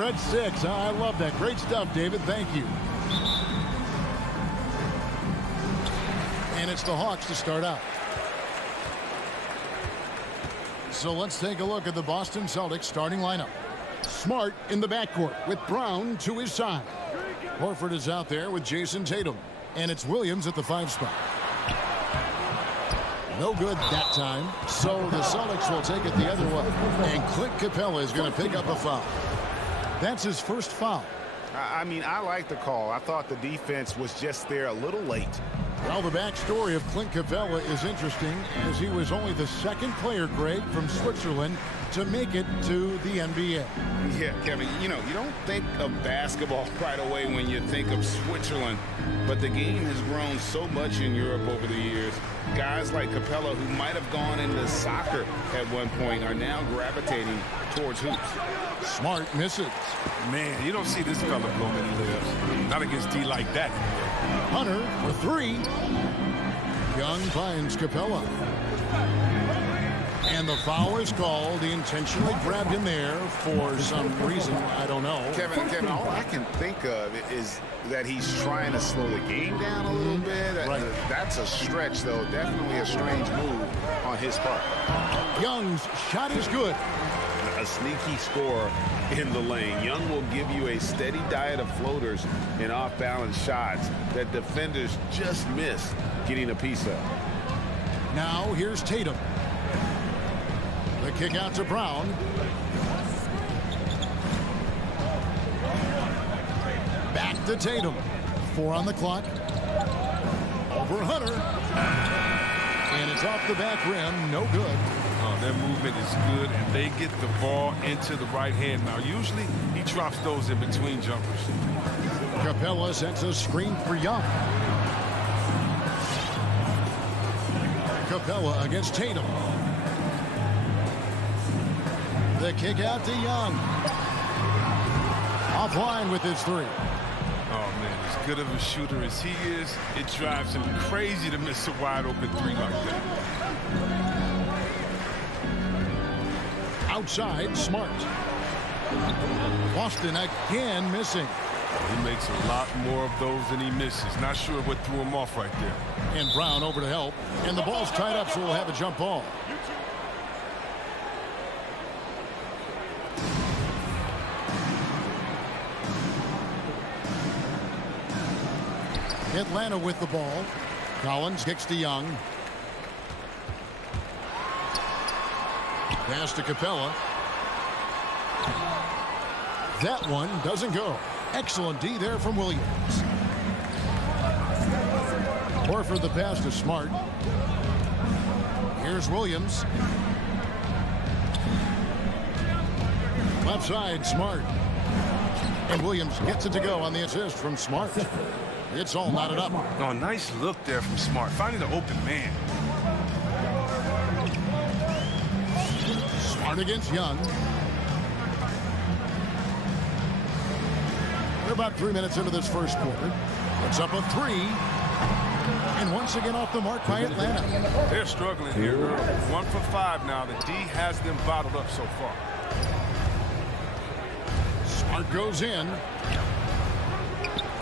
stretch 6. I love that. Great stuff, David. Thank you. And it's the Hawks to start out. So let's take a look at the Boston Celtics starting lineup. Smart in the backcourt with Brown to his side. Horford is out there with Jason Tatum. And it's Williams at the 5 spot. No good that time. So the Celtics will take it the other way. And Clint Capella is going to pick up a foul. That's his first foul. I mean, I like the call. I thought the defense was just there a little late. Well, the backstory of Clint Capella is interesting, as he was only the second player, Greg, from Switzerland to make it to the NBA. Yeah, Kevin, you know, you don't think of basketball right away when you think of Switzerland, but the game has grown so much in Europe over the years. Guys like Capella, who might have gone into soccer at one point, are now gravitating towards hoops. Smart misses. Man, you don't see this fella blow many layups. Not against D like that. Hunter for 3. Young finds Capella. And the foul is called. He intentionally grabbed him there for some reason. I don't know. Kevin, all I can think of is that he's trying to slow the game down a little bit. Right. That's a stretch, though. Definitely a strange move on his part. Young's shot is good. A sneaky scorer in the lane. Young will give you a steady diet of floaters and off-balance shots that defenders just miss getting a piece of. Now here's Tatum. The kick out to Brown. Back to Tatum. 4 on the clock. Over Hunter. And it's off the back rim. No good. Oh, their movement is good, and they get the ball into the right hand. Now, usually he drops those in between jumpers. Capella sets a screen for Young. Capella against Tatum. The kick out to Young. Offline with his 3. Oh, man, as good of a shooter as he is, it drives him crazy to miss a wide-open 3 like that. Outside, Smart. Boston again missing. He makes a lot more of those than he misses. Not sure what threw him off right there. And Brown over to help. And the ball's tied up, so we'll have a jump ball. Atlanta with the ball. Collins kicks to Young. Pass to Capella. That one doesn't go. Excellent D there from Williams. Horford the pass to Smart. Here's Williams. Left side, Smart. And Williams gets it to go on the assist from Smart. It's all knotted up. Oh, nice look there from Smart, finding the open man. Smart against Young. They're about 3 minutes into this first quarter. It's up a 3. And once again off the mark by Atlanta. They're struggling here early. 1 for 5 now. The D has them bottled up so far. Smart goes in.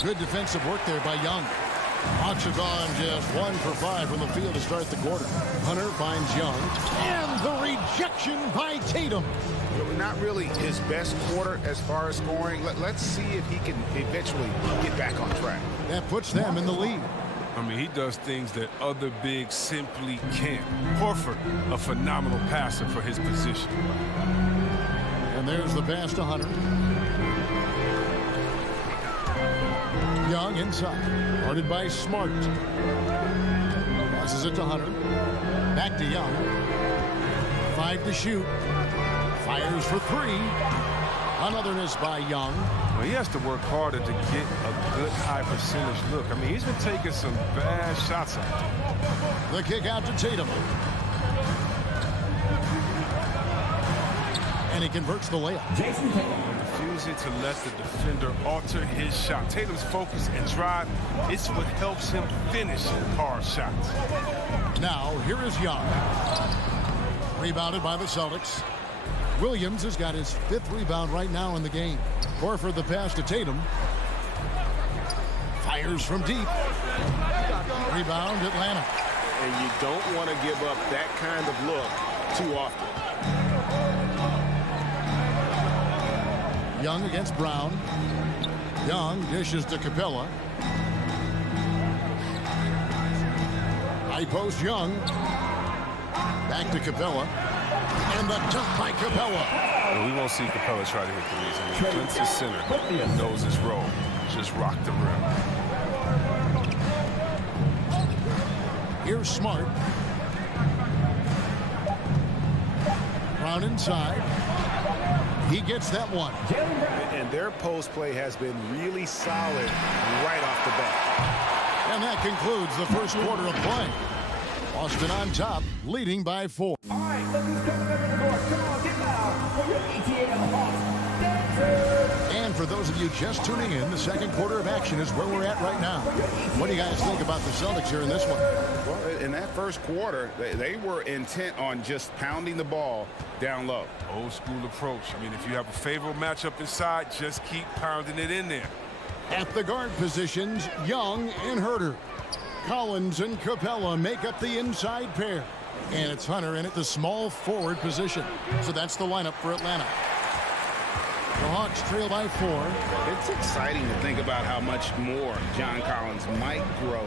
Good defensive work there by Young. Hawks have gone just 1 for 5 from the field to start the quarter. Hunter finds Young. And the rejection by Tatum. Not really his best quarter as far as scoring. Let's see if he can eventually get back on track. That puts them in the lead. I mean, he does things that other bigs simply can't. Horford, a phenomenal passer for his position. And there's the pass to Hunter. Young inside. Guarded by Smart. Passes it to Hunter. Back to Young. 5 to shoot. Fires for 3. Another miss by Young. Well, he has to work harder to get a good high percentage look. I mean, he's been taking some bad shots out there. The kick out to Tatum. And he converts the layup. Jason Tatum. Refusing to let the defender alter his shot. Tatum's focus and drive, it's what helps him finish hard shots. Now, here is Young. Rebounded by the Celtics. Williams has got his 5th rebound right now in the game. Horford the pass to Tatum. Fires from deep. Rebound Atlanta. And you don't want to give up that kind of look too often. Young against Brown. Young dishes to Capella. High post Young. Back to Capella. And the dunk by Capella. And we won't see Capella try to hit threes. I mean, Clint's his center. He knows his role. Just rock the rim. Here's Smart. Brown inside. He gets that one. And their post play has been really solid right off the bat. And that concludes the first quarter of play. Boston on top, leading by 4. All right, look who's coming up in the court. Come on, get loud for your ETL Hawks. Dancers! And for those of you just tuning in, the second quarter of action is where we're at right now. What do you guys think about the Celtics here in this one? Well, in that first quarter, they were intent on just pounding the ball down low. Old school approach. I mean, if you have a favorable matchup inside, just keep pounding it in there. At the guard positions, Young and Herter. Collins and Capella make up the inside pair. And it's Hunter in at the small forward position. So that's the lineup for Atlanta. The Hawks trail by 4. It's exciting to think about how much more John Collins might grow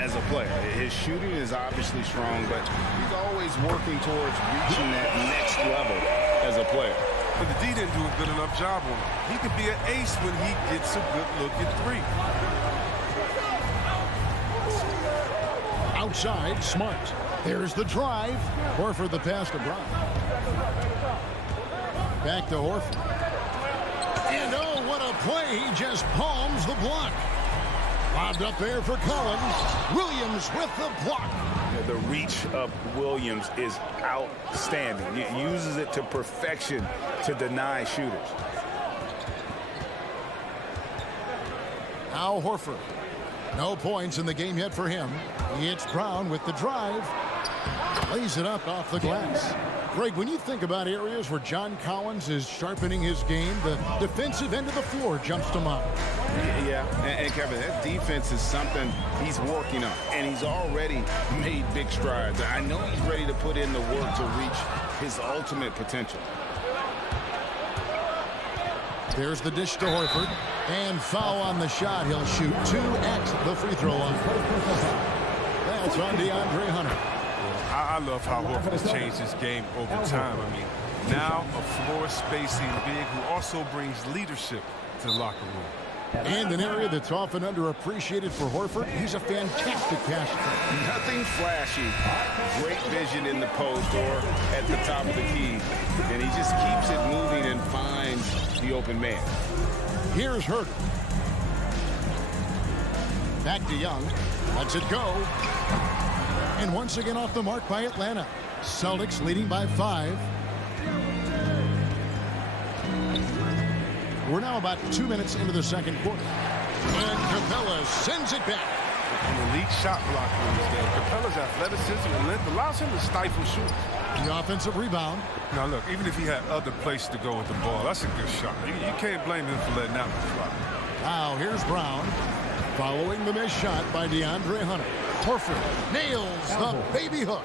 as a player. His shooting is obviously strong, but he's always working towards reaching that next level as a player. But the D didn't do a good enough job on him. He could be an ace when he gets a good look at three. Outside, Smart. There's the drive. Horford the pass to Brown. Back to Horford. And oh, what a play. He just palms the block. Lobbed up there for Collins. Williams with the block. The reach of Williams is outstanding. He uses it to perfection to deny shooters. Now Horford. No points in the game yet for him. It's Brown with the drive. Lays it up off the glass. Greg, when you think about areas where John Collins is sharpening his game, the defensive end of the floor jumps to mind. Yeah, and Kevin, that defense is something he's working on, and he's already made big strides. I know he's ready to put in the work to reach his ultimate potential. There's the dish to Horford. And foul on the shot. He'll shoot 2 at the free throw line. That's on DeAndre Hunter. I love how Horford has changed his game over time. I mean, now a floor spacing big who also brings leadership to the locker room. And an area that's often underappreciated for Horford, he's a fantastic passer. Nothing flashy. Great vision in the post or at the top of the key. And he just keeps it moving and finds the open man. Here's Herter. Back to Young. Lets it go. And once again off the mark by Atlanta. Celtics leading by 5. We're now about 2 minutes into the second quarter. And Capella sends it back. An elite shot blocker in this game. Capella's athleticism and length allows him to stifle shooters. The offensive rebound. Now look, even if he had other places to go with the ball, that's a good shot. You can't blame him for letting that one fly. Now here's Brown. Following the missed shot by DeAndre Hunter. Horford nails the baby hook.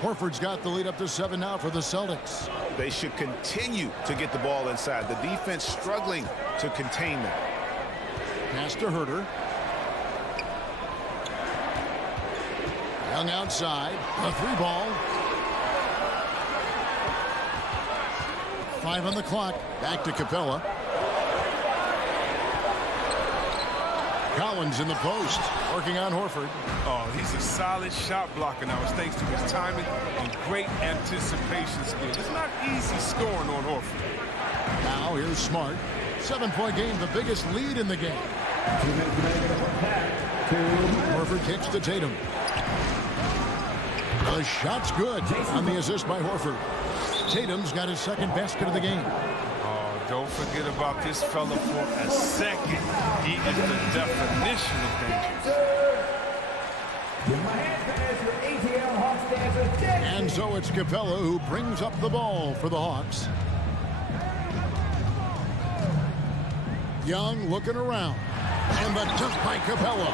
Horford's got the lead up to 7 now for the Celtics. They should continue to get the ball inside. The defense struggling to contain them. Pass to Herter. Young outside. A 3-ball. 5 on the clock. Back to Capella. Collins in the post. Working on Horford. Oh, he's a solid shot blocker now. It's thanks to his timing and great anticipation skills. It's not easy scoring on Horford. Now here's Smart. 7-point game, the biggest lead in the game. Horford kicks to Tatum. The shot's good on the assist by Horford. Tatum's got his second basket of the game. Oh, don't forget about this fella for a second. He is the definition of dangerous. And so it's Capella who brings up the ball for the Hawks. Young looking around. And the dunk by Capella.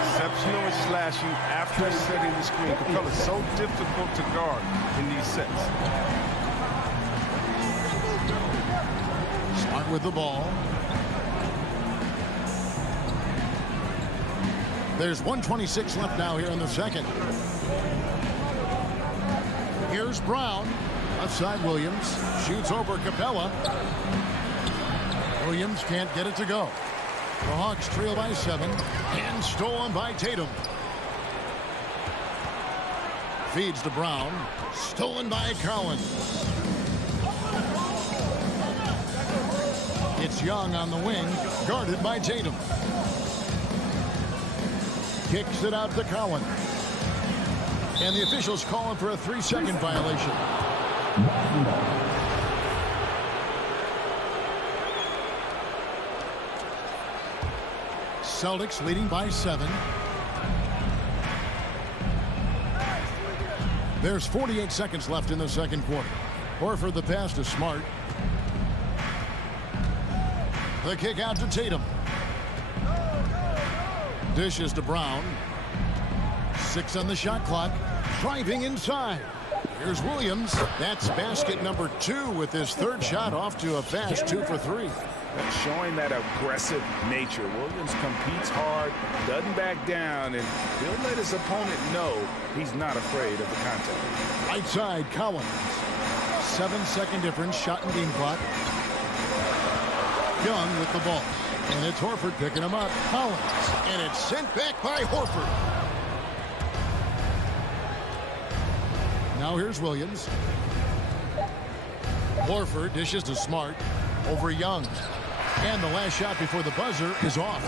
Exceptional in slashing after setting the screen. Capella's so difficult to guard in these sets. Smart with the ball. There's 1:26 left now here in the second. Here's Brown. Outside Williams. Shoots over Capella. Williams can't get it to go. The Hawks trail by 7 and stolen by Tatum. Feeds to Brown. Stolen by Cowan. It's Young on the wing, guarded by Tatum. Kicks it out to Cowan. And the officials calling for a 3-second violation. Celtics leading by 7. There's 48 seconds left in the second quarter. Horford the pass to Smart. The kick out to Tatum. Dishes to Brown. 6 on the shot clock. Driving inside. Here's Williams. That's basket number 2 with his third shot off to a fast 2 for 3. Showing that aggressive nature. Williams competes hard, doesn't back down, and he'll let his opponent know he's not afraid of the contact. Right side, Collins. 7-second difference, shot and game clock. Young with the ball. And it's Horford picking him up. Collins. And it's sent back by Horford. Now here's Williams. Horford dishes to Smart. Over Young. And the last shot before the buzzer is off.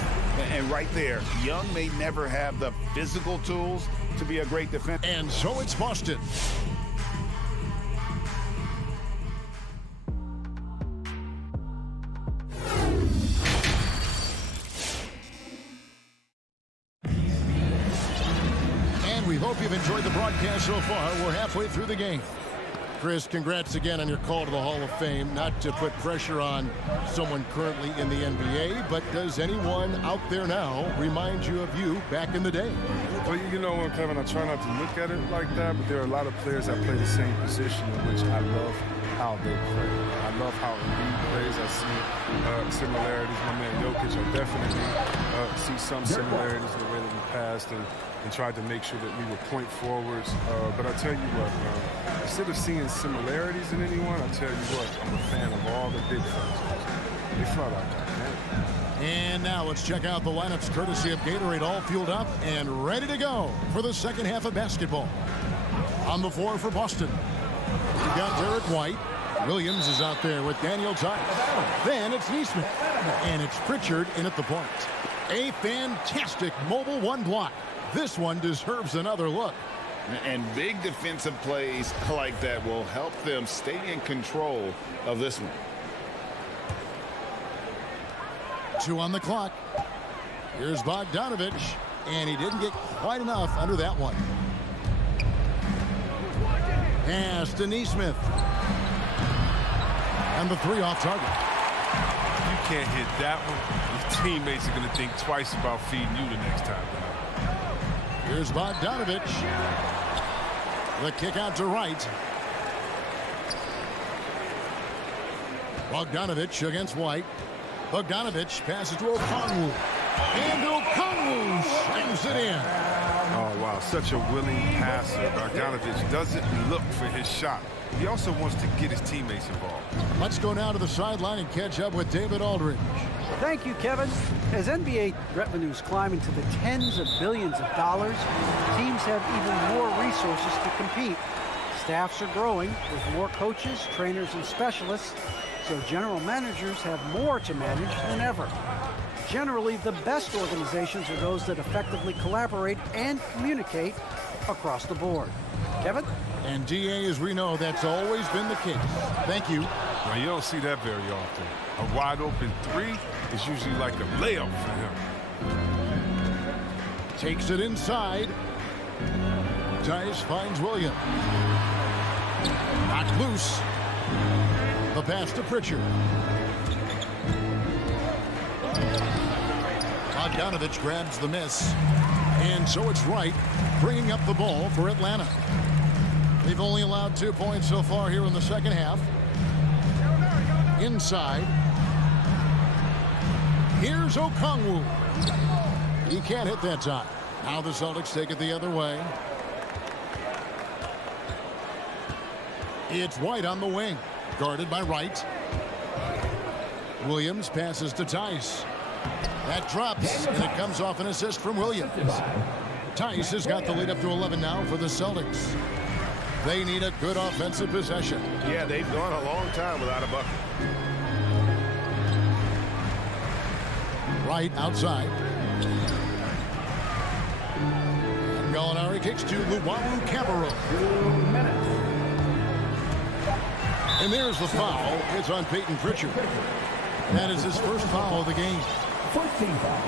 And right there, Young may never have the physical tools to be a great defender. And so it's Boston. And we hope you've enjoyed the broadcast so far. We're halfway through the game. Chris, congrats again on your call to the Hall of Fame. Not to put pressure on someone currently in the NBA, but does anyone out there now remind you of you back in the day? Well, you know what, Kevin, I try not to look at it like that, but there are a lot of players that play the same position in which I love how they play. I love how Embiid plays. I see similarities. My man Jokic, I definitely see some similarities in the way that we passed and tried to make sure that we were point forwards. But I tell you what, instead of seeing similarities in anyone, I tell you what, I'm a fan of all the big fellas. They flat out there, man. And now let's check out the lineups courtesy of Gatorade, all fueled up and ready to go for the second half of basketball. On the floor for Boston, we've got Derek White. Williams is out there with Daniel Tice. Then it's Neesmith. And it's Pritchard in at the point. A fantastic mobile one block. This one deserves another look. And big defensive plays like that will help them stay in control of this one. 2 on the clock. Here's Bogdanovich. And he didn't get quite enough under that one. Pass to Neesmith. And the 3 off target. You can't hit that one. Your teammates are going to think twice about feeding you the next time. Here's Bogdanovich. The kick out to Wright. Bogdanovich against White. Bogdanovich passes to Okongwu. And Okongwu slams it in. Oh, wow. Such a willing passer. Bogdanovich doesn't look for his shot. He also wants to get his teammates involved. Let's go now to the sideline and catch up with David Aldridge. Thank you, Kevin. As NBA revenues climb into the tens of billions of dollars, teams have even more resources to compete. Staffs are growing with more coaches, trainers, and specialists, so general managers have more to manage than ever. Generally, the best organizations are those that effectively collaborate and communicate across the board. Kevin? And DA, as we know, that's always been the case. Thank you. Now, you don't see that very often. A wide open 3 is usually like a layup for him. Takes it inside. Tice finds Williams. Knocked loose. The pass to Pritchard. Bogdanovich grabs the miss. And so it's Wright bringing up the ball for Atlanta. They've only allowed 2 points so far here in the second half. Inside. Here's Okongwu. He can't hit that time. Now the Celtics take it the other way. It's White on the wing. Guarded by Wright. Williams passes to Tice. That drops, and it comes off an assist from Williams. Tice has got the lead up to 11 now for the Celtics. They need a good offensive possession. Yeah, they've gone a long time without a bucket. Right outside. And Gallinari kicks to Luwawu-Cabarrot. And there's the foul. It's on Peyton Pritchard. That is his first foul of the game. First team foul.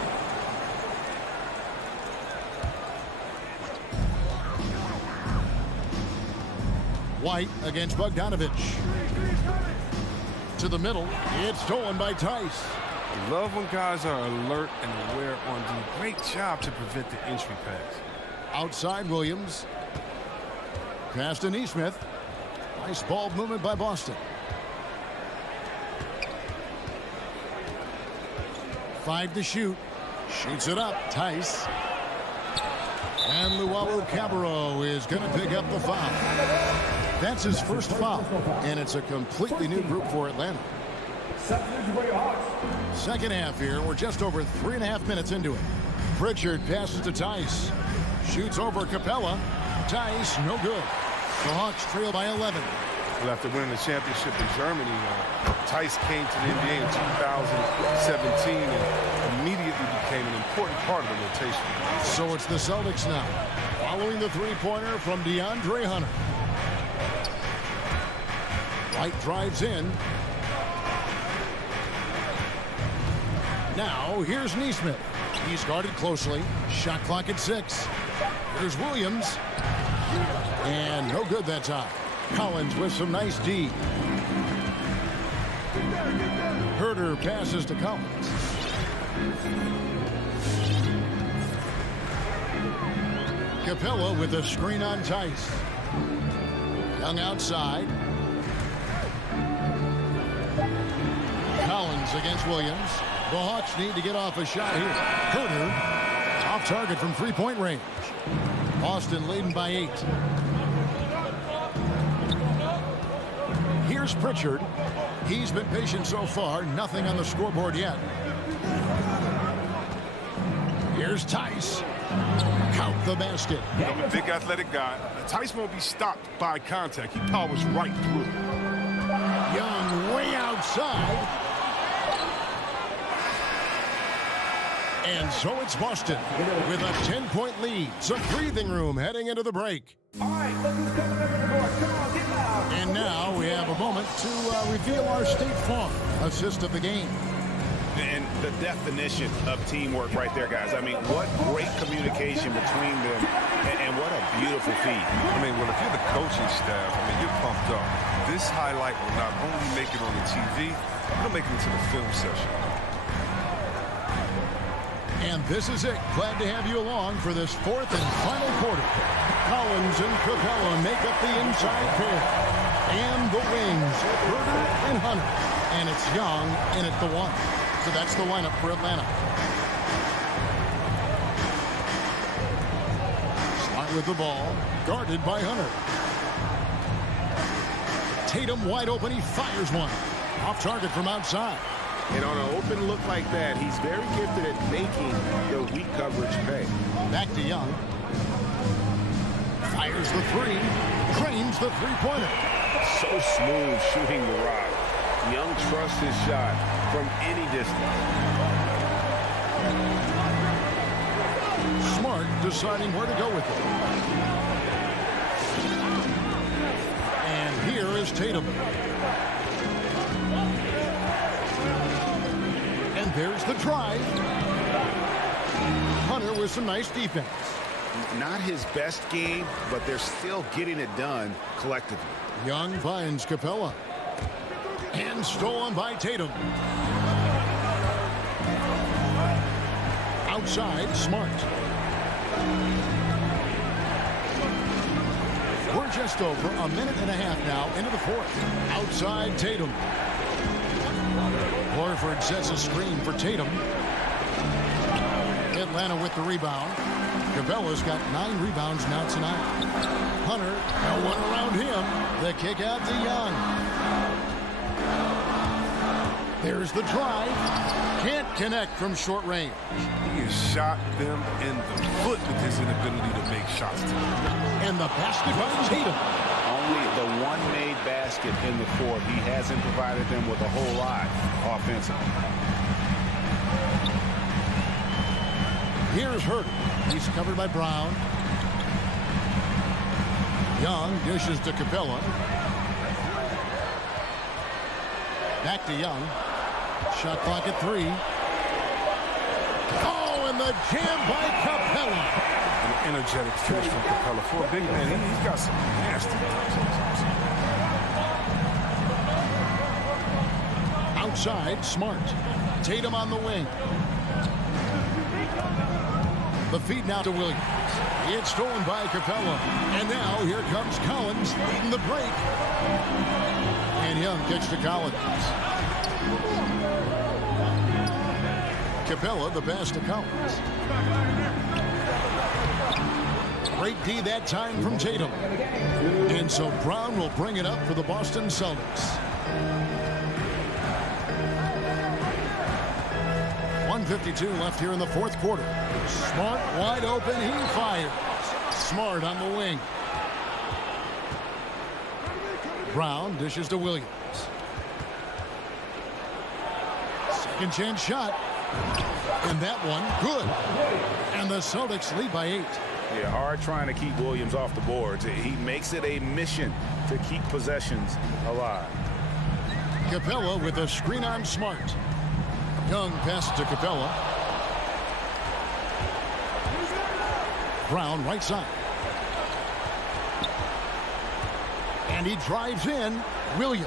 White against Bogdanovich. To the middle. It's stolen by Tice. I love when guys are alert and aware on doing a great job to prevent the entry pass. Outside Williams. Pass to Nesmith. Nice ball movement by Boston. 5 to shoot. Shoots it up. Tice. And Luwawu-Cabarrot is going to pick up the foul. That's his first foul. And it's a completely new group for Atlanta. Second half here. We're just over 3.5 minutes into it. Pritchard passes to Tice. Shoots over Capella. Tice, no good. The Hawks trail by 11. Well, after winning the championship in Germany, Tice came to the NBA in 2017 and immediately became an important part of the rotation. So it's the Celtics now, following the three-pointer from DeAndre Hunter. White drives in. Now, here's Nesmith. He's guarded closely. Shot clock at 6. Here's Williams. And no good that time. Collins with some nice D. Herter passes to Collins. Capella with a screen on Tice. Young outside. Collins against Williams. The Hawks need to get off a shot here. Herter off target from three-point range. Boston leading by 8. Here's Pritchard. He's been patient so far. Nothing on the scoreboard yet. Here's Tice. Count the basket. I'm a big athletic guy. Tice won't be stopped by contact. He powers right through. Young way outside. And so it's Boston with a 10-point lead. Some breathing room heading into the break. All right, look who's coming over the court. Come on, get loud. And now we have a moment to reveal our State Farm assist of the game. And the definition of teamwork right there, guys. I mean, what great communication between them, and what a beautiful feed. I mean, well, if you're the coaching staff, I mean, you're pumped up. This highlight will not only make it on the TV, it'll make it into the film session. And this is it. Glad to have you along for this fourth and final quarter. Collins and Capella make up the inside pair. And the wings, Herter and Hunter. And it's Young in at the 1. So that's the lineup for Atlanta. Smart with the ball, guarded by Hunter. Tatum wide open, he fires one. Off target from outside. And on an open look like that, he's very gifted at making the weak coverage pay. Back to Young. Fires the 3. Drains the three-pointer. So smooth shooting the rock. Young trusts his shot from any distance. Smart deciding where to go with it. And here is Tatum. And there's the drive. Hunter with some nice defense. Not his best game, but they're still getting it done collectively. Young finds Capella. And stolen by Tatum. outside, Smart. We're just over a minute and a half now into the fourth. Outside, Tatum. Horford sets a screen for Tatum. Atlanta with the rebound. Capella's got 9 rebounds now tonight. Hunter, no one around him. The kick out to Young. There's the drive. Can't connect from short range. He has shot them in the foot with his inability to make shots tonight. And the basket by Tatum. Only the one made basket in the fourth. He hasn't provided them with a whole lot offensively. Here's Hurt. He's covered by Brown. Young dishes to Capella. Back to Young. Shot clock at 3. Oh, and the jam by Capella. An energetic finish from Capella. For a big man, he's got some nasty touches. Outside, Smart. Tatum on the wing. The feed now to Williams. It's stolen by Capella. And now here comes Collins leading the break. And Young kicks to Collins. Capella the pass to Collins. Great D that time from Tatum. And so Brown will bring it up for the Boston Celtics. 1:52 left here in the fourth quarter. Smart wide open. He fires. Smart on the wing. Brown dishes to Williams. Second chance shot. And that one good. And the Celtics lead by 8. Yeah, hard trying to keep Williams off the boards. He makes it a mission to keep possessions alive. Capella with a screen on Smart. Young passes to Capella. Brown right side. And he drives in. Williams.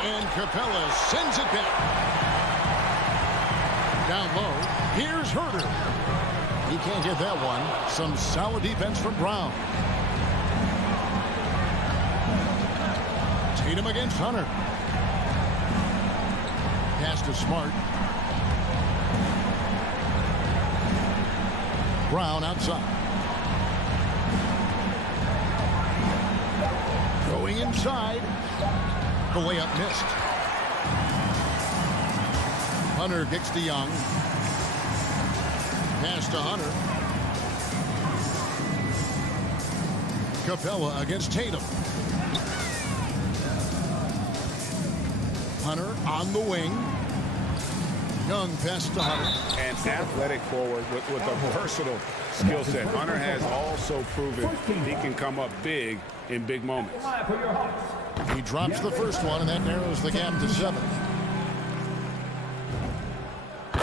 And Capella sends it back. Down low. Here's Herter. He can't get that one. Some solid defense from Brown. Tatum against Hunter. Pass to Smart. Brown outside. Going inside. The layup missed. Hunter kicks to Young. Pass to Hunter. Capella against Tatum. Hunter on the wing. Young pass to Hunter. An athletic forward with a versatile skill set. Hunter has also proven he can come up big in big moments. He drops the first one, and that narrows the gap to 7.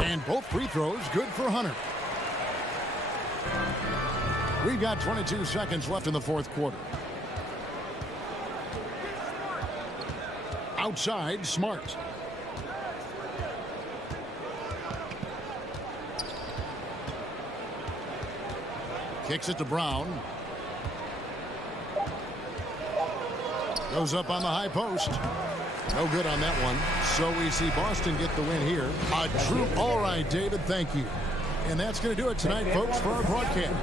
And both free throws good for Hunter. We've got 22 seconds left in the fourth quarter. Outside, Smart. Kicks it to Brown. Goes up on the high post. No good on that one. So we see Boston get the win here. A true, all right, David, thank you. And that's going to do it tonight, folks, for our broadcast.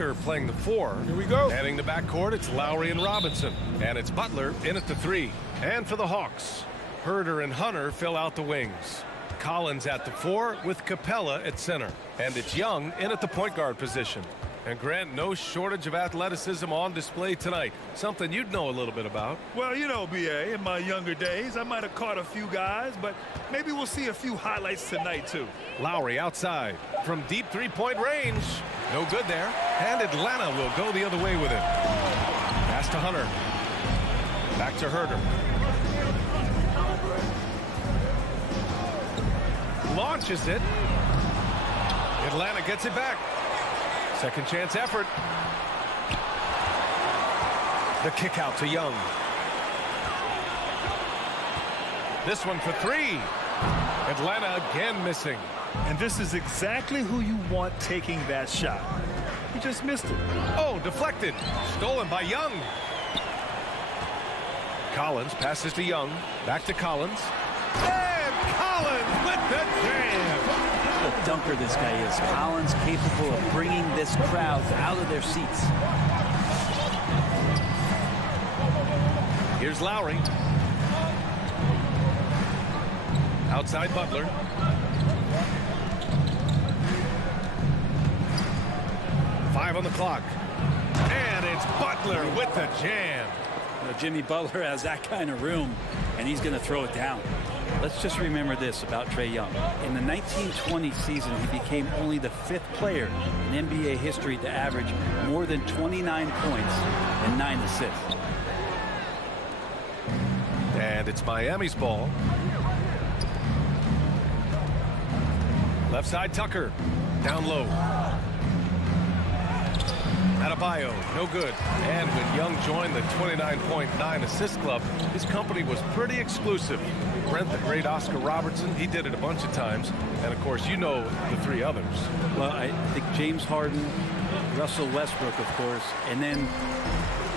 Tucker playing the 4. Here we go. Heading the backcourt, it's Lowry and Robinson. And it's Butler in at the 3. And for the Hawks, Herder and Hunter fill out the wings. Collins at the 4 with Capella at center. And it's Young in at the point guard position. And Grant, no shortage of athleticism on display tonight. Something you'd know a little bit about. Well, you know, B.A., in my younger days, I might have caught a few guys, but maybe we'll see a few highlights tonight, too. Lowry outside from deep three-point range. No good there. And Atlanta will go the other way with it. Pass to Hunter. Back to Herder. Launches it. Atlanta gets it back. Second chance effort. The kick out to Young. This one for 3. Atlanta again missing. And this is exactly who you want taking that shot. He just missed it. Oh, deflected. Stolen by Young. Collins passes to Young. Back to Collins. And Collins with the jam. What a dunker this guy is. Collins capable of bringing this crowd out of their seats. Here's Lowry. Outside Butler. Five on the clock. And it's Butler with the jam. You know, Jimmy Butler has that kind of room, and he's going to throw it down. Let's just remember this about Trae Young. In the 1920 season, he became only the 5th player in NBA history to average more than 29 points and 9 assists. And it's Miami's ball. Left side Tucker. Down low. Adebayo, no good. And when Young joined the 29.9 assist club, his company was pretty exclusive. Brent, the great Oscar Robertson, he did it a bunch of times. And, of course, you know the 3 others. Well, I think James Harden, Russell Westbrook, of course, and then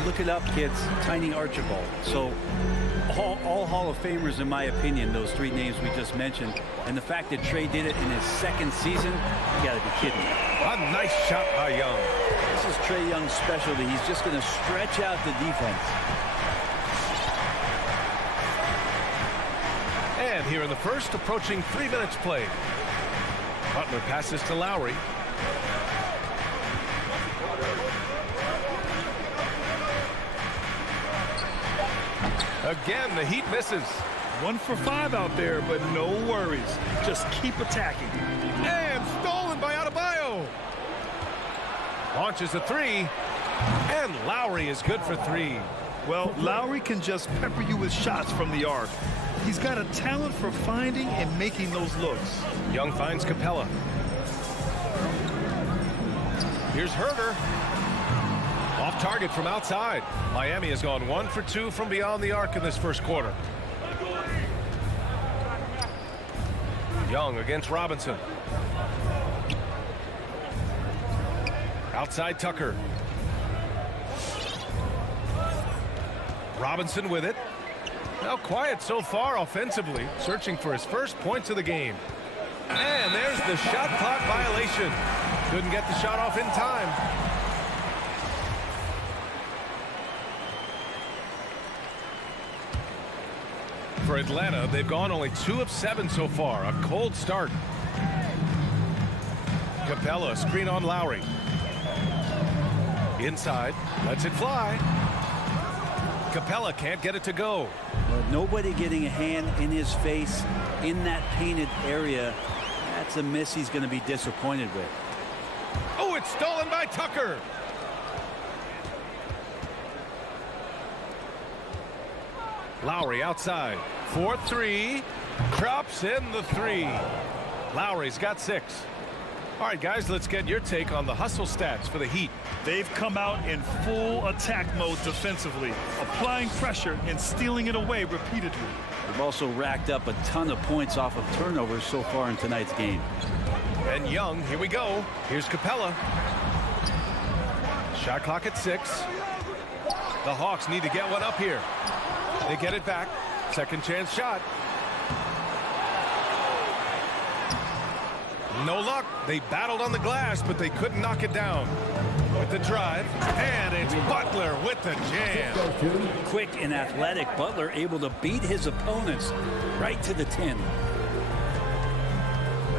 look it up, kids, Tiny Archibald. So all Hall of Famers, in my opinion, those 3 names we just mentioned. And the fact that Trae did it in his 2nd season, you got to be kidding me. A nice shot by Young. This is Trae Young's specialty. He's just going to stretch out the defense. And here in the first, approaching 3 minutes played. Butler passes to Lowry. Again, the Heat misses. 1 for 5 out there, but no worries. Just keep attacking. And stolen by Adebayo. Launches a 3. And Lowry is good for 3. Well, Lowry can just pepper you with shots from the arc. He's got a talent for finding and making those looks. Young finds Capella. Here's Herder. Off target from outside. Miami has gone 1 for 2 from beyond the arc in this first quarter. Young against Robinson. Outside Tucker. Robinson with it. Now quiet so far offensively, searching for his first points of the game. And there's the shot clock violation. Couldn't get the shot off in time. For Atlanta, they've gone only 2 of 7 so far. A cold start. Capella, screen on Lowry. Inside, lets it fly. Capella can't get it to go. Well, nobody getting a hand in his face in that painted area. That's a miss he's going to be disappointed with. Oh, it's stolen by Tucker. Lowry outside. 4-3. Drops in the 3. Lowry's got 6. All right, guys, let's get your take on the hustle stats for the Heat. They've come out in full attack mode defensively, applying pressure and stealing it away repeatedly. They've also racked up a ton of points off of turnovers so far in tonight's game. And Young, here we go. Here's Capella. Shot clock at 6. The Hawks need to get one up here. They get it back. Second chance shot. No luck. They battled on the glass, but they couldn't knock it down. with the drive, and it's Butler with the jam. Quick and athletic, Butler able to beat his opponents right to the 10.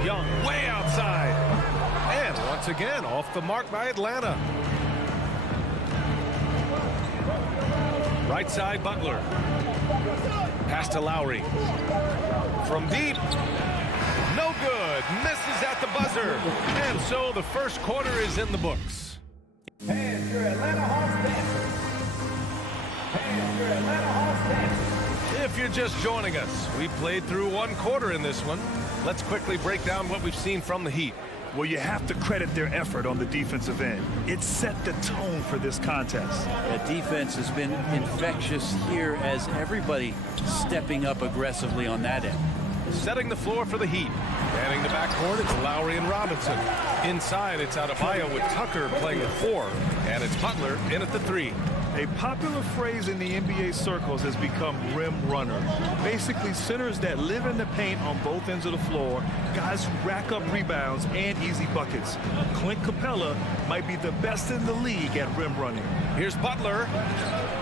Young way outside. And once again, off the mark by Atlanta. Right side, Butler. Pass to Lowry. From deep. No good. Misses at the buzzer. And so the first quarter is in the books. And your Atlanta Hawks Dancers. And your Atlanta Hawks Dancers. If you're just joining us, we played through one quarter in this one. Let's quickly break down what we've seen from the Heat. Well, you have to credit their effort on the defensive end. It set the tone for this contest. The defense has been infectious here as everybody stepping up aggressively on that end. Setting the floor for the Heat. Manning the backcourt, it's Lowry and Robinson. Inside, it's Adebayo with Tucker playing at 4. And it's Butler in at the 3. A popular phrase in the NBA circles has become rim runner. Basically, centers that live in the paint on both ends of the floor, guys who rack up rebounds and easy buckets. Clint Capella might be the best in the league at rim running. Here's Butler.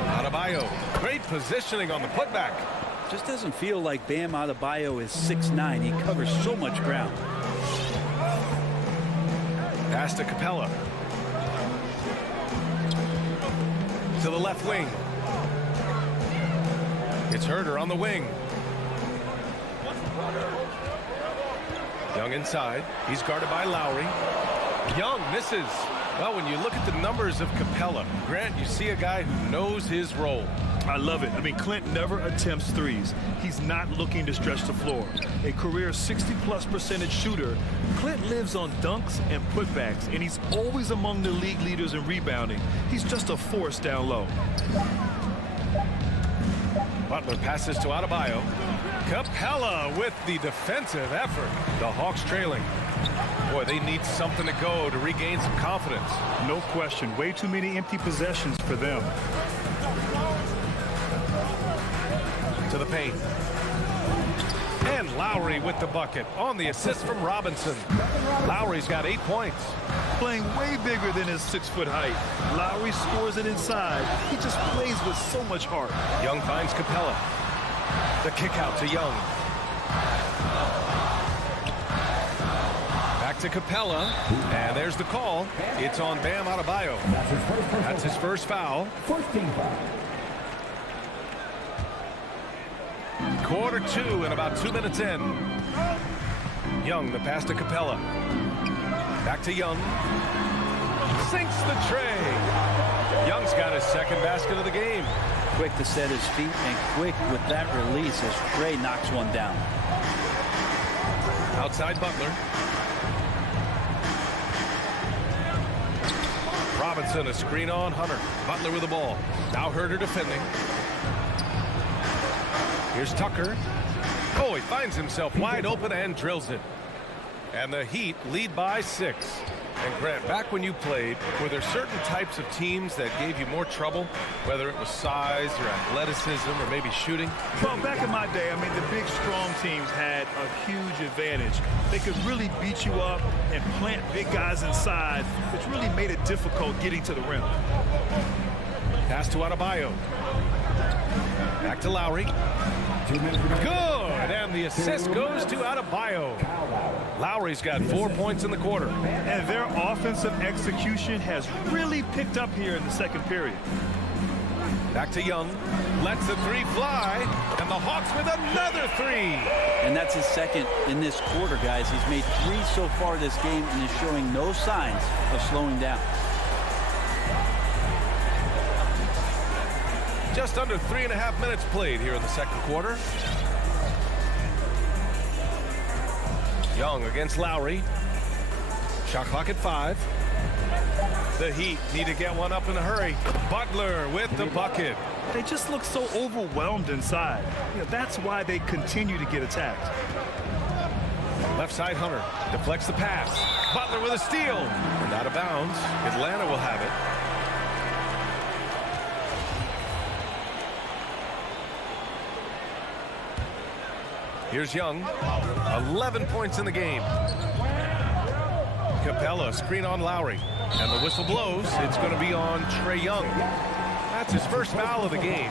Adebayo. Great positioning on the putback. Just doesn't feel like Bam Adebayo is 6'9". He covers so much ground. Pass to Capella. To the left wing. It's Herder on the wing. Young inside. He's guarded by Lowry. Young misses. Well, when you look at the numbers of Capella, Grant, you see a guy who knows his role. I love it. I mean, Clint never attempts threes. He's not looking to stretch the floor. A career 60+% shooter, Clint lives on dunks and putbacks, and he's always among the league leaders in rebounding. He's just a force down low. Butler passes to Adebayo. Capella with the defensive effort. The Hawks trailing. Boy, they need something to go to regain some confidence. No question. Way too many empty possessions for them. To the paint. And Lowry with the bucket on the assist from Robinson. Lowry's got 8 points. Playing way bigger than his 6-foot height. Lowry scores it inside. He just plays with so much heart. Young finds Capella. The kick out to Young. Back to Capella. And there's the call. It's on Bam Adebayo. That's his first foul. First team foul. Quarter 2 and about 2 minutes in. Young, the pass to Capella. Back to Young. Sinks the tray. Young's got his second basket of the game. Quick to set his feet and quick with that release as Trey knocks one down. Outside Butler. Robinson, a screen on Hunter. Butler with the ball. Now Herder defending. Here's Tucker. Oh, he finds himself wide open and drills it. And the Heat lead by 6. And Grant, back when you played, were there certain types of teams that gave you more trouble, whether it was size or athleticism or maybe shooting? Well, back in my day, I mean, the big, strong teams had a huge advantage. They could really beat you up and plant big guys inside, which really made it difficult getting to the rim. Pass to Adebayo. Back to Lowry. Good, and the assist goes to Adebayo. Lowry's got 4 points in the quarter. And their offensive execution has really picked up here in the second period. Back to Young. Lets the 3 fly, and the Hawks with another 3. And that's his second in this quarter, guys. He's made 3 so far this game and is showing no signs of slowing down. Just under 3.5 minutes played here in the second quarter. Young against Lowry. Shot clock at 5. The Heat need to get one up in a hurry. Butler with the bucket. They just look so overwhelmed inside. You know, that's why they continue to get attacked. Left side Hunter deflects the pass. Butler with a steal. And out of bounds. Atlanta will have it. Here's Young. 11 points in the game. Capella, screen on Lowry. And the whistle blows. It's going to be on Trae Young. That's his first foul of the game.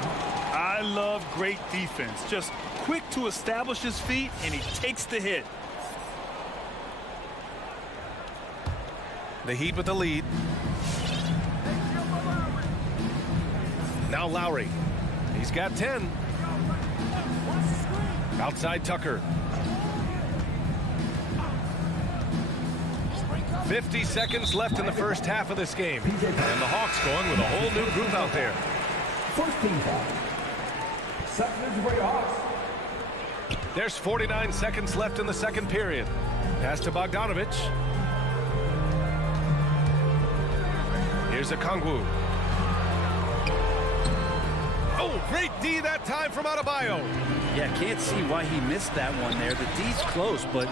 I love great defense. Just quick to establish his feet, and he takes the hit. The Heat with the lead. Now Lowry. He's got 10. Outside Tucker. 50 seconds left in the first half of this game. And the Hawks going with a whole new group out there. First team foul. Second for your Hawks. There's 49 seconds left in the second period. Pass to Bogdanovich. Here's Okongwu. Oh, great D that time from Adebayo. Yeah, can't see why he missed that one there. The D's close, but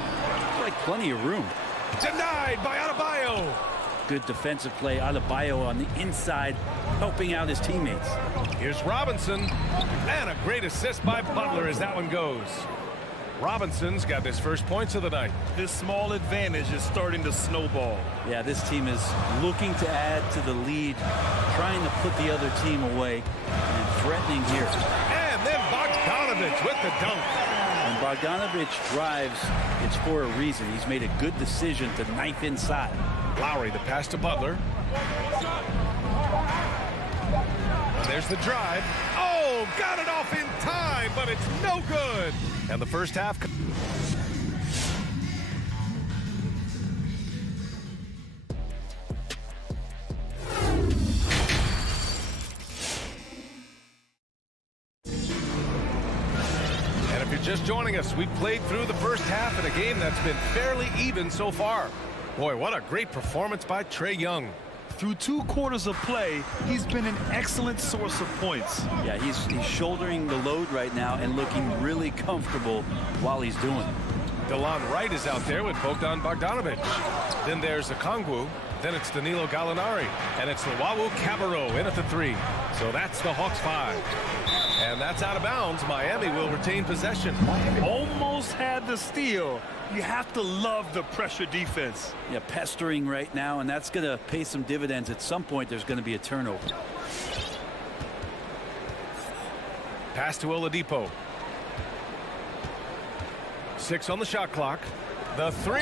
like plenty of room. Denied by Adebayo. Good defensive play. Adebayo on the inside, helping out his teammates. Here's Robinson. And a great assist by Butler as that one goes. Robinson's got his first points of the night. This small advantage is starting to snowball. Yeah, this team is looking to add to the lead, trying to put the other team away, and threatening here. And then Bogdanovich with the dunk. When Bogdanovich drives, it's for a reason. He's made a good decision to knife inside. Lowry, the pass to Butler. There's the drive. Oh, got it off in time, but it's no good. And the first half. And if you're just joining us, we played through the first half in a game that's been fairly even so far. Boy, what a great performance by Trae Young. Through 2 quarters of play, he's been an excellent source of points. Yeah, he's shouldering the load right now and looking really comfortable while he's doing it. DeLon Wright is out there with Bogdanovich. Then there's Okongwu. Then it's Danilo Gallinari. And it's Luwawu Cabarrot in at the 3. So that's the Hawks 5. And that's out of bounds. Miami will retain possession. Almost had the steal. You have to love the pressure defense. Yeah, pestering right now, and that's going to pay some dividends. At some point, there's going to be a turnover. Pass to Oladipo. 6 on the shot clock. The 3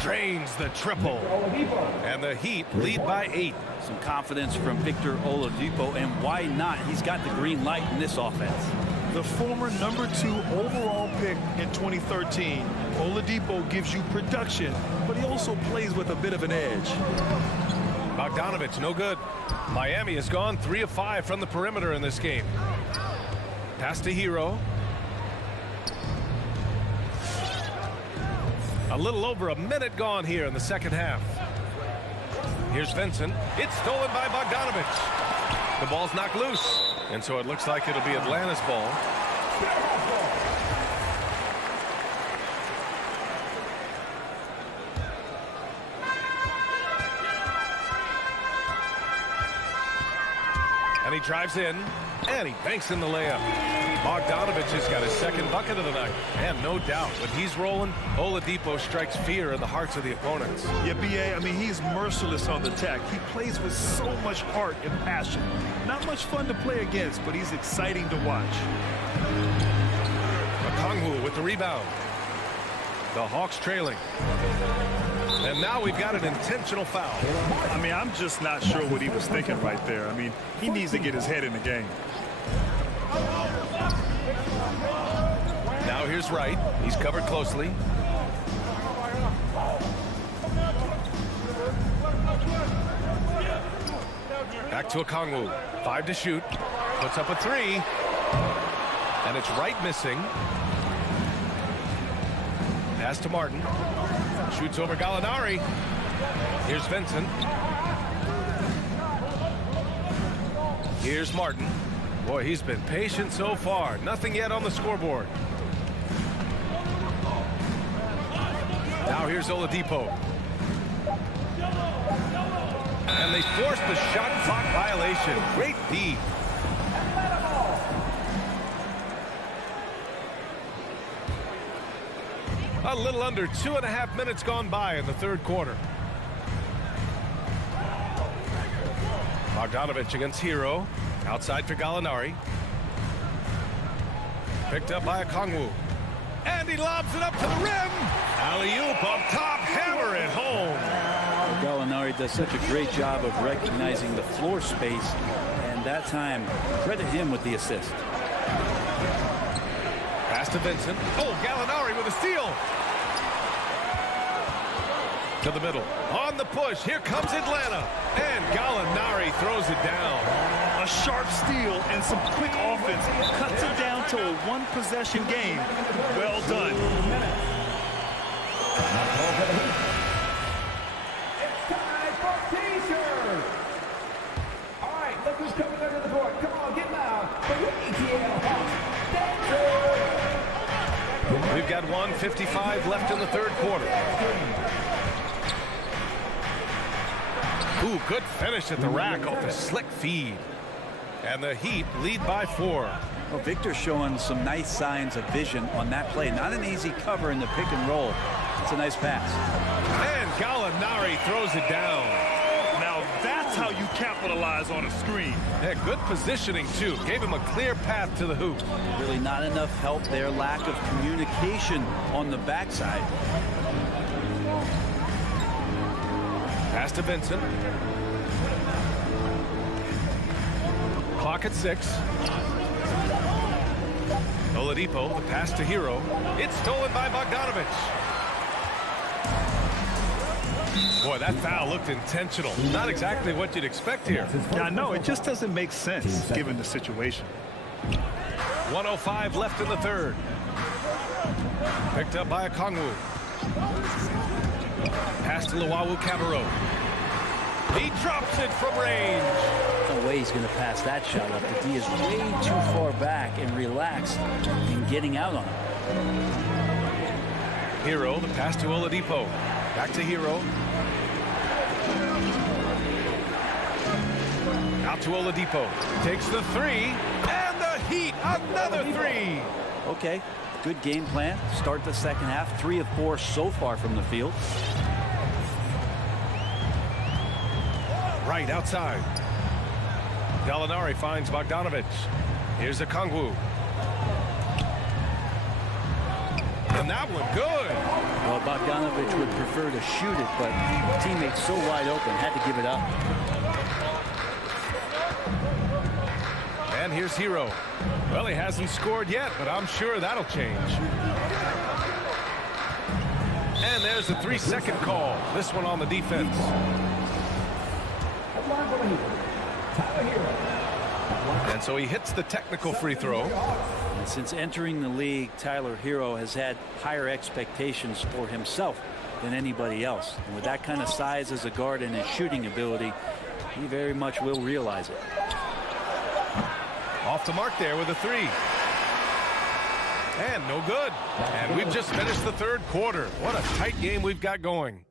drains the triple. And the Heat lead by 8. Some confidence from Victor Oladipo, and why not? He's got the green light in this offense. The former #2 overall pick in 2013, Oladipo gives you production, but he also plays with a bit of an edge. Bogdanovich, no good. Miami has gone 3 of 5 from the perimeter in this game. Pass to Hero. A little over a minute gone here in the second half. Here's Vincent. It's stolen by Bogdanovich. The ball's knocked loose. And so it looks like it'll be Atlanta's ball. And he drives in, and he banks in the layup. Bogdanovich has got his second bucket of the night. And no doubt, when he's rolling, Oladipo strikes fear in the hearts of the opponents. Yeah, B.A., I mean, he's merciless on the attack. He plays with so much heart and passion. Not much fun to play against, but he's exciting to watch. Okongwu with the rebound. The Hawks trailing. And now we've got an intentional foul. I mean, I'm just not sure what he was thinking right there. I mean, he needs to get his head in the game. Now here's Wright. He's covered closely. Back to Okongwu. 5 to shoot. Puts up a 3. And it's Wright missing. Pass to Martin. Shoots over Gallinari. Here's Vincent. Here's Martin. Boy, he's been patient so far. Nothing yet on the scoreboard. Now here's Oladipo. And they force the shot clock violation. Great D. A little under 2.5 minutes gone by in the third quarter. Bogdanovich against Hero. Outside for Gallinari. Picked up by Okongwu. And he lobs it up to the rim. Alley-oop up top. Hammer it home. Gallinari does such a great job of recognizing the floor space. And that time, credit him with the assist. Pass to Vincent. Oh, Gallinari with a steal. To the middle. On the push. Here comes Atlanta. And Gallinari throws it down. A sharp steal and some quick offense cuts it down to a one-possession game. Well done. It's time for T-shirt. All right, look who's coming under the board. Come on, get loud. For your ETL Hawks. We've got 1:55 left in the third quarter. Ooh, good finish at the rack off a slick feed. And the Heat lead by 4. Well, Victor's showing some nice signs of vision on that play. Not an easy cover in the pick and roll. It's a nice pass. And Gallinari throws it down. Now that's how you capitalize on a screen. Yeah, good positioning, too. Gave him a clear path to the hoop. Really not enough help there. Lack of communication on the backside. Pass to Vincent. Clock at 6. Oladipo, the pass to Hero. It's stolen by Bogdanovich. Boy, that foul looked intentional. Not exactly what you'd expect here. Yeah, I know. It just doesn't make sense given the situation. 1:05 left in the third. Picked up by Okongwu. Pass to Luwawu-Cabarrot. He drops it from range. No way he's going to pass that shot up. The D is way too far back and relaxed in getting out on him. Hero, the pass to Oladipo. Back to Hero. Out to Oladipo. Takes the 3. And the Heat, another 3. Okay, good game plan. Start the second half. 3 of 4 so far from the field. Right outside. Gallinari finds Bogdanovich. Here's Okongwu. And that one good. Well, Bogdanovich would prefer to shoot it, but teammates so wide open, had to give it up. And here's Hero. Well, he hasn't scored yet, but I'm sure that'll change. And there's a 3-second call. This one on the defense. And so he hits the technical free throw. And since entering the league, Tyler Hero has had higher expectations for himself than anybody else. And with that kind of size as a guard and his shooting ability, he very much will realize it. Off the mark there with a 3. And no good. And we've just finished the third quarter. What a tight game we've got going.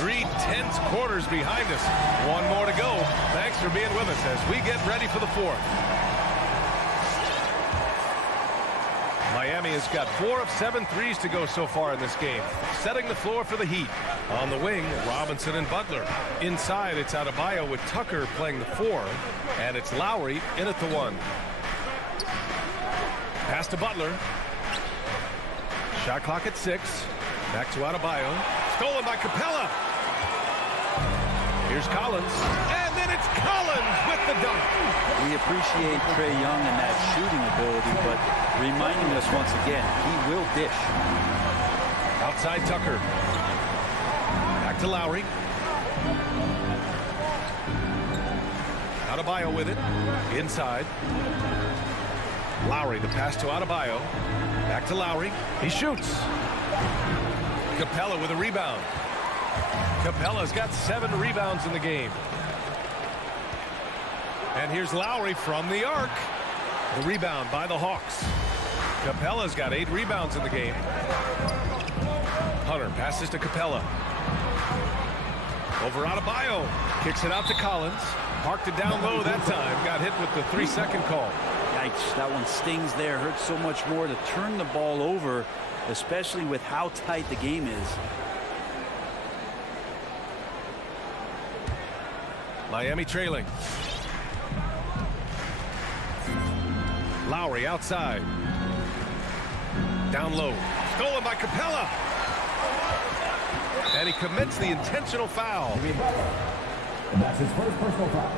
3 tense quarters behind us. One more to go. Thanks for being with us as we get ready for the fourth. Miami has got 4 of 7 threes to go so far in this game, setting the floor for the Heat. On the wing, Robinson and Butler. Inside, it's Adebayo with Tucker playing the 4, and it's Lowry in at the 1. Pass to Butler. Shot clock at 6. Back to Adebayo. Stolen by Capella. Here's Collins. And then it's Collins with the dunk. We appreciate Trae Young and that shooting ability, but reminding us once again, he will dish. Outside Tucker. Back to Lowry. Adebayo with it. Inside. Lowry, the pass to Adebayo. Back to Lowry. He shoots. Capella with a rebound. Capella's got 7 rebounds in the game. And here's Lowry from the arc. The rebound by the Hawks. Capella's got 8 rebounds in the game. Hunter passes to Capella. Over Adebayo. Kicks it out to Collins. Parked it down low that time. Got hit with the 3-second call. Yikes, that one stings there. Hurts so much more to turn the ball over, especially with how tight the game is. Miami trailing. Lowry outside. Down low. Stolen by Capella. And he commits the intentional foul. And that's his first personal foul.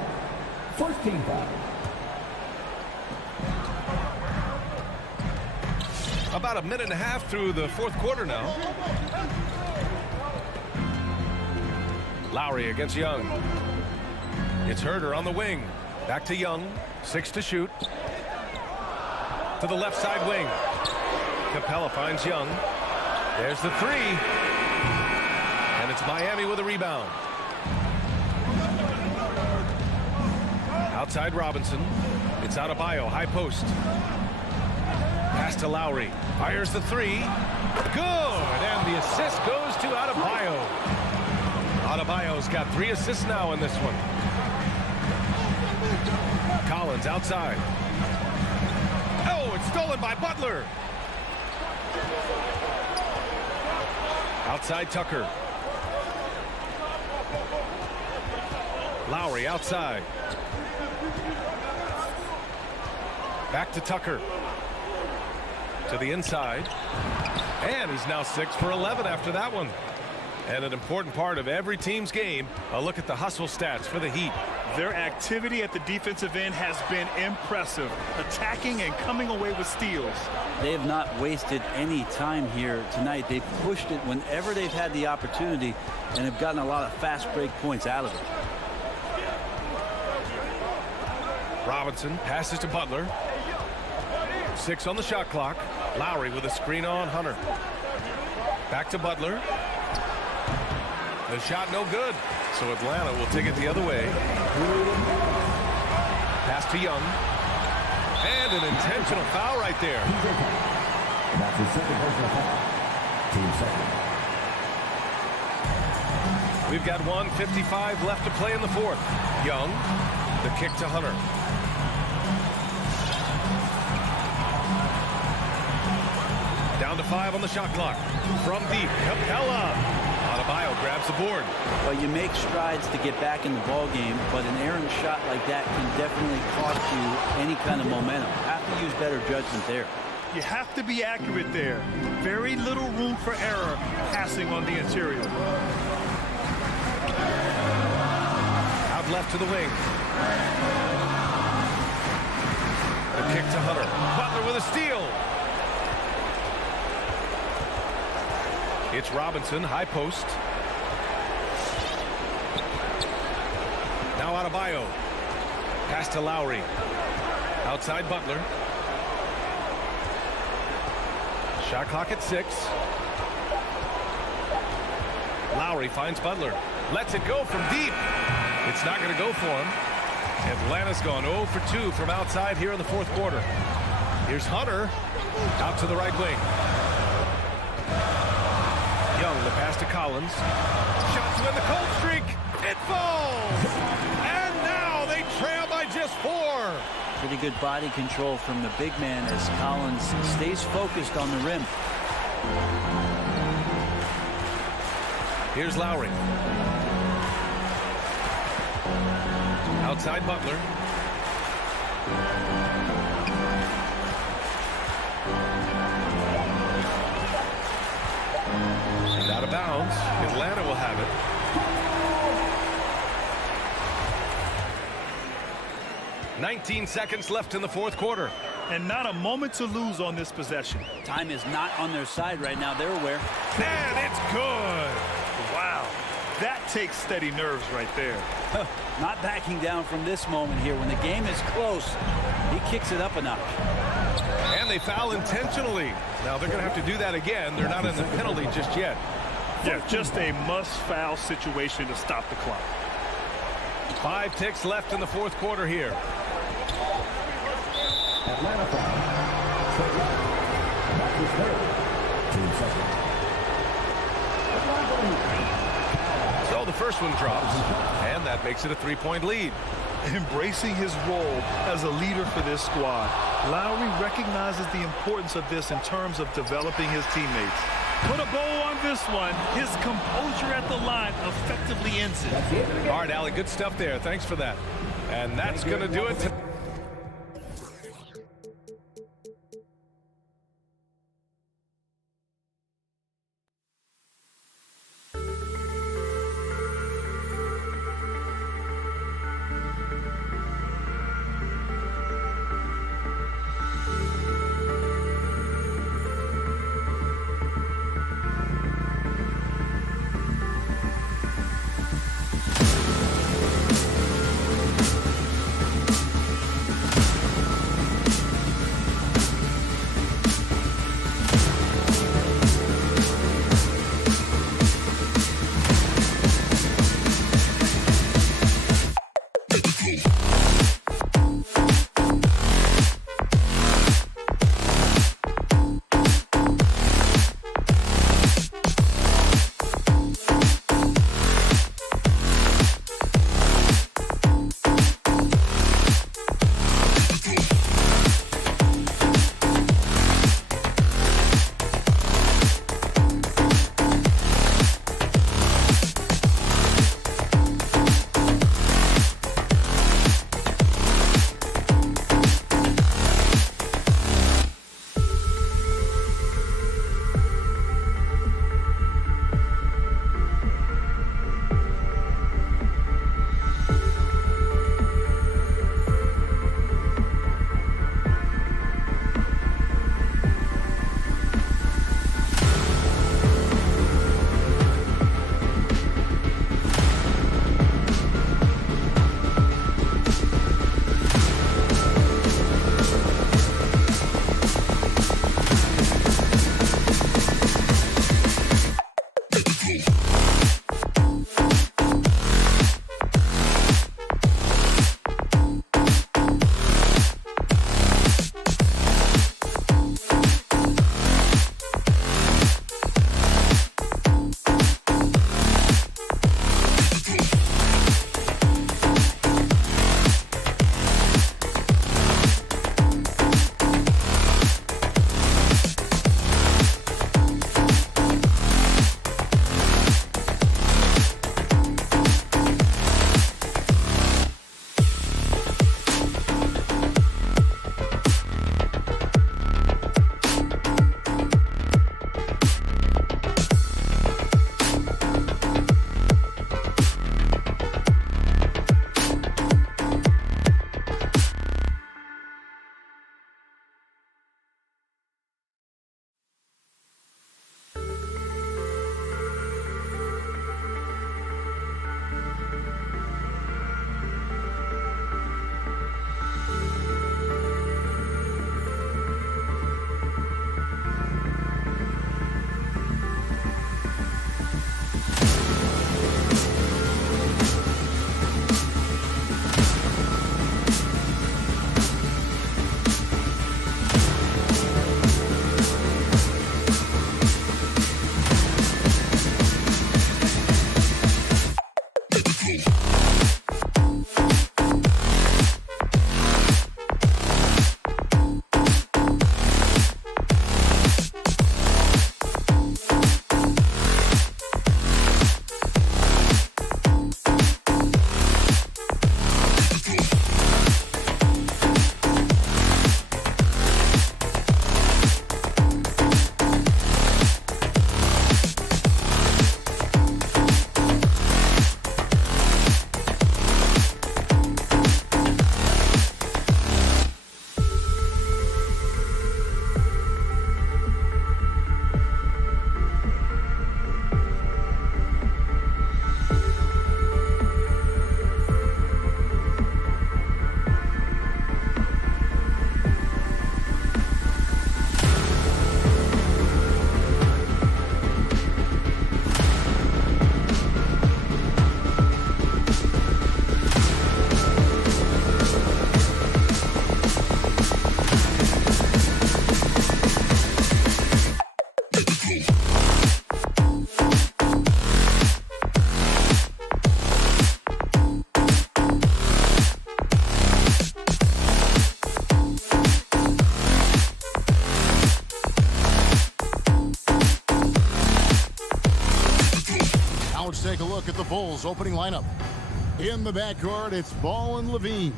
First team foul. About a minute and a half through the fourth quarter now. Lowry against Young. It's Herder on the wing. Back to Young. 6 to shoot. To the left side wing. Capella finds Young. There's the three. And it's Miami with a rebound. Outside Robinson. It's Adebayo, high post. Pass to Lowry. Fires the three. Good. And the assist goes to Adebayo. Adebayo's got 3 assists now in this one. Collins outside. Oh, it's stolen by Butler. Outside Tucker. Lowry outside. Back to Tucker. To the inside. And he's now 6 for 11 after that one. And an important part of every team's game, a look at the hustle stats for the Heat. Their activity at the defensive end has been impressive, attacking and coming away with steals. They have not wasted any time here tonight. They've pushed it whenever they've had the opportunity and have gotten a lot of fast break points out of it. Robinson passes to Butler. 6 on the shot clock. Lowry with a screen on Hunter. Back to Butler. The shot no good. So Atlanta will take it the other way. Pass to Young. And an intentional foul right there. That's his second personal foul. Team second. We've got 1:55 left to play in the fourth. Young, the kick to Hunter. Down to 5 on the shot clock. From deep, Capella. Adebayo grabs the board. Well, you make strides to get back in the ball game, but an errant shot like that can definitely cost you any kind of momentum. Have to use better judgment there. You have to be accurate there. Very little room for error passing on the interior. Out left to the wing. The kick to Hunter. Butler with a steal. It's Robinson, high post. Now Adebayo. Pass to Lowry. Outside Butler. Shot clock at 6. Lowry finds Butler. Lets it go from deep. It's not going to go for him. Atlanta's gone 0 for 2 from outside here in the fourth quarter. Here's Hunter. Out to the right wing. Young, the pass to Collins. Shot to win the cold streak. It falls. And now they trail by just 4. Pretty good body control from the big man as Collins stays focused on the rim. Here's Lowry. Outside Butler. And out of bounds. Atlanta will have it. "19 seconds left in the fourth quarter. And not a moment to lose on this possession. Time is not on their side right now. They're aware. And it's good. Wow. That takes steady nerves right there. Not backing down from this moment here. When the game is close, he kicks it up a notch. And they foul intentionally. Now they're going to have to do that again. They're not in the penalty just yet. Yeah, just a must-foul situation to stop the clock. 5 ticks left in the fourth quarter here. Atlanta foul. That's his third. Team second. So the first one drops, and that makes it a 3-point lead. Embracing his role as a leader for this squad, Lowry recognizes the importance of this in terms of developing his teammates. put a bow on this one. His composure at the line effectively ends it. All right, Allie, good stuff there. Thanks for that. And that's going to do it. look at the Bulls' opening lineup. In the backcourt, it's Ball and Levine.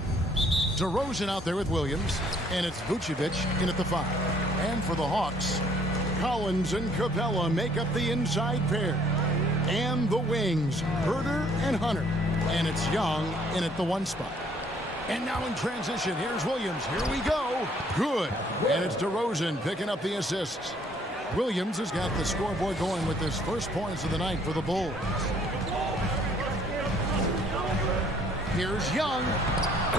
DeRozan out there with Williams, and it's Vucevic in at the 5. And for the Hawks, Collins and Capella make up the inside pair. And the wings, Herder and Hunter. And it's Young in at the 1 spot. And now in transition, here's Williams. Here we go. Good. And it's DeRozan picking up the assists. Williams has got the scoreboard going with his first points of the night for the Bulls. Here's Young.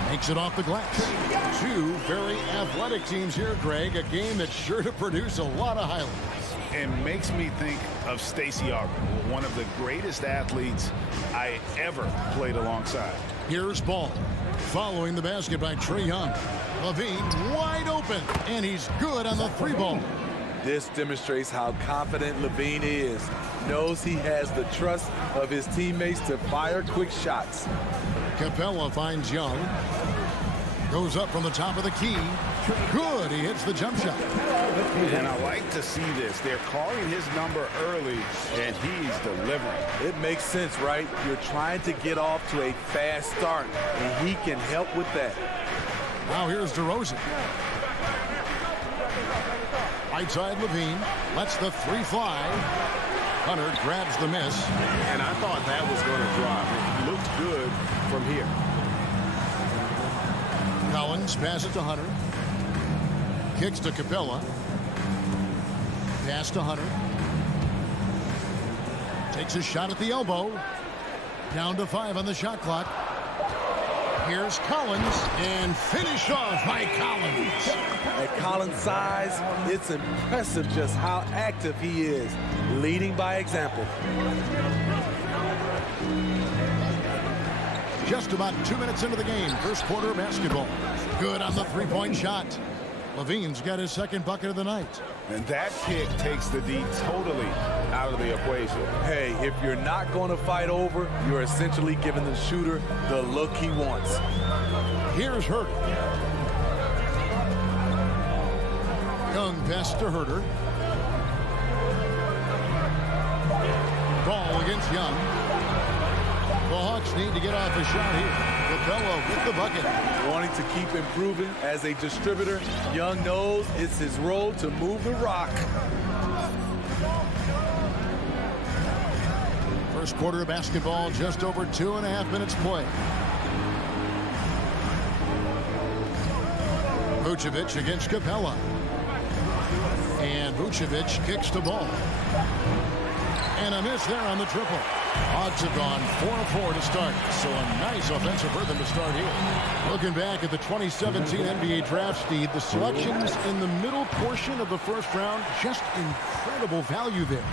Makes it off the glass. Two very athletic teams here, Greg. A game that's sure to produce a lot of highlights. It makes me think of Stacey Augmon, one of the greatest athletes I ever played alongside. Here's Ball. Following the basket by Trae Young. Levine wide open, and he's good on the 3-ball. This demonstrates how confident Levine is. Knows he has the trust of his teammates to fire quick shots. Capella finds Young. Goes up from the top of the key. Good. He hits the jump shot. And I like to see this. They're calling his number early, and he's delivering. It makes sense, right? You're trying to get off to a fast start, and he can help with that. Now here's DeRozan. Right side Levine lets the 3 fly. Hunter grabs the miss. And I thought that was going to drop. It looked good from here. Collins passes to Hunter. Kicks to Capella. Pass to Hunter. Takes a shot at the elbow. Down to 5 on the shot clock. Here's Collins, and finish off by Collins. At Collins' size, it's impressive just how active he is, leading by example. Just about 2 minutes into the game, first quarter of basketball. Good on the 3-point shot. Levine's got his second bucket of the night. And that pick takes the D totally out of the equation. Hey, if you're not going to fight over, you're essentially giving the shooter the look he wants. Here's Herder. Young pass to Herder. Ball against Young. The Hawks need to get off a shot here. Capella with the bucket. Wanting to keep improving as a distributor, Young knows it's his role to move the rock. First quarter of basketball, just over 2.5 minutes play. Vucevic against Capella. And Vucevic kicks the ball. And a miss there on the triple. Hawks have gone 4-4 to start, so a nice offensive rhythm to start here. Looking back at the 2017 NBA draft, Steve, the selections in the middle portion of the first round, just incredible value there.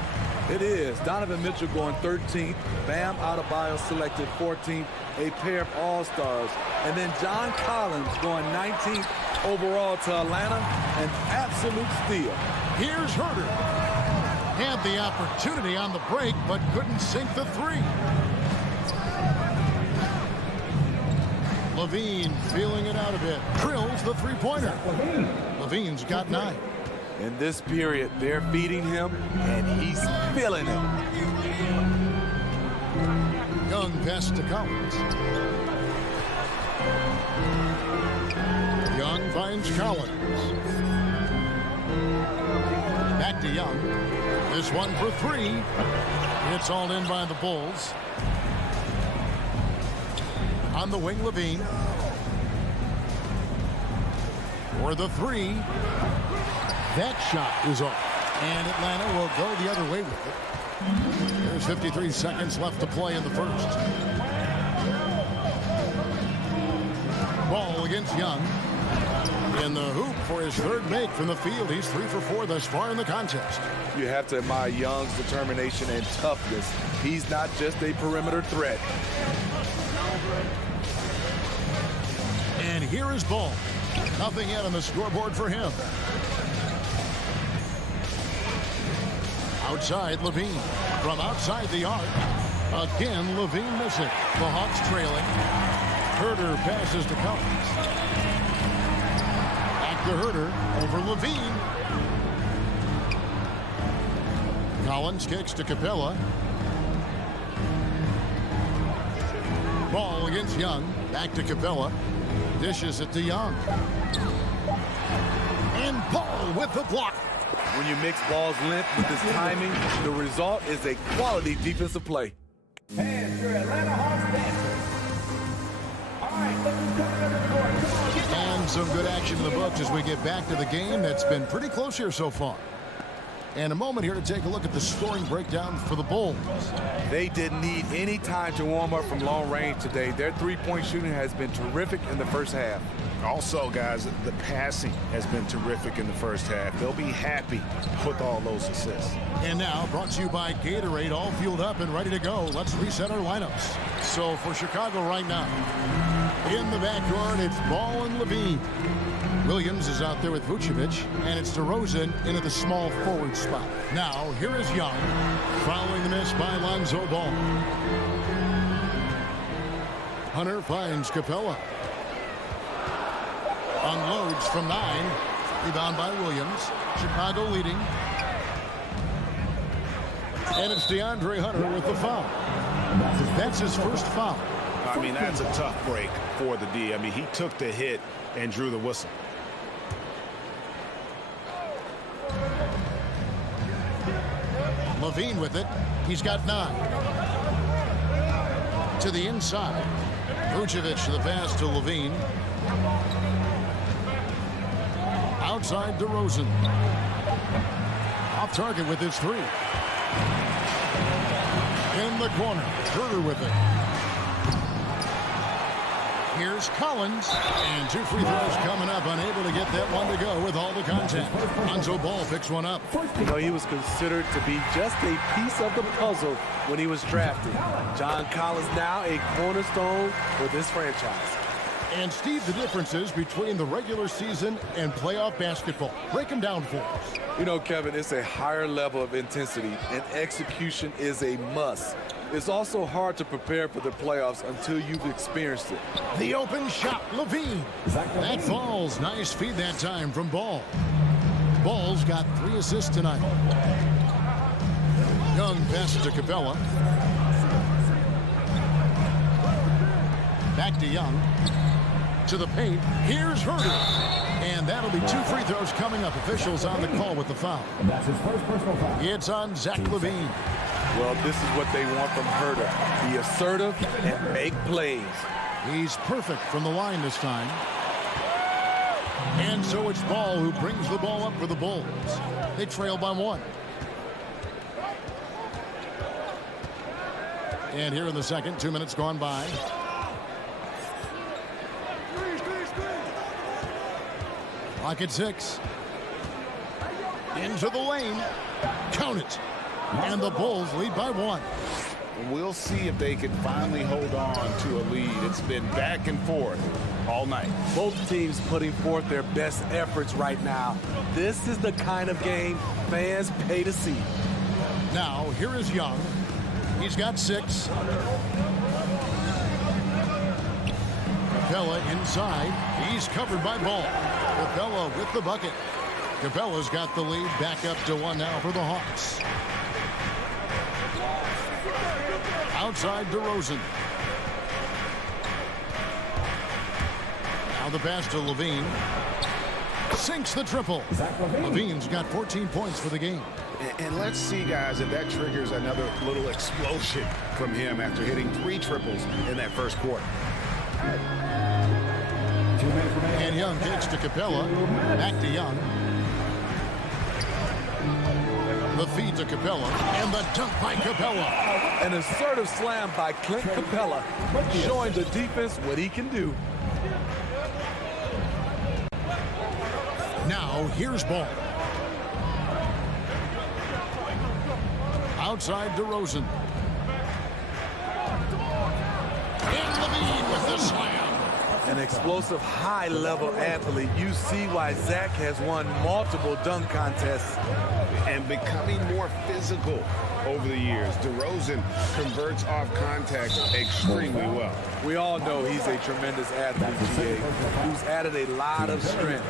It is. Donovan Mitchell going 13th. Bam Adebayo selected 14th. A pair of all-stars. And then John Collins going 19th overall to Atlanta. An absolute steal. Here's Herder. Had the opportunity on the break, but couldn't sink the 3. Levine feeling it out a bit. Drills the 3-pointer. Levine's got 9. In this period, they're feeding him, and he's feeling it. Young pass to Collins. Young finds Collins. Back to Young. This one for 3. It's all in by the Bulls. On the wing, Levine. For the 3. That shot is off. And Atlanta will go the other way with it. There's 53 seconds left to play in the first. Ball against Young. In the hoop for his third make from the field. He's 3 for 4 thus far in the contest. You have to admire Young's determination and toughness. He's not just a perimeter threat. And here is Ball. Nothing yet on the scoreboard for him. Outside, Levine. From outside the arc. Again, Levine missing. The Hawks trailing. Herder passes to Collins. Back to Herder. Over Levine. Collins kicks to Capella. Ball against Young. Back to Capella. Dishes it to Young. And Ball with the block. When you mix Ball's length with his timing, the result is a quality defensive play. And your Atlanta Hawks dancers. All right, look who's coming under the board. Come on, get down. And some good action in the books as we get back to the game that's been pretty close here so far. And a moment here to take a look at the scoring breakdown for the Bulls. They didn't need any time to warm up from long range today. Their three-point shooting has been terrific in the first half. Also, guys, the passing has been terrific in the first half. They'll be happy with all those assists. And now, brought to you by Gatorade, all fueled up and ready to go. Let's reset our lineups. So for Chicago right now, in the backcourt, it's Ball and Levine. Williams is out there with Vucevic, and it's DeRozan into the small forward spot. Now, here is Young, following the miss by Lonzo Ball. Hunter finds Capella. Unloads from 9. Rebound by Williams. Chicago leading. And it's DeAndre Hunter with the foul. That's his first foul. I mean, that's a tough break for the D. I mean, he took the hit and drew the whistle. Levine with it. He's got 9. To the inside. Vucevic to the pass to Levine. Outside DeRozan. Off target with his 3. In the corner. Herter with it. Here's Collins. And 2 free throws coming up. Unable to get that one to go with all the contact. Lonzo Ball picks one up. You know, he was considered to be just a piece of the puzzle when he was drafted. John Collins now a cornerstone for this franchise. And Steve, the differences between the regular season and playoff basketball. Break them down for us. You know, Kevin, it's a higher level of intensity, and execution is a must. It's also hard to prepare for the playoffs until you've experienced it. The open shot, Levine. That falls. Nice feed that time from Ball. Ball's got 3 assists tonight. Young passes to Capella. Back to Young. To the paint. Here's Herter. And that'll be 2 free throws coming up. Officials on the call with the foul. That's his first personal foul. It's on Zach Levine. Well, this is what they want from Herter. Be assertive and make plays. He's perfect from the line this time. And so it's Ball who brings the ball up for the Bulls. They trail by 1. And here in the second, 2 minutes gone by. Clock at 6. Into the lane. Count it. And the Bulls lead by 1. We'll see if they can finally hold on to a lead. It's been back and forth all night. Both teams putting forth their best efforts right now. This is the kind of game fans pay to see. Now, here is Young. He's got 6. Capella inside. He's covered by Ball. Capella with the bucket. Capella's got the lead back up to 1 now for the Hawks. Outside DeRozan. Now the pass to Levine. Sinks the triple. Levine's got 14 points for the game. And let's see, guys, if that triggers another little explosion from him after hitting 3 triples in that first quarter. And Young takes to Capella. Back to Young. The feed to Capella. And the dunk by Capella. An assertive slam by Clint Capella, showing the defense what he can do. Now, here's Ball. Outside DeRozan. And Levine with the slam. An explosive, high-level athlete. You see why Zach has won multiple dunk contests. And becoming more physical over the years. DeRozan converts off contact extremely well. We all know he's a tremendous athlete, GA, who's added a lot of strength.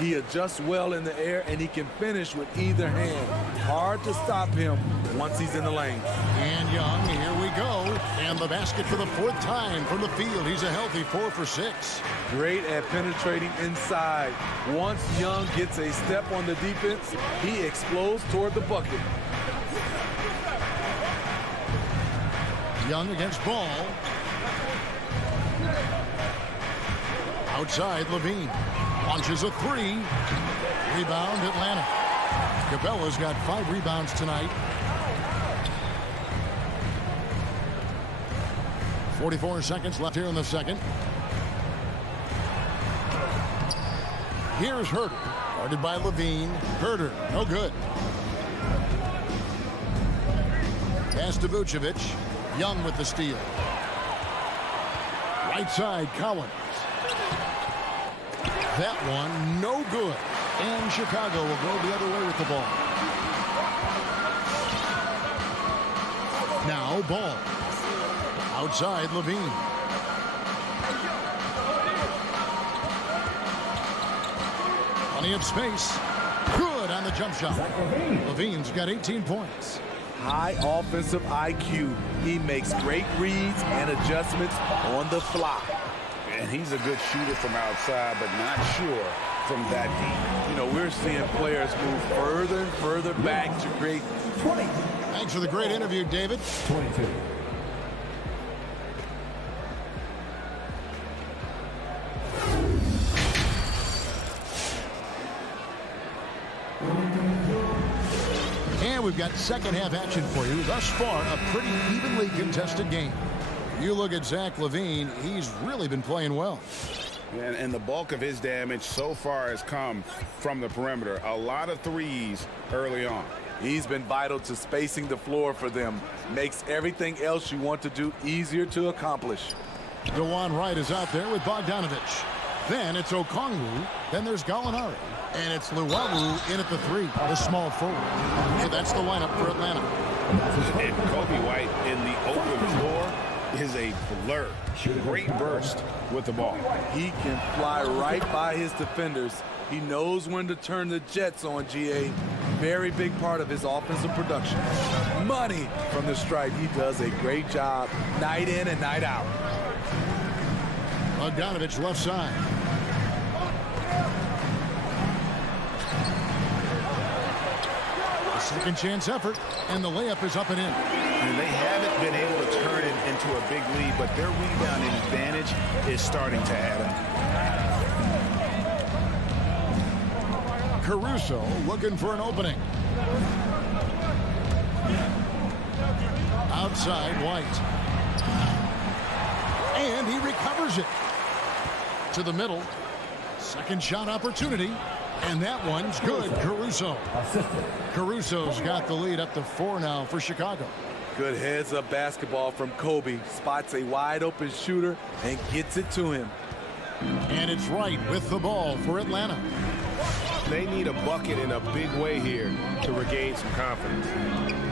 He adjusts well in the air, and he can finish with either hand. Hard to stop him once he's in the lane. And Young, here we go. And the basket for the 4th time from the field. He's a healthy 4 for 6. Great at penetrating inside. Once Young gets a step on the defense, he explodes toward the bucket. Young against Ball. Outside, Levine. Launches a 3. Rebound, Atlanta. Capella's got 5 rebounds tonight. 44 seconds left here in the second. Here's Herter. Guarded by Levine. Herter, no good. Pass to Vucevic. Young with the steal. Right side, Collins. That one, no good. And Chicago will go the other way with the ball. Now Ball. Outside, Levine. Plenty of space. Good on the jump shot. Levine's got 18 points. High offensive IQ. He makes great reads and adjustments on the fly. And he's a good shooter from outside, but not sure from that deep. You know, we're seeing players move further and further back to create 20. Thanks for the great interview, David. 22. And we've got second half action for you. Thus far, a pretty evenly contested game. You look at Zach LaVine, he's really been playing well. And the bulk of his damage so far has come from the perimeter. A lot of threes early on. He's been vital to spacing the floor for them. Makes everything else you want to do easier to accomplish. DeJuan Wright is out there with Bogdanovich. Then it's Okongwu. Then there's Gallinari. And it's Luwawu in at the 3, the small forward. So that's the lineup for Atlanta. And Kobe White in the open floor is a blur. Great burst with the ball. He can fly right by his defenders. He knows when to turn the Jets on, GA. Very big part of his offensive production. Money from the stripe. He does a great job night in and night out. Bogdanovich left side. A second chance effort, and the layup is up and in. And they haven't been able to turn it into a big lead, but their rebounding advantage is starting to add up. Caruso looking for an opening. Outside, White. And he recovers it. To the middle. Second shot opportunity. And that one's good. Caruso. Caruso's got the lead up to 4 now for Chicago. Good heads-up basketball from Kobe. Spots a wide-open shooter and gets it to him. And it's Wright with the ball for Atlanta. They need a bucket in a big way here to regain some confidence.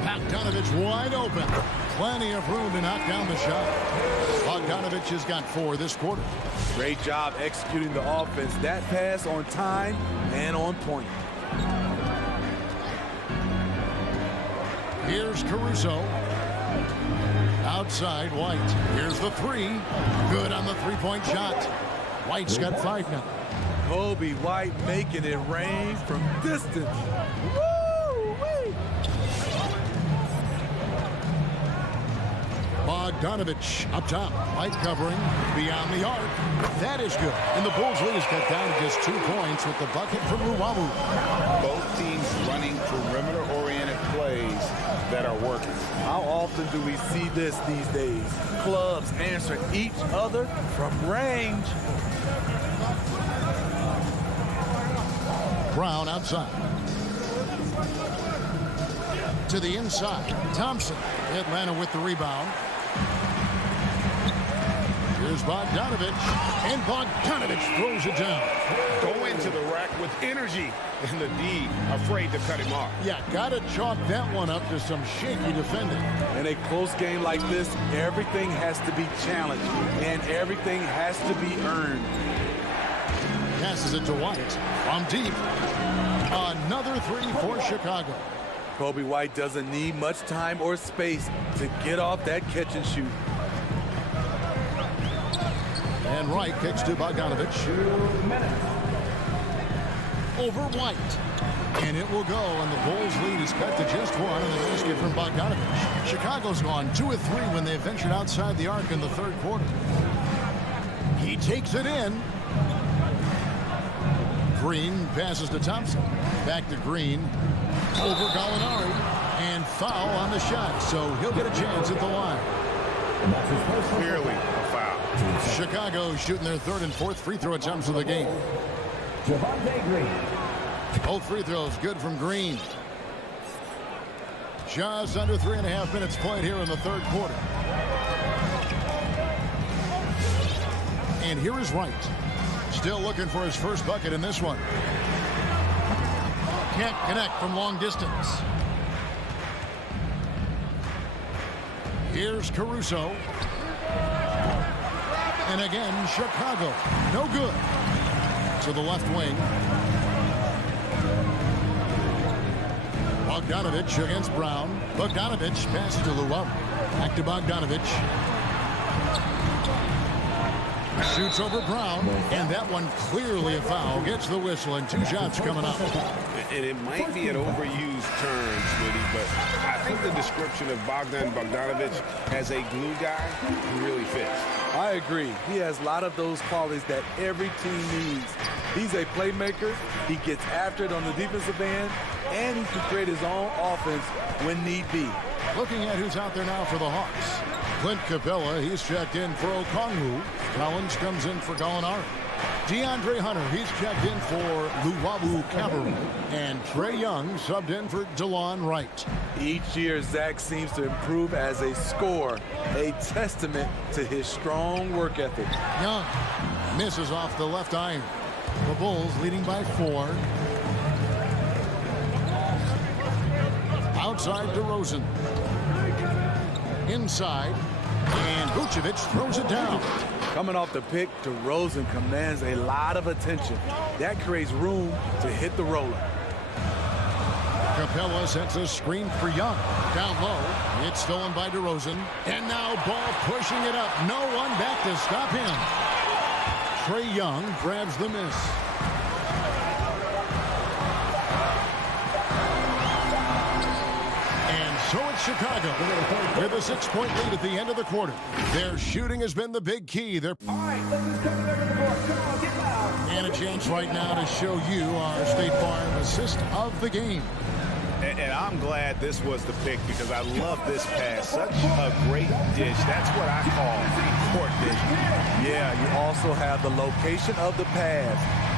Bogdanovich wide open. Plenty of room to knock down the shot. Bogdanovich has got 4 this quarter. Great job executing the offense. That pass on time and on point. Here's Caruso. Outside, White. Here's the 3. Good on the three-point shot. White's got 5 now. Kobe White making it rain from distance. Woo-wee. Bogdanovich up top. White covering beyond the arc. That is good. And the Bulls lead is cut down to just 2 points with the bucket from Luwawu. Both teams running perimeter-oriented plays that are working. How often do we see this these days? Clubs answering each other from range. Brown outside. To the inside. Thompson. Atlanta with the rebound. Here's Bogdanovich. And Bogdanovich throws it down. Go into the rack with energy. And the D afraid to cut him off. Yeah, got to chalk that one up to some shaky defending. In a close game like this, everything has to be challenged. And everything has to be earned. Passes it to White. From deep. Another 3 for Chicago. Kobe White doesn't need much time or space to get off that catch and shoot. And Wright kicks to Bogdanovich. 2 minutes. Over White. And it will go, and the Bulls lead is cut to just one in the basket from Bogdanovich. Chicago's gone 2 of 3 when they ventured outside the arc in the third quarter. He takes it in. Green passes to Thompson. Back to Green. Over Gallinari. And foul on the shot, so he'll get a chance at the line. Clearly a foul. Chicago shooting their third and fourth free throw attempts of the game. Javante Green. Both free throws good from Green. Just under 3.5 minutes played here in the third quarter. And here is Wright. Still looking for his first bucket in this one. Can't connect from long distance. Here's Caruso. And again, Chicago. No good. To the left wing. Bogdanovich against Brown. Bogdanovich passes to Luau. Back to Bogdanovich. Shoots over Brown, and that one clearly a foul. Gets the whistle, and 2 shots coming up. And it might be an overused term, Smitty, but I think the description of Bogdan Bogdanovich as a glue guy really fits. I agree. He has a lot of those qualities that every team needs. He's a playmaker. He gets after it on the defensive end, and he can create his own offense when need be. Looking at who's out there now for the Hawks. Clint Capella, he's checked in for Okongwu. Collins comes in for Gallinari. DeAndre Hunter, he's checked in for Luwawu Cabarrot. And Trae Young subbed in for DeLon Wright. Each year, Zach seems to improve as a scorer, a testament to his strong work ethic. Young misses off the left iron. The Bulls leading by 4. Outside DeRozan. Inside. And Vucevic throws it down. Coming off the pick, DeRozan commands a lot of attention. That creates room to hit the roller. Capella sets a screen for Young. Down low. It's stolen by DeRozan. And now ball pushing it up. No one back to stop him. Trae Young grabs the miss. So it's Chicago with a 6-point lead at the end of the quarter. Their shooting has been the big key. All right, look who's coming over the board. Come on, get loud. And a chance right now to show you our State Farm assist of the game. And I'm glad this was the pick because I love this pass. Such a great dish. That's what I call court vision. Yeah, you also have the location of the pass.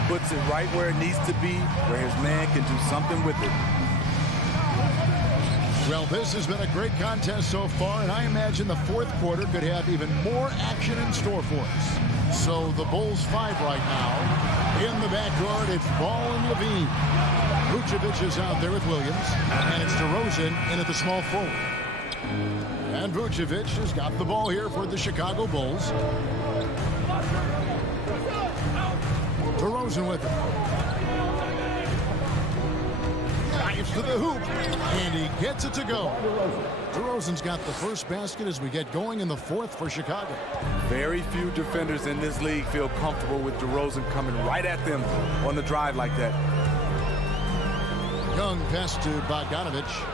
Puts it right where it needs to be, where his man can do something with it. Well, this has been a great contest so far, and I imagine the fourth quarter could have even more action in store for us. So the Bulls 5 right now. In the backcourt, it's Ball and Levine. Vucevic is out there with Williams, and it's DeRozan in at the small forward. And Vucevic has got the ball here for the Chicago Bulls. DeRozan with it. Drives to the hoop, and he gets it to go. DeRozan's got the first basket as we get going in the fourth for Chicago. Very few defenders in this league feel comfortable with DeRozan coming right at them on the drive like that. Young pass to Bogdanovich.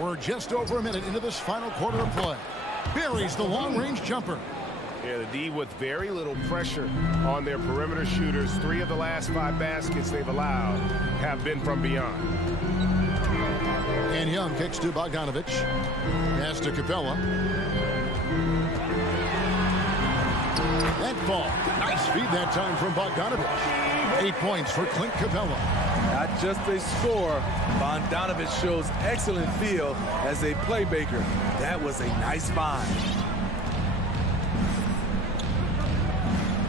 We're just over a minute into this final quarter of play. Buries the long-range jumper. Yeah, the D with very little pressure on their perimeter shooters. 3 of the last 5 baskets they've allowed have been from beyond. And Young kicks to Bogdanovich. Pass to Capella. That ball. Nice feed that time from Bogdanovich. 8 points for Clint Capella. Not just a scorer, Bogdanovich shows excellent feel as a playmaker. That was a nice find.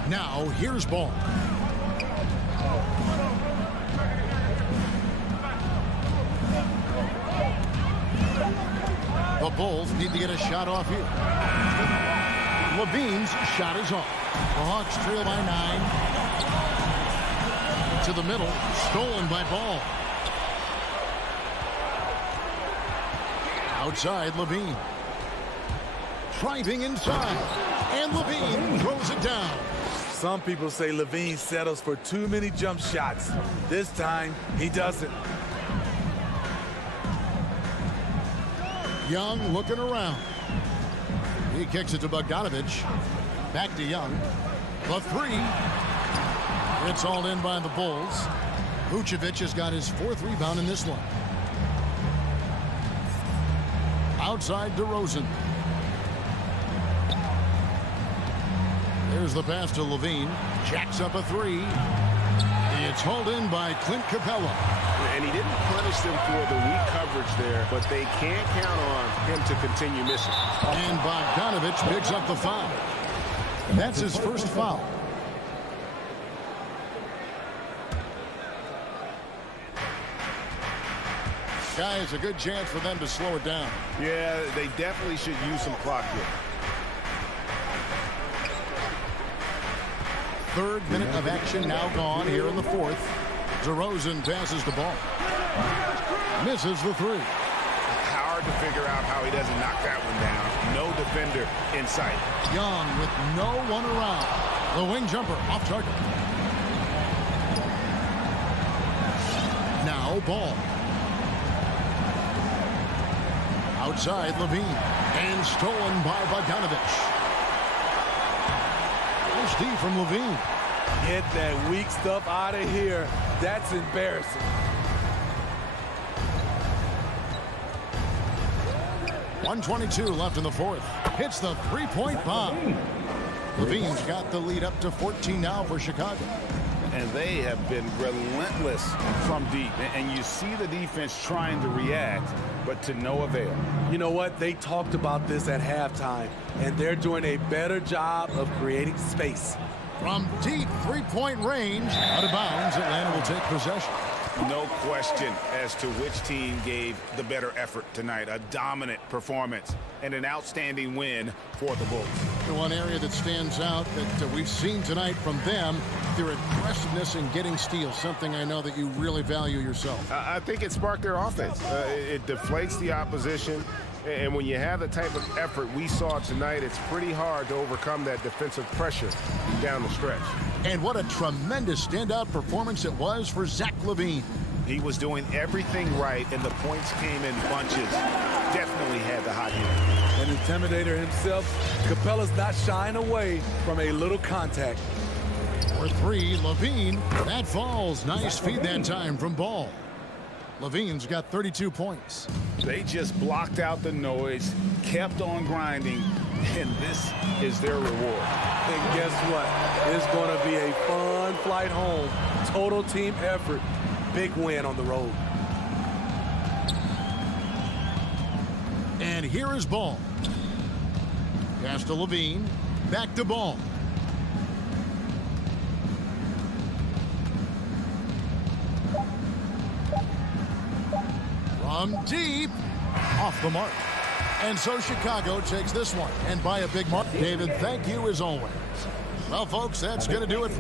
Now, here's Ball. The Bulls need to get a shot off here. Levine's shot is off. The Hawks trail by 9. To the middle. Stolen by Ball. Outside, Levine. Driving inside. And Levine throws it down. Some people say Levine settles for too many jump shots. This time, he doesn't. Young looking around. He kicks it to Bogdanovich. Back to Young. The three. It's all in by the Bulls. Vucevic has got his 4th rebound in this one. Outside DeRozan. There's the pass to Levine. Jacks up a 3. It's hauled in by Clint Capella. And he didn't punish them for the weak coverage there, but they can't count on him to continue missing. And Bogdanovich picks up the foul. That's his first foul. Guys, a good chance for them to slow it down. Yeah, they definitely should use some clock here. 3rd minute of action now gone here in the 4th. DeRozan passes the ball. Misses the 3. Hard to figure out how he doesn't knock that one down. No defender in sight. Young with no one around. The wing jumper off target. Now Ball. Outside Levine. And stolen by Bogdanovich. Nice D from Levine. Get that weak stuff out of here. That's embarrassing. .122 left in the 4th. Hits the 3-point bomb. Levine's got the lead up to 14 now for Chicago. And they have been relentless from deep. And you see the defense trying to react, but to no avail. You know what? They talked about this at halftime, and they're doing a better job of creating space. From deep 3-point range, out of bounds, Atlanta will take possession. No question as to which team gave the better effort tonight. A dominant performance and an outstanding win for the Bulls. The one area that stands out that we've seen tonight from them, their aggressiveness in getting steals, something I know that you really value yourself. I think it sparked their offense. It deflates the opposition. And when you have the type of effort we saw tonight, it's pretty hard to overcome that defensive pressure down the stretch. And what a tremendous standout performance it was for Zach LaVine. He was doing everything right, and the points came in bunches. Definitely had the hot hand. An intimidator himself, Capella's not shying away from a little contact. For 3, LaVine. That falls. Nice feed that time from Ball. LaVine's got 32 points. They just blocked out the noise, kept on grinding, and this is their reward. And guess what? It's going to be a fun flight home. Total team effort. Big win on the road. And here is Ball. Pass to LaVine. Back to Ball. From deep, off the mark. And so Chicago takes this one, and by a big mark. David, thank you as always. Well, folks, that's going to do it.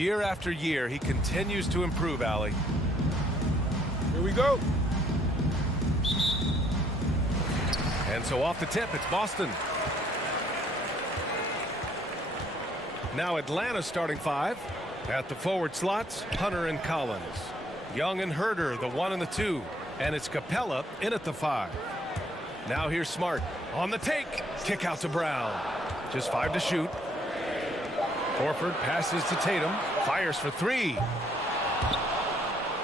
Year after year, he continues to improve, Allie. Here we go. And so off the tip, it's Boston. Now Atlanta starting five. At the forward slots, Hunter and Collins. Young and Herder, the 1 and the 2. And it's Capella in at the 5. Now here's Smart on the take. Kick out to Brown. Just 5 to shoot. Horford passes to Tatum. Fires for 3.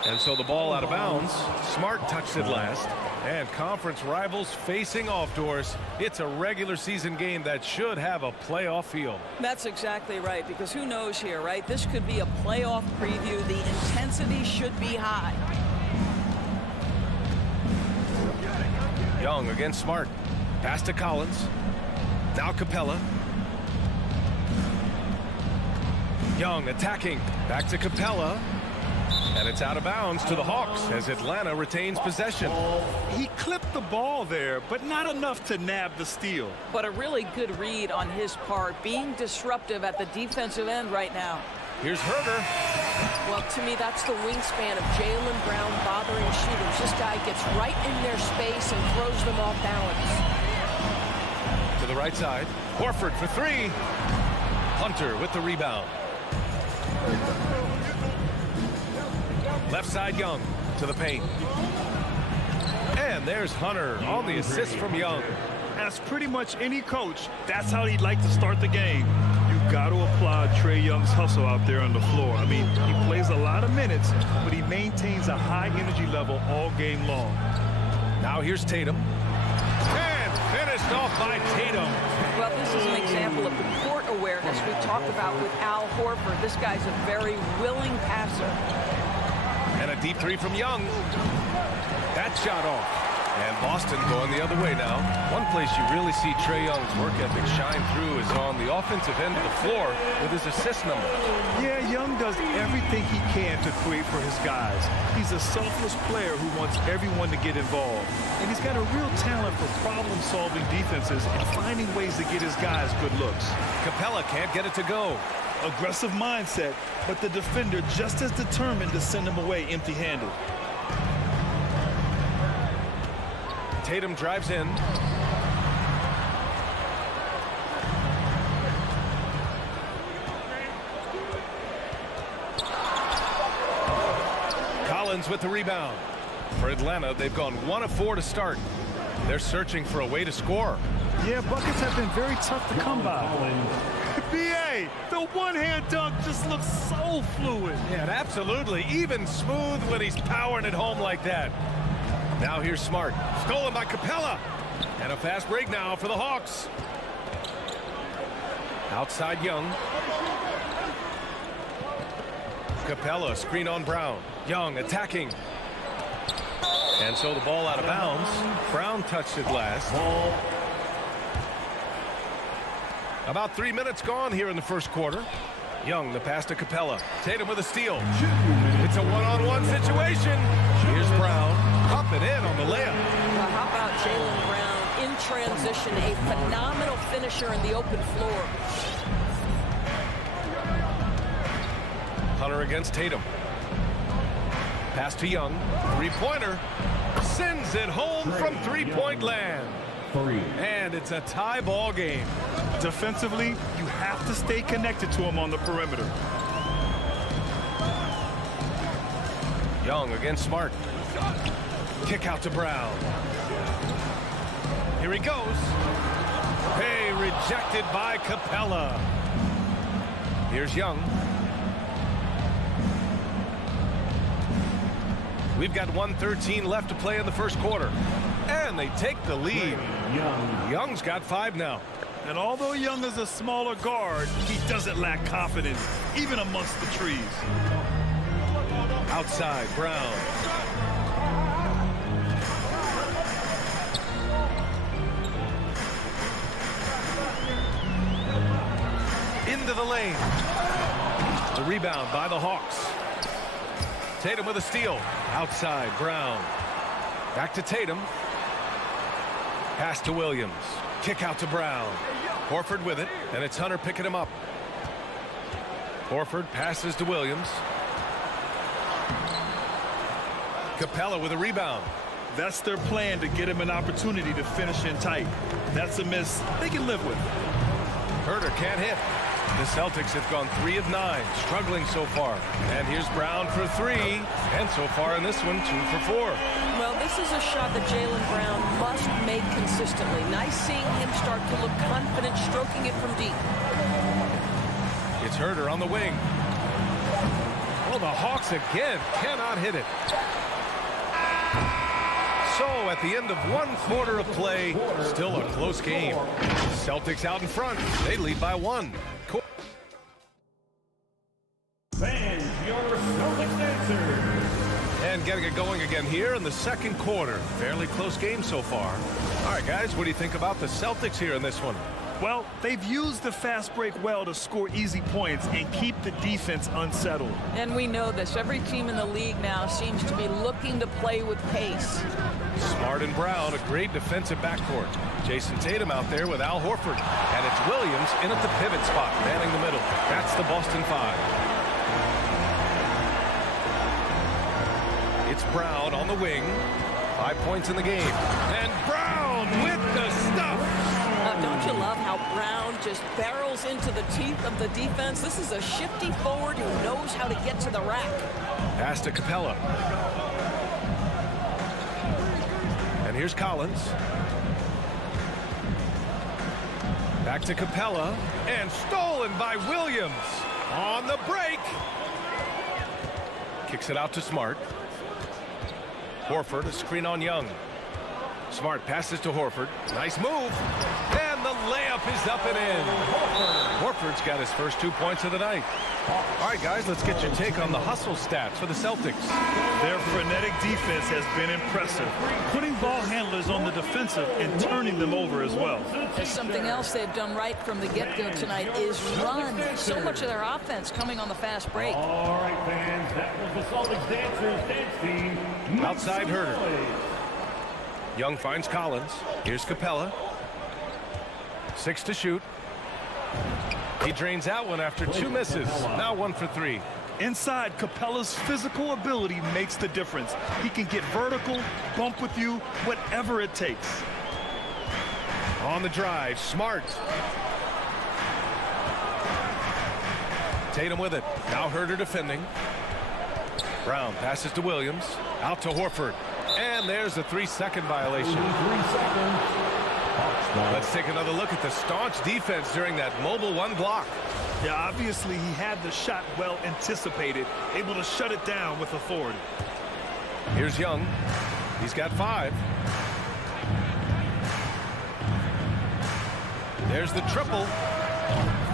And so the ball out of bounds. Smart touched it last. And conference rivals facing off doors. It's a regular season game that should have a playoff feel. That's exactly right, because who knows here, right? This could be a playoff preview. The intensity should be high. Young against Smart. Pass to Collins. Now Capella. Young attacking. Back to Capella. And it's out of bounds to the Hawks as Atlanta retains possession. He clipped the ball there, but not enough to nab the steal. But a really good read on his part, being disruptive at the defensive end right now. Here's Herder. Well, to me, that's the wingspan of Jaylen Brown bothering shooters. This guy gets right in their space and throws them off balance. To the right side. Horford for 3. Hunter with the rebound. Left side, Young to the paint. And there's Hunter on the assist from Young. As pretty much any coach, that's how he'd like to start the game. You got to applaud Trae Young's hustle out there on the floor. I mean, he plays a lot of minutes, but he maintains a high energy level all game long. Now here's Tatum. And finished off by Tatum. Well, this is an example of the court awareness we talked about with Al Horford. This guy's a very willing passer. And a deep 3 from Young. That shot off. And Boston going the other way now. One place you really see Trae Young's work ethic shine through is on the offensive end of the floor with his assist number. Yeah, Young does everything he can to create for his guys. He's a selfless player who wants everyone to get involved. And he's got a real talent for problem-solving defenses and finding ways to get his guys good looks. Capella can't get it to go. Aggressive mindset, but the defender just as determined to send him away empty-handed. Tatum drives in. Collins with the rebound. For Atlanta, they've gone 1 of 4 to start. They're searching for a way to score. Yeah, buckets have been very tough to come by. BA, the one-hand dunk just looks so fluid. Yeah, absolutely. Even smooth when he's powering it home like that. Now here's Smart. Stolen by Capella. And a fast break now for the Hawks. Outside Young. Capella, screen on Brown. Young attacking. And so the ball out of bounds. Brown touched it last. About 3 minutes gone here in the first quarter. Young, the pass to Capella. Tatum with a steal. It's a one-on-one situation. Here's Brown. Up and in on the layup. Well, how about Jaylen Brown in transition, a phenomenal finisher in the open floor. Hunter against Tatum. Pass to Young. Three-pointer. Sends it home from three-point land. And it's a tie ball game. Defensively, you have to stay connected to him on the perimeter. Young against Smart. Kick out to Brown. Here he goes. Hey, rejected by Capella. Here's Young. We've got 1:13 left to play in the first quarter. And they take the lead. Young's got 5 now. And although Young is a smaller guard, he doesn't lack confidence, even amongst the trees. Outside, Brown. Into the lane. The rebound by the Hawks. Tatum with a steal. Outside, Brown. Back to Tatum. Pass to Williams. Kick out to Brown. Horford with it, and it's Hunter picking him up. Horford passes to Williams. Capella with a rebound. That's their plan, to get him an opportunity to finish in tight. That's a miss they can live with. Herter can't hit. The Celtics have gone 3 of 9, struggling so far. And here's Brown for 3. And so far in this one, 2 for 4. Well, this is a shot that Jaylen Brown must make consistently. Nice seeing him start to look confident, stroking it from deep. It's Herter on the wing. Oh, the Hawks again cannot hit it. So at the end of 1 quarter of play, still a close game. Celtics out in front. They lead by 1. Fans, your Celtics answer. And getting it going again here in the second quarter. Fairly close game so far. All right, guys, what do you think about the Celtics here in this one? Well, they've used the fast break well to score easy points and keep the defense unsettled. And we know this. Every team in the league now seems to be looking to play with pace. Smart and Brown, a great defensive backcourt. Jason Tatum out there with Al Horford. And it's Williams in at the pivot spot, manning the middle. That's the Boston 5. It's Brown on the wing. 5 points in the game. And Brown with the stuff. Don't you love how Brown just barrels into the teeth of the defense? This is a shifty forward who knows how to get to the rack. Pass to Capella. And here's Collins. Back to Capella. And stolen by Williams. On the break. Kicks it out to Smart. Horford, a screen on Young. Smart passes to Horford. Nice move. And the layup is up and in. Horford's got his first 2 points of the night. All right, guys, let's get your take on the hustle stats for the Celtics. Their frenetic defense has been impressive, putting ball handlers on the defensive and turning them over as well. There's something else they've done right from the get-go tonight is run. So much of their offense coming on the fast break. All right, fans, that was the Celtics Dancers dance team. Outside Herter. Young finds Collins. Here's Capella. 6 to shoot. He drains out one after 2 misses. Now 1 for 3. Inside, Capella's physical ability makes the difference. He can get vertical, bump with you, whatever it takes. On the drive, Smart. Tatum with it. Now Herter defending. Brown passes to Williams. Out to Horford. And there's a 3-second violation. 3 seconds. Let's take another look at the staunch defense during that mobile 1 block. Yeah, obviously he had the shot well anticipated, able to shut it down with authority. Here's Young. He's got 5. There's the triple.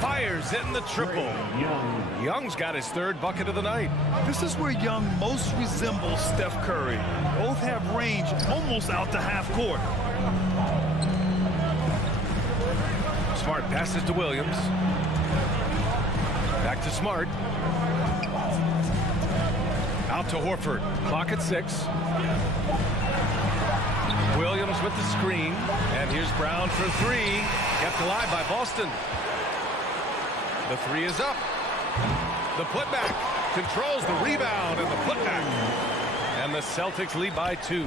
Fires in the triple. Young's got his 3rd bucket of the night. This is where Young most resembles Steph Curry. Both have range almost out to half court. Smart passes to Williams. Back to Smart. Out to Horford. Clock at 6. Williams with the screen. And here's Brown for 3. Kept alive by Boston. The 3 is up. The putback controls the rebound and the putback. And the Celtics lead by 2.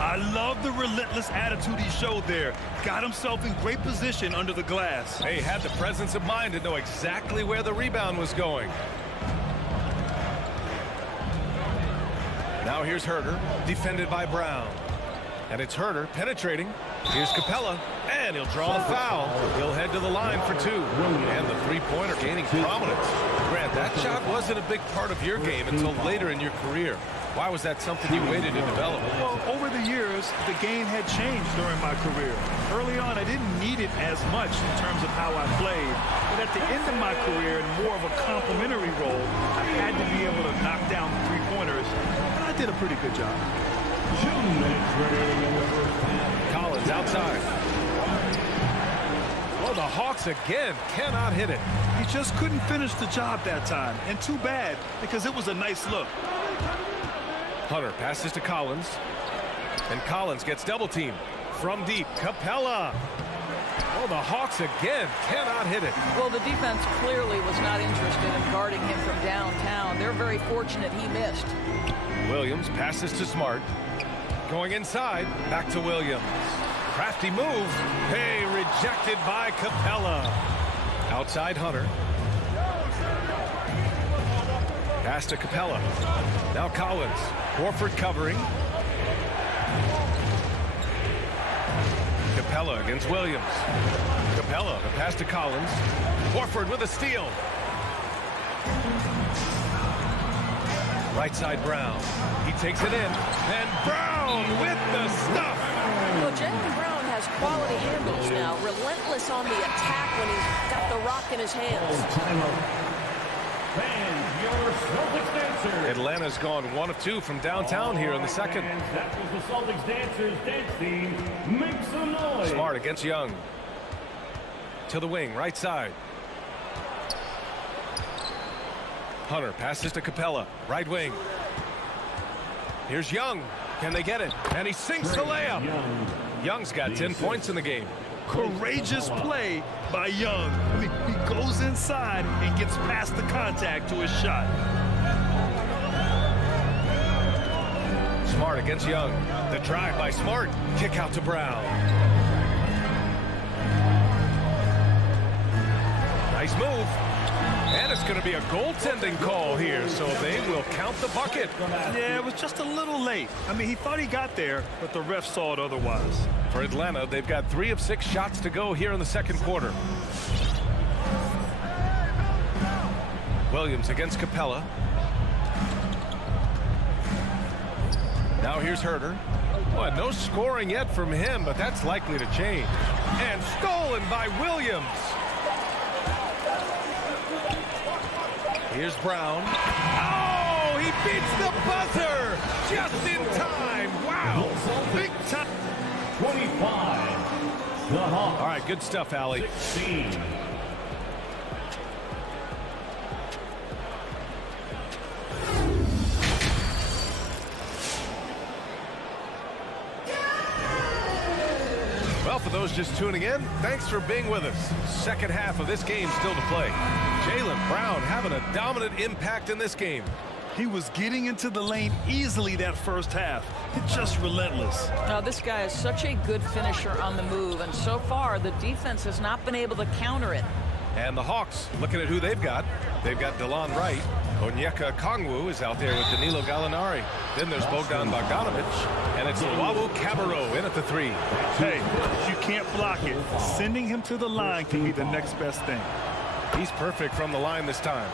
I love the relentless attitude he showed there. Got himself in great position under the glass. He had the presence of mind to know exactly where the rebound was going. Now here's Herter, defended by Brown. And it's Herter penetrating. Here's Capella, and he'll draw the foul. He'll head to the line for 2. And the 3-pointer gaining prominence. Grant, that shot wasn't a big part of your game until later in your career. Why was that something you waited to develop? Well, over the years, the game had changed during my career. Early on, I didn't need it as much in terms of how I played. But at the end of my career, in more of a complementary role, I had to be able to knock down the 3-pointers, and I did a pretty good job. 2 minutes remaining in the first half. Collins outside. Oh, the Hawks again cannot hit it. He just couldn't finish the job that time, and too bad, because it was a nice look. Hunter passes to Collins. And Collins gets double teamed. From deep, Capella. Oh, the Hawks again cannot hit it. Well, the defense clearly was not interested in guarding him from downtown. They're very fortunate he missed. Williams passes to Smart. Going inside, back to Williams. Crafty move. Hey, rejected by Capella. Outside Hunter. Pass to Capella. Now Collins. Horford covering. Capella against Williams. Capella, the pass to Collins. Horford with a steal. Right side Brown. He takes it in. And Brown with the stuff. Well, Jaylen Brown has quality handles now. Relentless on the attack when he's got the rock in his hands. Fans, your Celtics Dancers. Atlanta's gone 1 of 2 from downtown here in the second. Fans, that was the Celtics Dancers dance team. Make some noise. Smart against Young. To the wing, right side. Hunter passes to Capella, right wing. Here's Young. Can they get it? And he sinks the layup. Young's got 10 points in the game. Courageous play by Young. He goes inside and gets past the contact to his shot. Smart against Young. The drive by Smart. Kick out to Brown. Nice move. And it's going to be a goaltending call here, so they will count the bucket. Yeah, it was just a little late. I mean, he thought he got there, but the ref saw it otherwise. For Atlanta, they've got 3 of 6 shots to go here in the second quarter. Williams against Capella. Now here's Herter. Well, no scoring yet from him, but that's likely to change. And stolen by Williams. Here's Brown. Oh, he beats the buzzer just in time. Wow, big time. 25. The Hawks. All right, good stuff, Allie. 16. Well, for those just tuning in, thanks for being with us. Second half of this game still to play. Jaylen Brown having a dominant impact in this game. He was getting into the lane easily that first half. Just relentless. Now, this guy is such a good finisher on the move, and so far the defense has not been able to counter it. And the Hawks, looking at who they've got. They've got DeLon Wright. Onyeka Okongwu is out there with Danilo Gallinari. Then there's Bogdan Bogdanovic. And it's Luwawu Cabarrot in at the 3. Hey, you can't block it. Sending him to the line can be the next best thing. He's perfect from the line this time.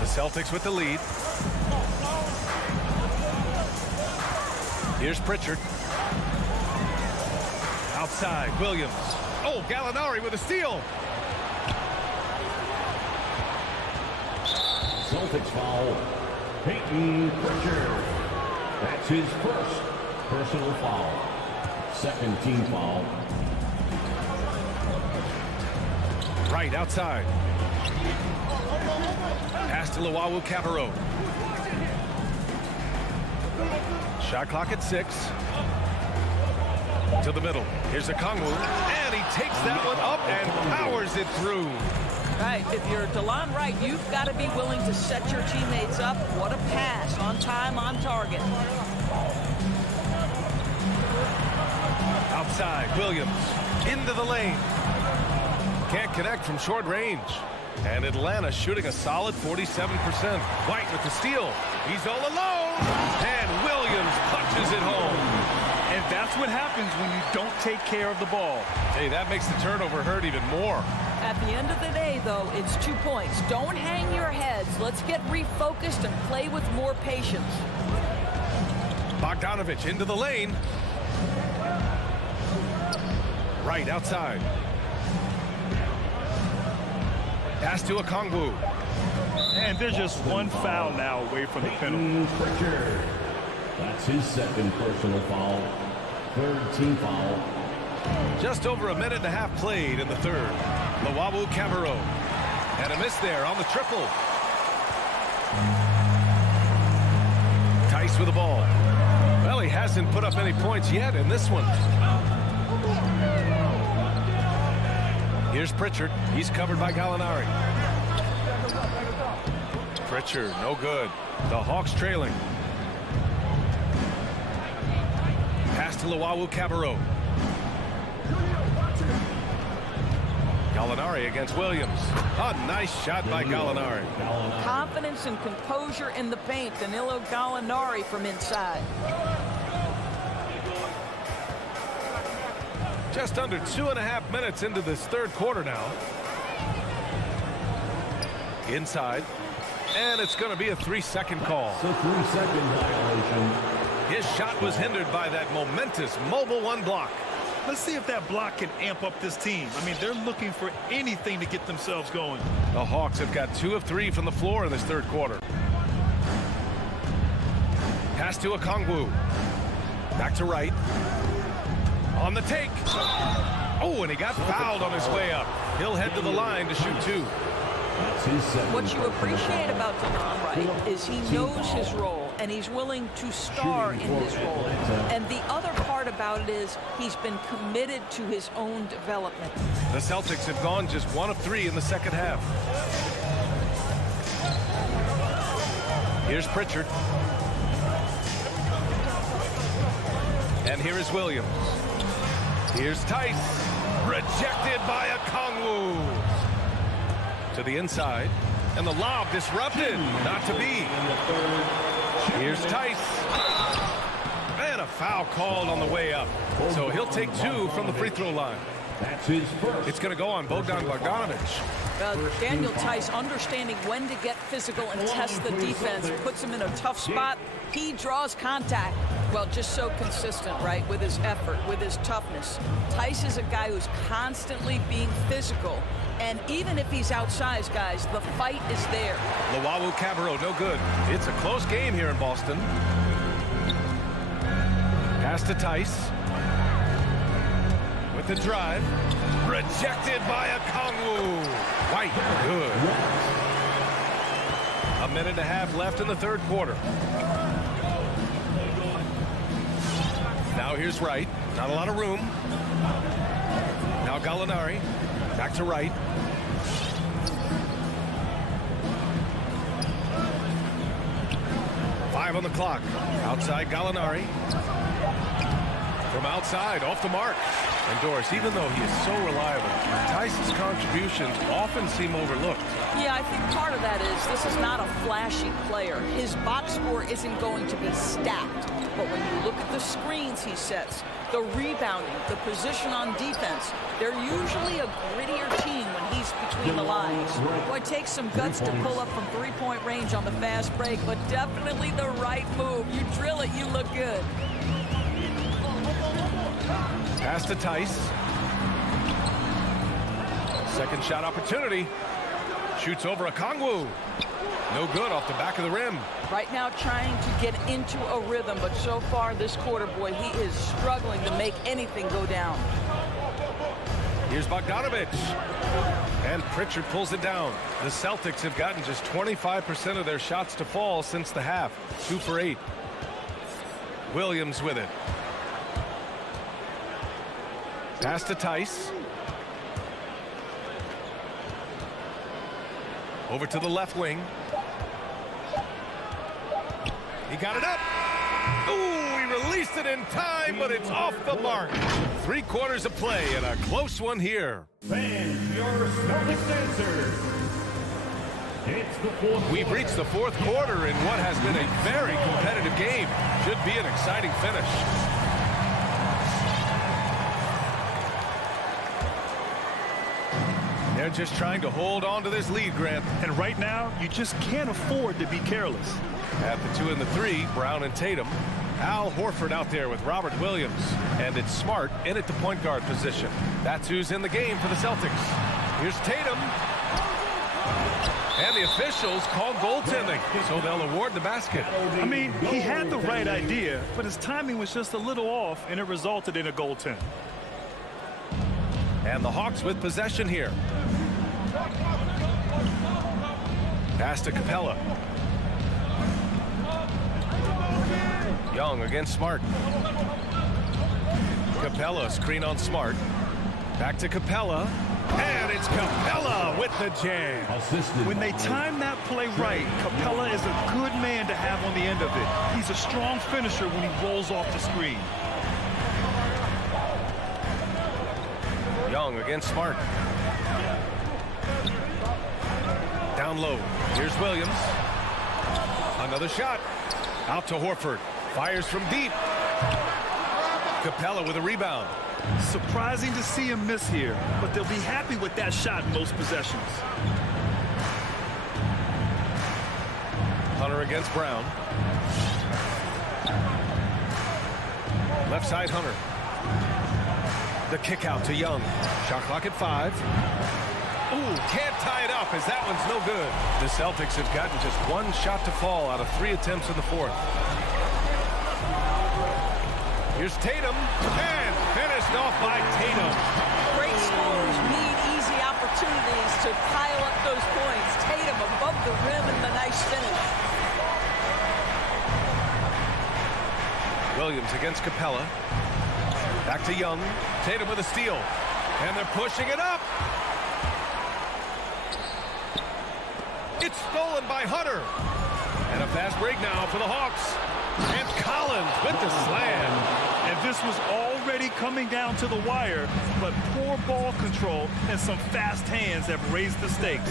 The Celtics with the lead. Here's Pritchard. Outside, Williams. Oh, Gallinari with a steal. Celtics foul. Peyton Pritchard. That's his first personal foul. Second team foul. Right outside. Pass to Luwawu Cabarrot. Shot clock at 6. To the middle. Here's Okongwu. And he takes that one up and powers it through. Right, if you're DeLon Wright, you've got to be willing to set your teammates up. What a pass, on time, on target. Outside, Williams. Into the lane. Can't connect from short range. And Atlanta shooting a solid 47%. White with the steal. He's all alone. And Williams punches it home. And that's what happens when you don't take care of the ball. Hey, that makes the turnover hurt even more. At the end of the day, though, it's 2 points. Don't hang your heads. Let's get refocused and play with more patience. Bogdanovic into the lane. Right outside. Pass to Okongwu. And there's just one foul now away from the penalty. Pritchard. That's his second personal foul. Third team foul. Just over a minute and a half played in the third. Luwawu Cabarrot. And a miss there on the triple. Tice with the ball. Well, he hasn't put up any points yet in this one. Here's Pritchard. He's covered by Gallinari. Pritchard, no good. The Hawks trailing. Pass to Luwawu Cabarrot. Gallinari against Williams. A nice shot by Gallinari. Confidence and composure in the paint. Danilo Gallinari from inside. Just under 2.5 minutes into this third quarter now. Inside. And it's going to be a 3-second call. So 3-second violation. His shot was hindered by that momentous mobile one block. Let's see if that block can amp up this team. I mean, they're looking for anything to get themselves going. The Hawks have got 2 of 3 from the floor in this third quarter. Pass to Okongwu. Back to Wright. On the take. Oh, and he got fouled on his way up. He'll head to the line to shoot 2. What you appreciate about DeLon Wright is he knows his role and he's willing to star in his role. And the other part about it is he's been committed to his own development. The Celtics have gone just 1 of 3 in the second half. Here's Pritchard. And here is Williams. Here's Tice. Rejected by Okongwu. To the inside. And the lob disrupted. Not to be. Here's Tice. And a foul called on the way up. So he'll take 2 from the free throw line. That's his first. It's going to go on Bogdan Bogdanovic. Daniel Tice understanding when to get physical and test the defense, puts him in a tough spot. He draws contact. Well, just so consistent, right, with his effort, with his toughness. Tice is a guy who's constantly being physical. And even if he's outsized, guys, the fight is there. Luau Cabarro, no good. It's a close game here in Boston. Pass to Tice. With the drive. Rejected by Okongwu. White, good. A minute and a half left in the third quarter. Now here's Wright. Not a lot of room. Now Gallinari. Back to Wright. Five on the clock. Outside Gallinari. From outside, off the mark. And Doris, even though he is so reliable, Tice's contributions often seem overlooked. Yeah, I think part of that is this is not a flashy player. His box score isn't going to be stacked. But when you look at the screens he sets, the rebounding, the position on defense, they're usually a grittier team when he's between the lines. Boy, it takes some guts to pull up from three-point range on the fast break, but definitely the right move. You drill it, you look good. Pass to Tice. Second shot opportunity. Shoots over Okongwu. No good off the back of the rim. Right now trying to get into a rhythm, but so far this quarter, boy, he is struggling to make anything go down. Here's Bogdanovic. And Pritchard pulls it down. The Celtics have gotten just 25% of their shots to fall since the half. 2 for 8. Williams with it. Pass to Tice. Over to the left wing. He got it up. Ooh, he released it in time, but it's off the mark. 3 quarters of play and a close one here. Fans, your Celtics answer. It's the fourth. We've reached the fourth quarter in what has been a very competitive game. Should be an exciting finish. They're just trying to hold on to this lead, Grant. And right now, you just can't afford to be careless. At the 2 and the 3, Brown and Tatum. Al Horford out there with Robert Williams. And it's Smart in at the point guard position. That's who's in the game for the Celtics. Here's Tatum. And the officials call goaltending, so they'll award the basket. I mean, he had the right idea, but his timing was just a little off, and it resulted in a goaltend. And the Hawks with possession here. Pass to Capella. Young against Smart. Capella, screen on Smart. Back to Capella. And it's Capella with the jam. When they time that play right, Capella is a good man to have on the end of it. He's a strong finisher when he rolls off the screen. Young against Smart. Down low. Here's Williams. Another shot. Out to Horford. Fires from deep. Capella with a rebound. Surprising to see him miss here, but they'll be happy with that shot in most possessions. Hunter against Brown. Left side Hunter. The kick out to Young. Shot clock at 5. Ooh, can't tie it up as that one's no good. The Celtics have gotten just 1 shot to fall out of 3 attempts in the 4th. Here's Tatum, and finished off by Tatum. Great scorers need easy opportunities to pile up those points. Tatum above the rim and the nice finish. Williams against Capella. Back to Young. Tatum with a steal. And they're pushing it up. It's stolen by Hunter. And a fast break now for the Hawks. And Collins with the slam. And this was already coming down to the wire, but poor ball control and some fast hands have raised the stakes.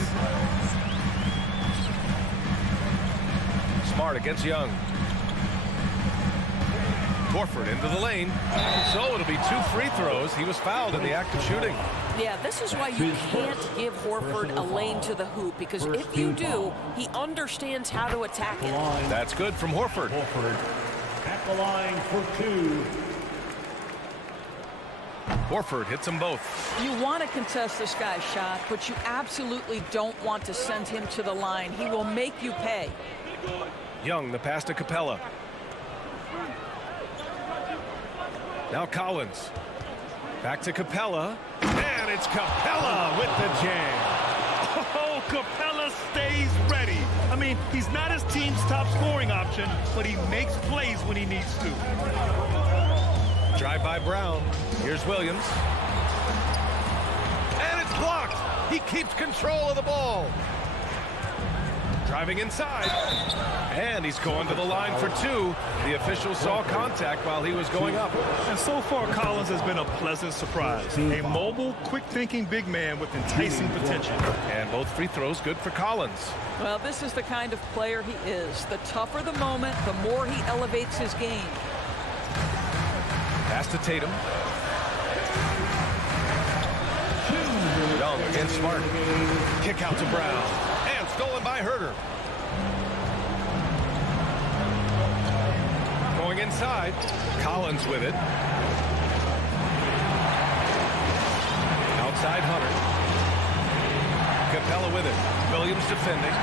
Smart against Young. Horford into the lane. So it'll be 2 free throws. He was fouled in the act of shooting. Yeah, this is why you can't give Horford a lane to the hoop, because if you do, he understands how to attack it. That's good from Horford. At the line for 2. Horford hits them both. You want to contest this guy's shot, but you absolutely don't want to send him to the line. He will make you pay. Young, the pass to Capella. Now Collins. Back to Capella. And it's Capella with the jam. Oh, Capella stays ready. I mean, he's not his team's top scoring option, but he makes plays when he needs to. Drive by Brown. Here's Williams. And it's blocked. He keeps control of the ball. Driving inside. And he's going to the line for 2. The official saw contact while he was going up. And so far, Collins has been a pleasant surprise. A mobile, quick-thinking big man with enticing potential. And both free throws good for Collins. Well, this is the kind of player he is. The tougher the moment, the more he elevates his game. Pass to Tatum. Young against Smart. Kick out to Brown. And stolen by Herter. Going inside. Collins with it. Outside Hunter. Capella with it. Williams defending.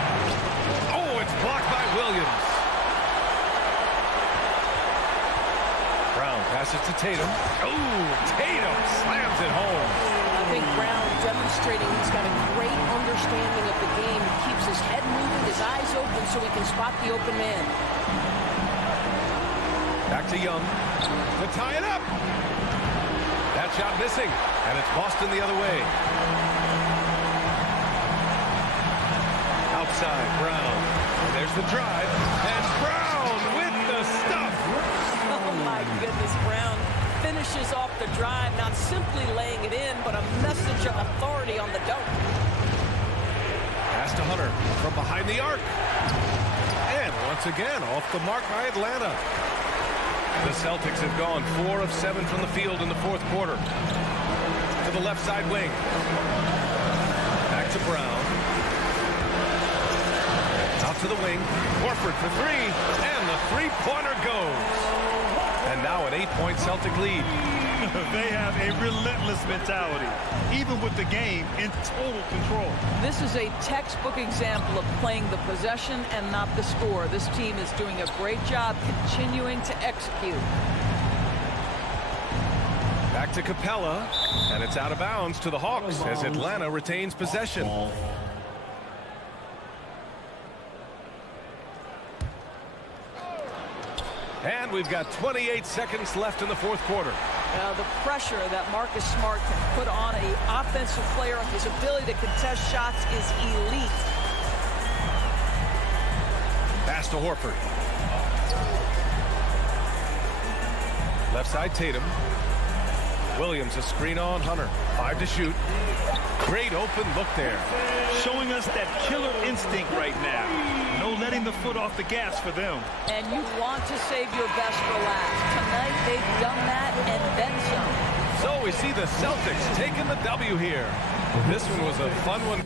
Oh, it's blocked by Williams. Brown passes to Tatum. Oh, Tatum slams it home. I think Brown demonstrating he's got a great understanding of the game. He keeps his head moving, his eyes open so he can spot the open man. Back to Young to tie it up. That shot missing, and it's Boston the other way. Outside, Brown. There's the drive, and Brown with the stuff. Oh, my goodness, Brown finishes off the drive, not simply laying it in, but a message of authority on the dunk. Pass to Hunter from behind the arc. And once again, off the mark by Atlanta. The Celtics have gone 4 of 7 from the field in the fourth quarter. To the left side wing. Back to Brown. Out to the wing. Horford for 3. And the three-pointer goes. And now an 8-point Celtic lead. They have a relentless mentality, even with the game in total control. This is a textbook example of playing the possession and not the score. This team is doing a great job continuing to execute. Back to Capella, and it's out of bounds to the Hawks as Atlanta retains possession. And we've got 28 seconds left in the fourth quarter. The pressure that Marcus Smart can put on an offensive player, his ability to contest shots is elite. Pass to Horford. Left side Tatum. Williams a screen on Hunter. 5 to shoot. Great open look there. Showing us that killer instinct right now. No letting the foot off the gas for them. And you want to save your best for last. Tonight they've done that and then some. So we see the Celtics taking the W here. This one was a fun one.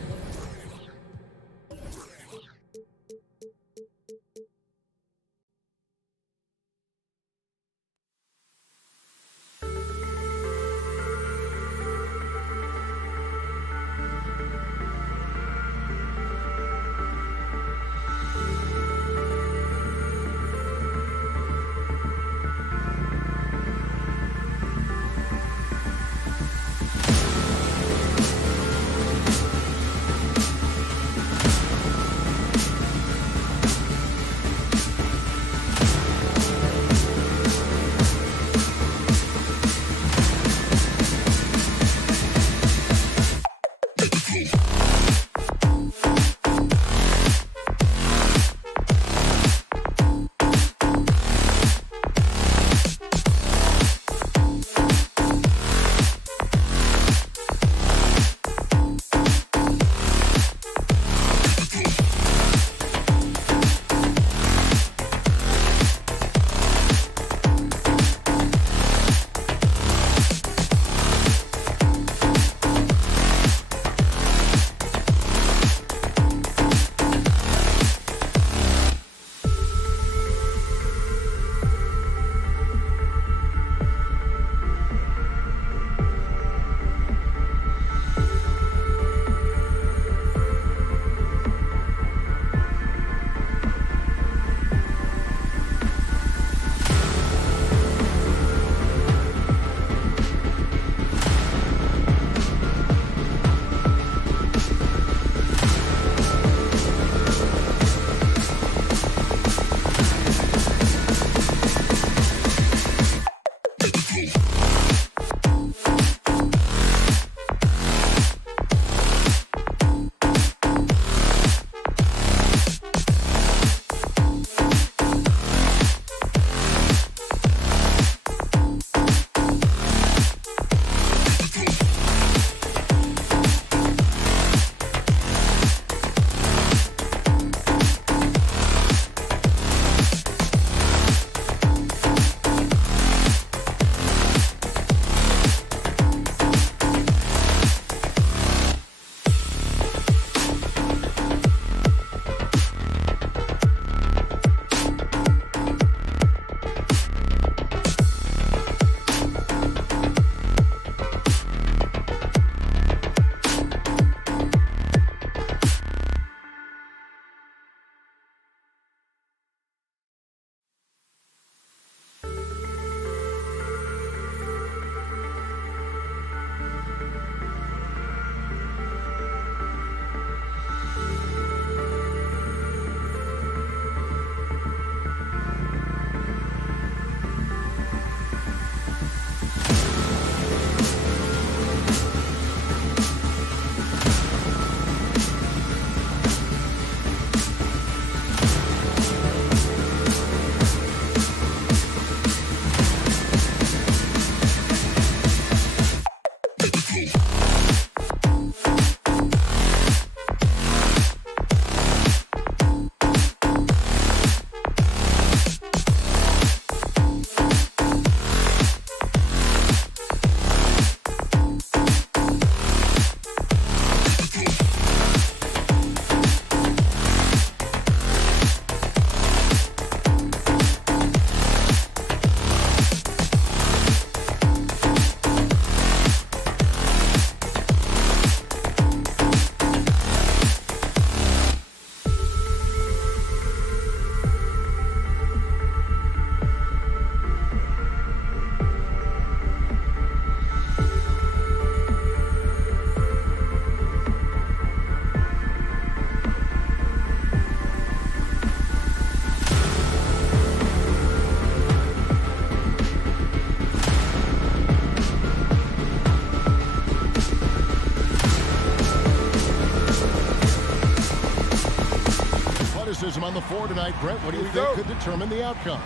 the floor tonight, Brett. What do you think could determine the outcome?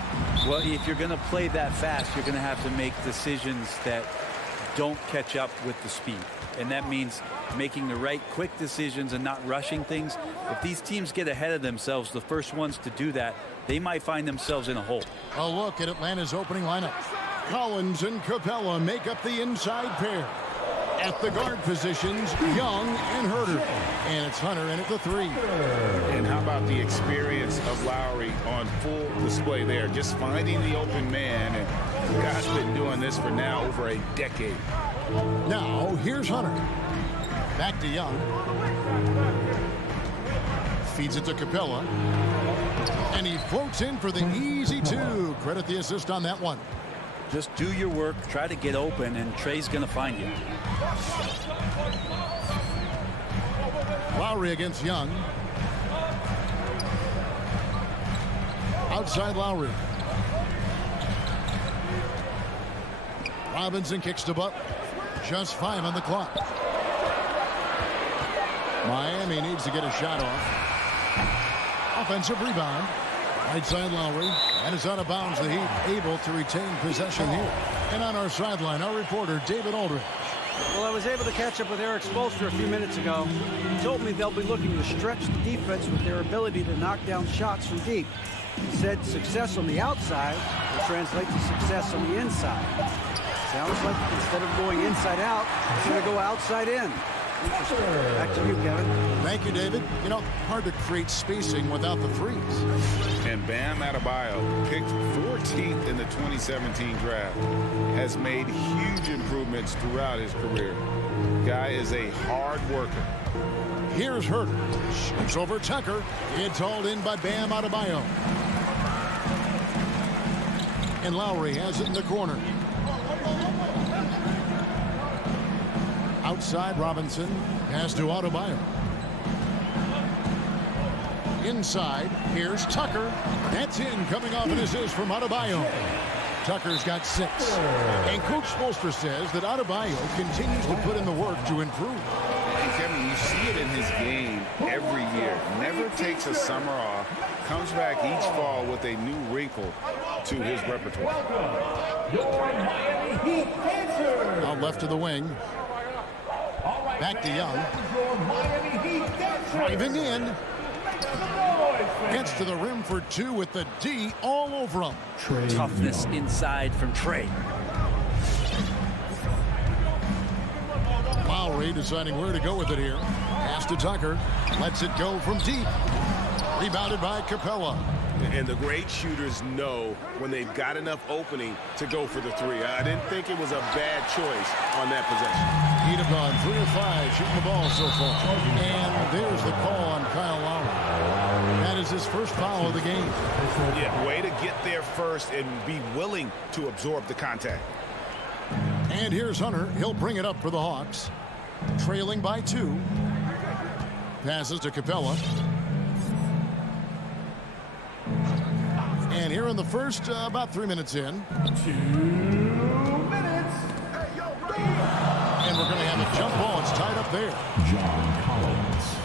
Well, if you're going to play that fast, you're going to have to make decisions that don't catch up with the speed. And that means making the right quick decisions and not rushing things. If these teams get ahead of themselves, the first ones to do that, they might find themselves in a hole. A look at Atlanta's opening lineup. Collins and Capella make up the inside pair. At the guard positions, Young and Herter. And it's Hunter in at the 3. And how about the experience of Lowry on full display there? Just finding the open man. And the guy's been doing this for now over a decade. Now, here's Hunter. Back to Young. Feeds it to Capella. And he floats in for the easy 2. Credit the assist on that one. Just do your work, try to get open, and Trey's going to find you. Lowry against Young. Outside Lowry. Robinson kicks to Butler. Just 5 on the clock. Miami needs to get a shot off. Offensive rebound. Right side Lowry. And it's out of bounds. The Heat able to retain possession here. And on our sideline, our reporter, David Aldridge. Well, I was able to catch up with Eric Spoelstra a few minutes ago. He told me they'll be looking to stretch the defense with their ability to knock down shots from deep. He said success on the outside will translate to success on the inside. Sounds like instead of going inside out, it's going to go outside in. Interesting. Back to you, Kevin. Thank you, David. You know, hard to create spacing without the threes. And Bam Adebayo, picked 14th in the 2017 draft, has made huge improvements throughout his career. Guy is a hard worker. Here's Herter. Shoots over Tucker. It's hauled in by Bam Adebayo. And Lowry has it in the corner. Outside Robinson. Pass to Adebayo. Inside, here's Tucker. That's in, coming off an assist from Adebayo. Tucker's got 6. And Coach Spoelstra says that Adebayo continues to put in the work to improve. And Kevin, you see it in his game every year. Never takes a summer off. Comes back each fall with a new wrinkle to his repertoire. Out left to the wing. Back to Young. Driving in. Gets to the rim for 2 with the D all over him. Toughness inside from Trey. Lowry deciding where to go with it here. Pass to Tucker. Lets it go from deep. Rebounded by Capella. And the great shooters know when they've got enough opening to go for the 3. I didn't think it was a bad choice on that possession. Heat have gone 3 of 5 shooting the ball so far. And there's the call on Kyle Lowry. That is his first foul of the game. Yeah, way to get there first and be willing to absorb the contact. And here's Hunter. He'll bring it up for the Hawks. Trailing by 2. Passes to Capella. And here in the first, about 3 minutes in. 2 minutes. And we're going to have a jump ball. It's tied up there. John Collins.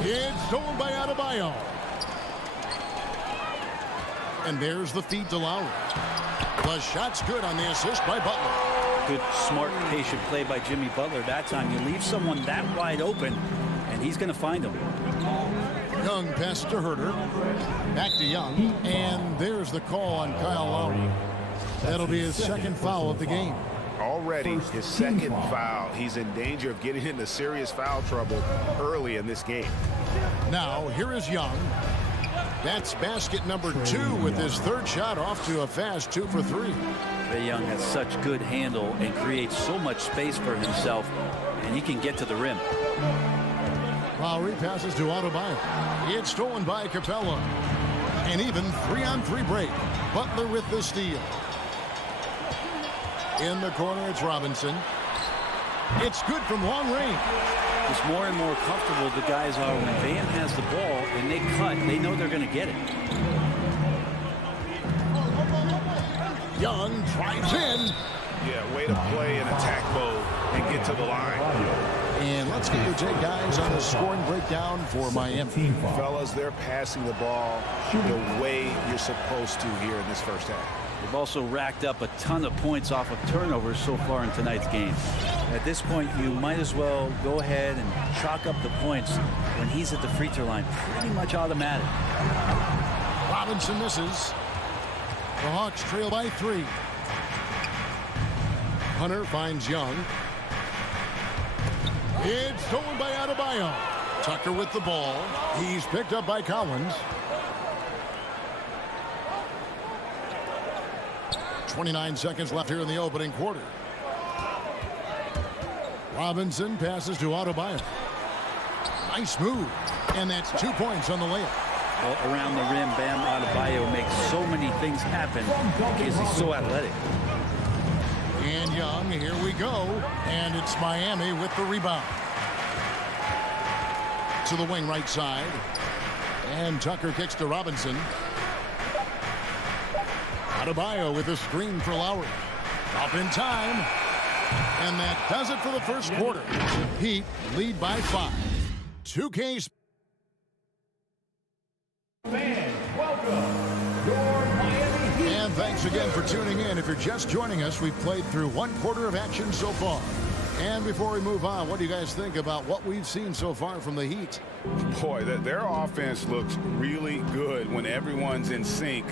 It's stolen by Adebayo. And there's the feed to Lowry. The shot's good on the assist by Butler. Good, smart, patient play by Jimmy Butler that time. You leave someone that wide open, and he's going to find them. Young passes to Herter. Back to Young. And there's the call on Kyle Lowry. That'll be his second foul of the game. Already his second foul. He's in danger of getting into serious foul trouble early in this game. Now, here is Young. That's basket number 2 with his third shot off to a fast 2 for 3. Trae Young has such good handle and creates so much space for himself, and he can get to the rim. Lowry passes to Adebayo. It's stolen by Capella. An even 3-on-3 break. Butler with the steal. In the corner, it's Robinson. It's good from long range. It's more and more comfortable the guys are when Van has the ball and they cut. They know they're going to get it. Young drives in. Yeah, way to play in attack mode and get to the line. And let's get your take, guys, on the scoring breakdown for Miami. Fellas, they're passing the ball the way you're supposed to here in this first half. They've also racked up a ton of points off of turnovers so far in tonight's game. At this point, you might as well go ahead and chalk up the points when he's at the free throw line. Pretty much automatic. Robinson misses. The Hawks trail by 3. Hunter finds Young. It's stolen by Adebayo. Tucker with the ball. He's picked up by Collins. 29 seconds left here in the opening quarter. Robinson passes to Adebayo. Nice move. And that's 2 points on the layup. Well, around the rim, Bam Adebayo makes so many things happen because he's so athletic. And Young, here we go. And it's Miami with the rebound. To the wing right side. And Tucker kicks to Robinson. Adebayo with a screen for Lowry. Up in time. And that does it for the first quarter. Heat lead by 5. 2K. Fans, welcome your Miami Heat. And thanks again for tuning in. If you're just joining us, we've played through 1 quarter of action so far. And before we move on, what do you guys think about what we've seen so far from the Heat? Boy, their offense looks really good when everyone's in sync.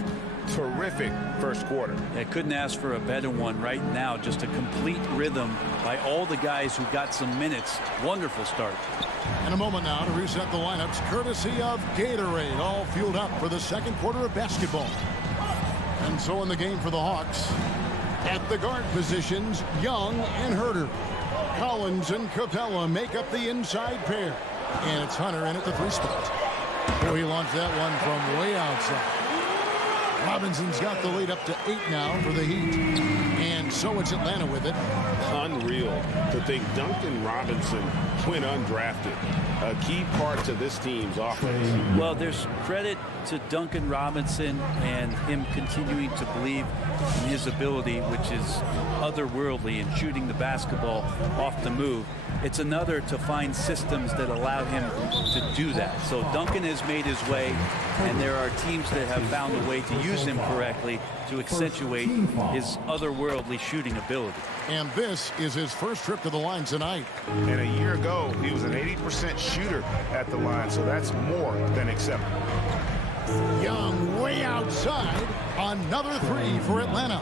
Terrific first quarter. I couldn't ask for a better one right now. Just a complete rhythm by all the guys who got some minutes. Wonderful start. In a moment now to reset the lineups, courtesy of Gatorade, all fueled up for the second quarter of basketball. And so in the game for the Hawks, at the guard positions, Young and Herter. Collins and Capella make up the inside pair. And it's Hunter in at the 3 spot. Oh, he launched that one from way outside. Robinson's got the lead up to 8 now for the Heat. And so it's Atlanta with it. Unreal to think Duncan Robinson went undrafted. A key part to this team's offense. Well, there's credit to Duncan Robinson and him continuing to believe in his ability, which is otherworldly in shooting the basketball off the move. It's another to find systems that allow him to do that. So Duncan has made his way, and there are teams that have found a way to use him correctly to accentuate his otherworldly shooting ability. And this is his first trip to the line tonight. And a year ago, he was an 80% shooter at the line, so that's more than acceptable. Young way outside. Another 3 for Atlanta.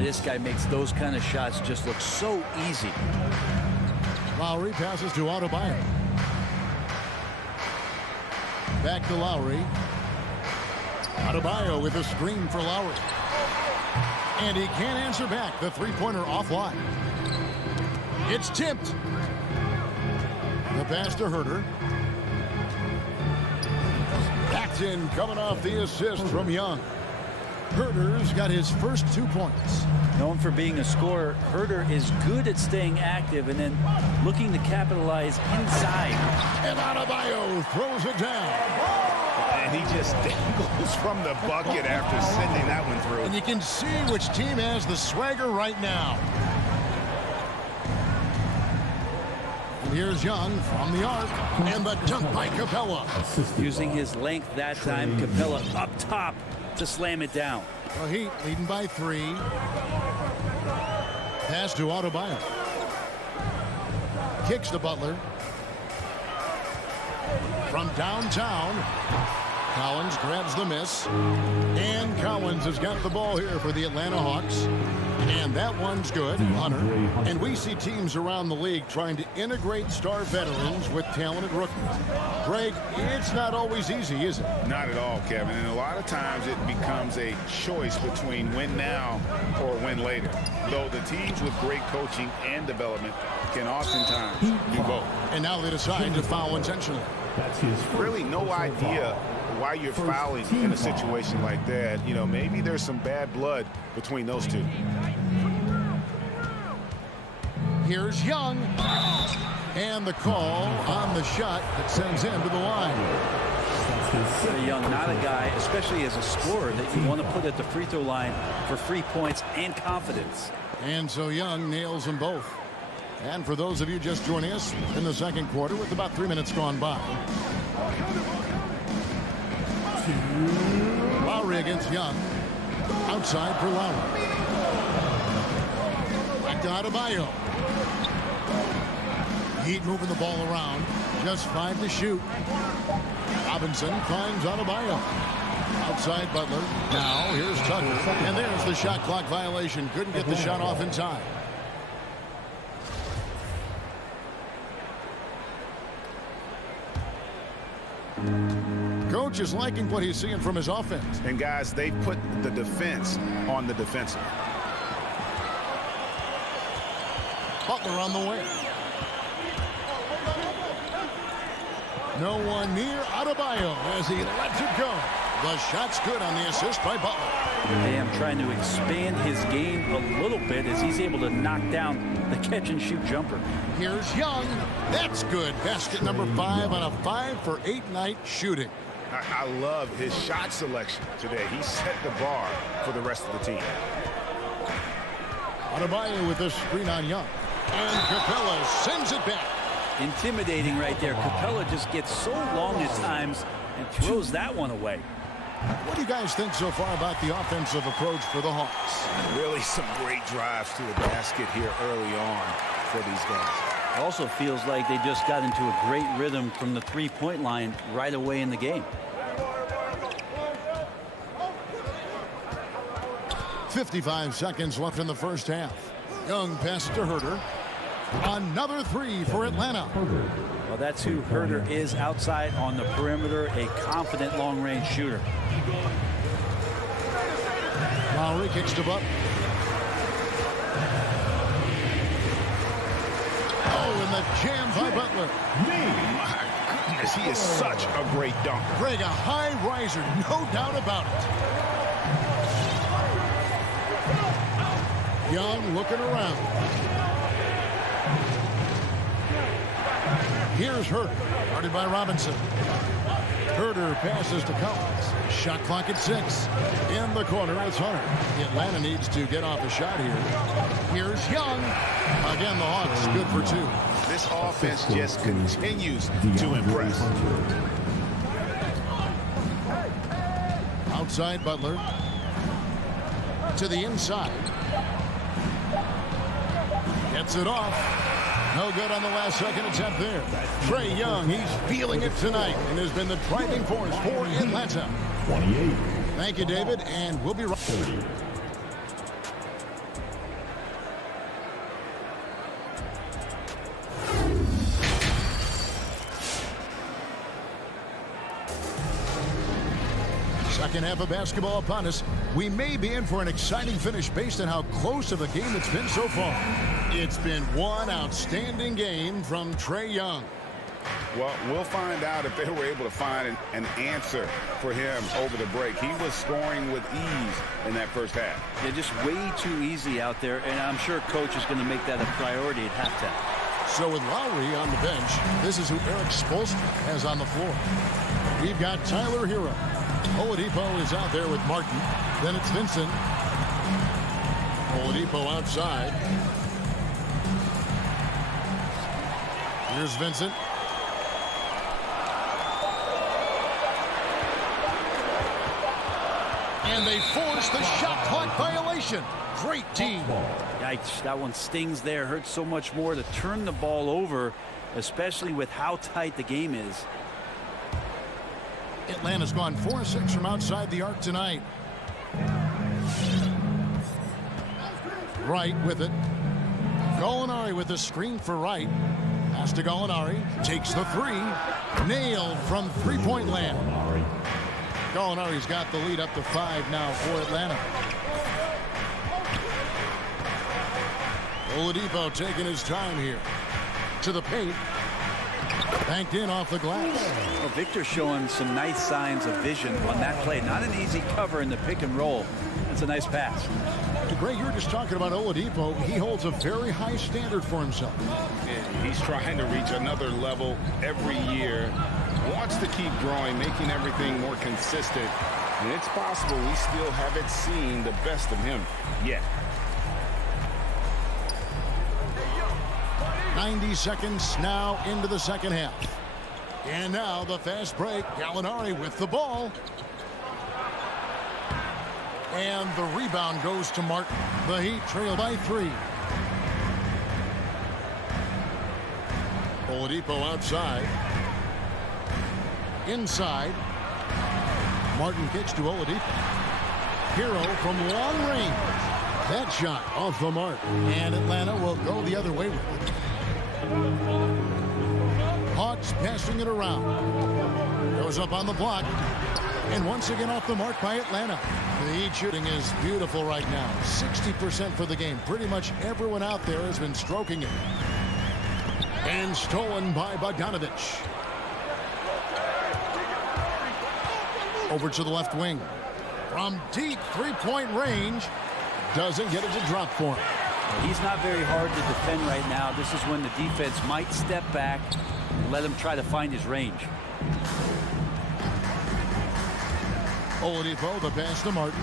This guy makes those kind of shots just look so easy. Lowry passes to Adebayo. Back to Lowry. Adebayo with a screen for Lowry. And he can't answer back. The 3-pointer offline. It's tipped. The pass to Herter. Paxton coming off the assist from Young. Herter's got his first 2 points. Known for being a scorer, Herter is good at staying active and then looking to capitalize inside. And Adebayo throws it down. And he just dangles from the bucket after sending that one through. And you can see which team has the swagger right now. And here's Young from the arc. And the dunk by Capella. Using his length that time, Capella up top to slam it down. The Heat leading by 3. Pass to Adebayo. Kicks to Butler. From downtown, Collins grabs the miss. And Collins has got the ball here for the Atlanta Hawks. And that one's good, Hunter. And we see teams around the league trying to integrate star veterans with talented rookies. Greg, it's not always easy, is it? Not at all, Kevin. And a lot of times it becomes a choice between win now or win later. Though the teams with great coaching and development can oftentimes do both. And now they decide to foul intentionally. Really no idea why you're fouling in a situation like that. You know, maybe there's some bad blood between those two. Here's Young. And the call on the shot that sends him to the line. Trae Young, not a guy, especially as a scorer, that you want to put at the free throw line for free points and confidence. And so Young nails them both. And for those of you just joining us in the second quarter with about 3 minutes gone by. Lowry against Young. Outside for Lowry. Back to Adebayo. Heat moving the ball around. Just 5 to shoot. Robinson finds Adebayo. Outside Butler. Now here's Tucker. And there's the shot clock violation. Couldn't get the shot off in time. Coach is liking what he's seeing from his offense. And guys, they put the defense on the defensive. Butler on the wing. No one near Adebayo as he lets it go. The shot's good on the assist by Butler. Bam trying to expand his game a little bit as he's able to knock down the catch-and-shoot jumper. Here's Young. That's good. Basket number 5 on a 5 for 8 night shooting. I love his shot selection today. He set the bar for the rest of the team. Adebayo with this screen on Young. And Capella sends it back. Intimidating right there. Capella just gets so long at times and throws that one away. What do you guys think so far about the offensive approach for the Hawks? Really some great drives to the basket here early on for these guys. Also feels like they just got into a great rhythm from the three-point line right away in the game. 55 seconds left in the first half. Young passes to Herter. Another 3 for Atlanta. Well, that's who Herter is outside on the perimeter, a confident long-range shooter. Lowry kicks to Butler. Oh, and the jam by Butler. My goodness, he is such a great dunker. Greg, a high riser, no doubt about it. Young looking around. Here's Herter, guarded by Robinson. Herter passes to Collins. Shot clock at 6. In the corner, it's Hunter. Atlanta needs to get off a shot here. Here's Young. Again, the Hawks good for 2. This offense just continues to impress. Outside Butler. To the inside. Gets it off. No good on the last second attempt there. Trae Young, he's feeling it tonight and has been the driving force for Atlanta. 28. Thank you, David, and we'll be right back. Second half of basketball upon us. We may be in for an exciting finish based on how close of a game it's been so far. It's been one outstanding game from Trae Young. Well, we'll find out if they were able to find an answer for him over the break. He was scoring with ease in that first half. Yeah, just way too easy out there, and I'm sure Coach is going to make that a priority at halftime. So with Lowry on the bench, this is who Eric Spoelstra has on the floor. We've got Tyler Hero. Oladipo is out there with Martin. Then it's Vincent. Oladipo outside. Here's Vincent. And they force the shot clock violation. Great team. Yikes, that one stings there. Hurts so much more to turn the ball over, especially with how tight the game is. Atlanta's gone 4-6 from outside the arc tonight. Wright with it. Gallinari with a screen for Wright. Pass to Gallinari. Takes the 3. Nailed from three-point land. Gallinari's got the lead up to 5 now for Atlanta. Oladipo taking his time here. To the paint. Banked in off the glass. Well, Victor showing some nice signs of vision on that play. Not an easy cover in the pick and roll. That's a nice pass. Greg, you were just talking about Oladipo. He holds a very high standard for himself. And he's trying to reach another level every year. wants to keep growing, making everything more consistent. And it's possible we still haven't seen the best of him yet. 90 seconds now into the second half. And now the fast break. Gallinari with the ball. And the rebound goes to Martin. The Heat trail by 3. Oladipo outside. Inside. Martin kicks to Oladipo. Hero from long range. That shot off the mark. And Atlanta will go the other way with it. Hawks passing it around. Goes up on the block. And once again off the mark by Atlanta. The Heat shooting is beautiful right now. 60% for the game. Pretty much everyone out there has been stroking it. And stolen by Bogdanovich. Over to the left wing. From deep three-point range. Doesn't get it to drop for him. He's not very hard to defend right now. This is when the defense might step back and let him try to find his range. Oladipo, the pass to Martin.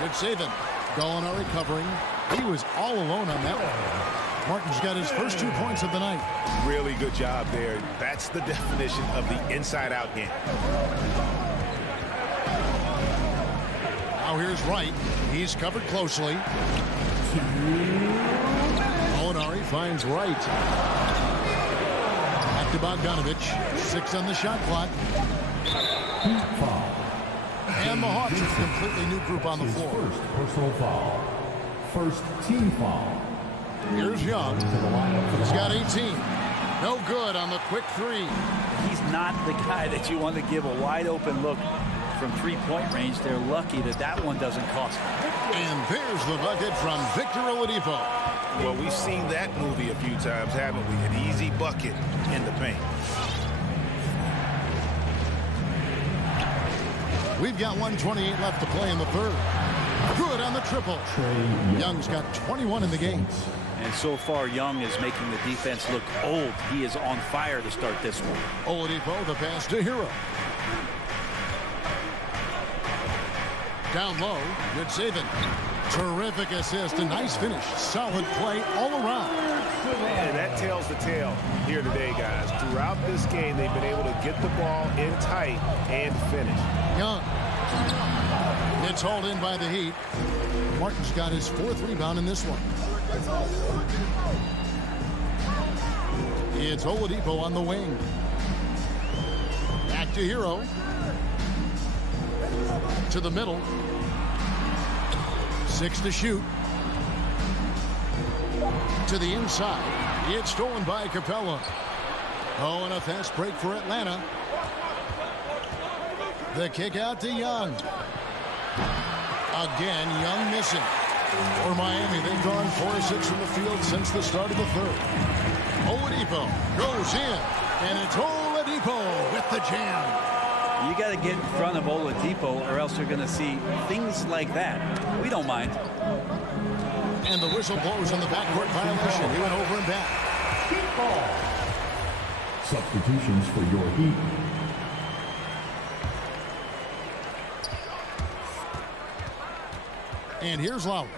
Good saving. Gallinari covering. He was all alone on that one. Martin's got his first 2 points of the night. Really good job there. That's the definition of the inside-out game. Now here's Wright. He's covered closely. Gallinari finds Wright. Back to Bogdanovich. 6 on the shot clock. And the Hawks are a completely new group on the floor. First personal foul. First team foul. Here's Young. He's got 18. No good on the quick 3. He's not the guy that you want to give a wide open look from three-point range. They're lucky that that one doesn't cost them. And there's the bucket from Victor Oladipo. Well, we've seen that movie a few times, haven't we? An easy bucket in the paint. We've got 1:28 left to play in the third. Good on the triple. Young's got 21 in the game. And so far, Young is making the defense look old. He is on fire to start this one. Oladipo, the pass to Hero. Down low, good saving. Terrific assist, a nice finish. Solid play all around. And that tells the tale here today, guys. Throughout this game, they've been able to get the ball in tight and finish. Young. It's hauled in by the Heat. Martin's got his 4th rebound in this one. It's Oladipo on the wing. Back to Hero. To the middle. 6 to shoot. To the inside. It's stolen by Capella. Oh, and a fast break for Atlanta. The kick out to Young. Again, Young missing. For Miami, they've gone 4 of 6 from the field since the start of the third. Oladipo goes in, and it's Oladipo with the jam. You got to get in front of Oladipo, or else you're going to see things like that. We don't mind. And the whistle blows on the backcourt violation. He went over and back. Heat ball. Substitutions for your Heat. And here's Lowry.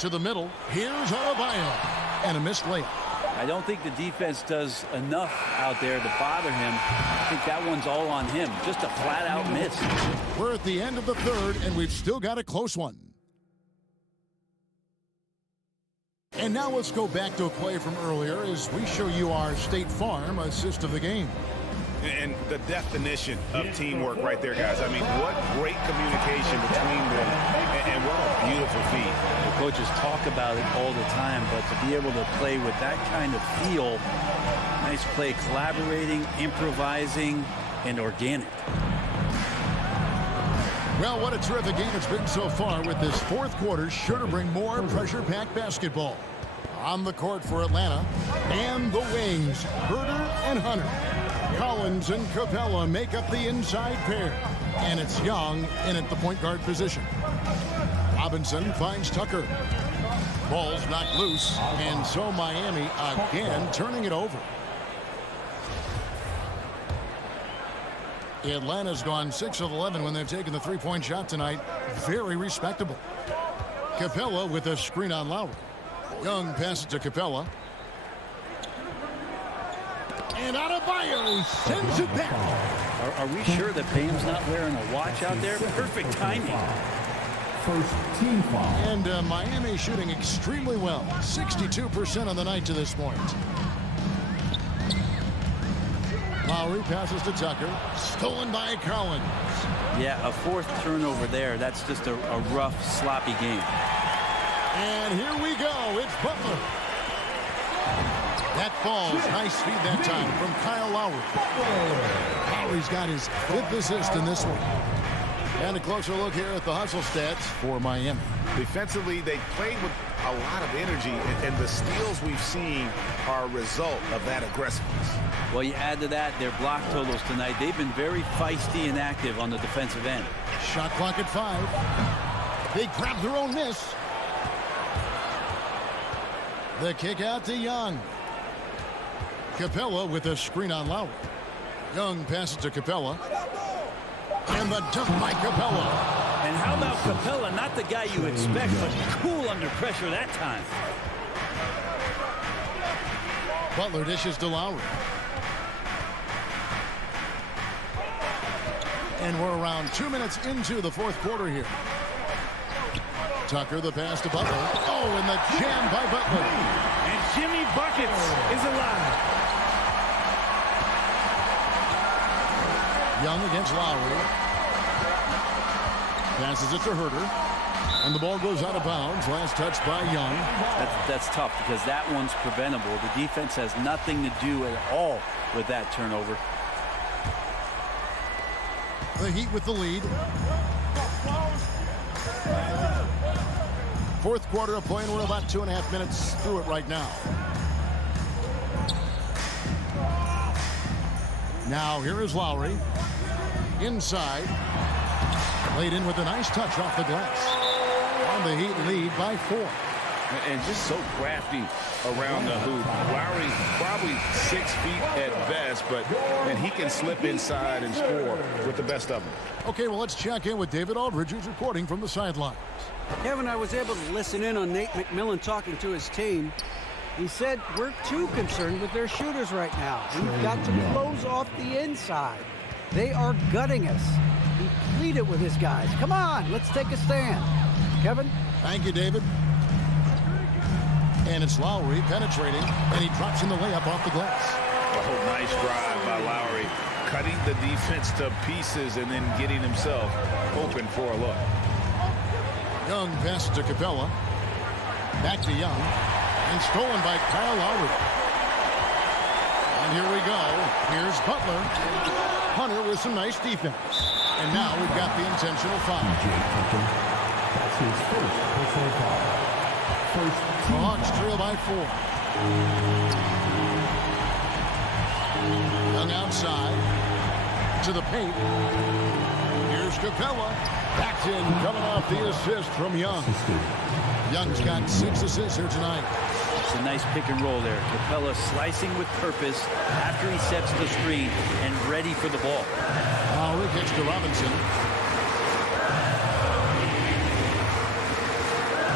To the middle. Here's Adebayo. And a missed layup. I don't think the defense does enough out there to bother him. I think that one's all on him. Just a flat-out miss. We're at the end of the third, and we've still got a close one. And now let's go back to a play from earlier as we show you our State Farm assist of the game. And the definition of teamwork right there, guys. I mean, what great communication between them, and what a beautiful feat. The coaches talk about it all the time, but to be able to play with that kind of feel, nice play, collaborating, improvising, and organic. Well, what a terrific game it's been so far, with this fourth quarter sure to bring more pressure-packed basketball. On the court for Atlanta, and the wings, Herder and Hunter. Collins and Capella make up the inside pair, and it's Young in at the point guard position. Robinson finds Tucker. Ball's knocked loose, and so Miami again turning it over. Atlanta's gone 6 of 11 when they've taken the three-point shot tonight. Very respectable. Capella with a screen on Lowry. Young passes to Capella. And Adebayo sends it back. Are we sure that Bam's not wearing a watch out there? Perfect timing. First team foul. And Miami shooting extremely well. 62% on the night to this point. Lowry passes to Tucker. Stolen by Collins. Yeah, a fourth turnover there. That's just a rough, sloppy game. And here we go. It's Butler. That falls. Nice feed that time from Kyle Lowry. Lowry's got his 5th assist in this one. And a closer look here at the hustle stats for Miami. Defensively, they played with a lot of energy, and the steals we've seen are a result of that aggressiveness. Well, you add to that their block totals tonight. They've been very feisty and active on the defensive end. Shot clock at 5. They grab their own miss. The kick out to Young. Capella with a screen on Lowry. Young passes to Capella. And the dunk by Capella. And how about Capella? Not the guy you expect, but cool under pressure that time. Butler dishes to Lowry. And we're around 2 minutes into the fourth quarter here. Tucker, the pass to Butler. Oh, and the jam by Butler. And Jimmy Buckets is alive. Young against Lowry. Passes it to Herter. And the ball goes out of bounds. Last touch by Young. That's tough because that one's preventable. The defense has nothing to do at all with that turnover. The Heat with the lead. Fourth quarter of play, and we're about 2.5 minutes through it right now. Now here is Lowry. Inside. Laid in with a nice touch off the glass. And the Heat lead by 4. And just so crafty around the hoop. Lowry's probably 6 feet at best, and he can slip inside and score with the best of them. Okay, well, let's check in with David Aldridge, who's reporting from the sidelines. Kevin, I was able to listen in on Nate McMillan talking to his team. He said, we're too concerned with their shooters right now. We've got to close off the inside. They are gutting us. He pleaded with his guys. Come on, let's take a stand. Kevin? Thank you, David. And it's Lowry penetrating, and he drops in the layup off the glass. Oh, nice drive by Lowry. Cutting the defense to pieces and then getting himself open for a look. Young passes to Capella. Back to Young. And stolen by Kyle Lowry. And here we go. Here's Butler. Hunter with some nice defense. And now we've got the intentional foul. That's his first personal foul. The Hawks trail by 4. Young outside. To the paint. Here's Capella. Backed in, coming off the assist from Young. Young's got 6 assists here tonight. It's a nice pick and roll there. Capella slicing with purpose after he sets the screen and ready for the ball. Lowry kicks to Robinson.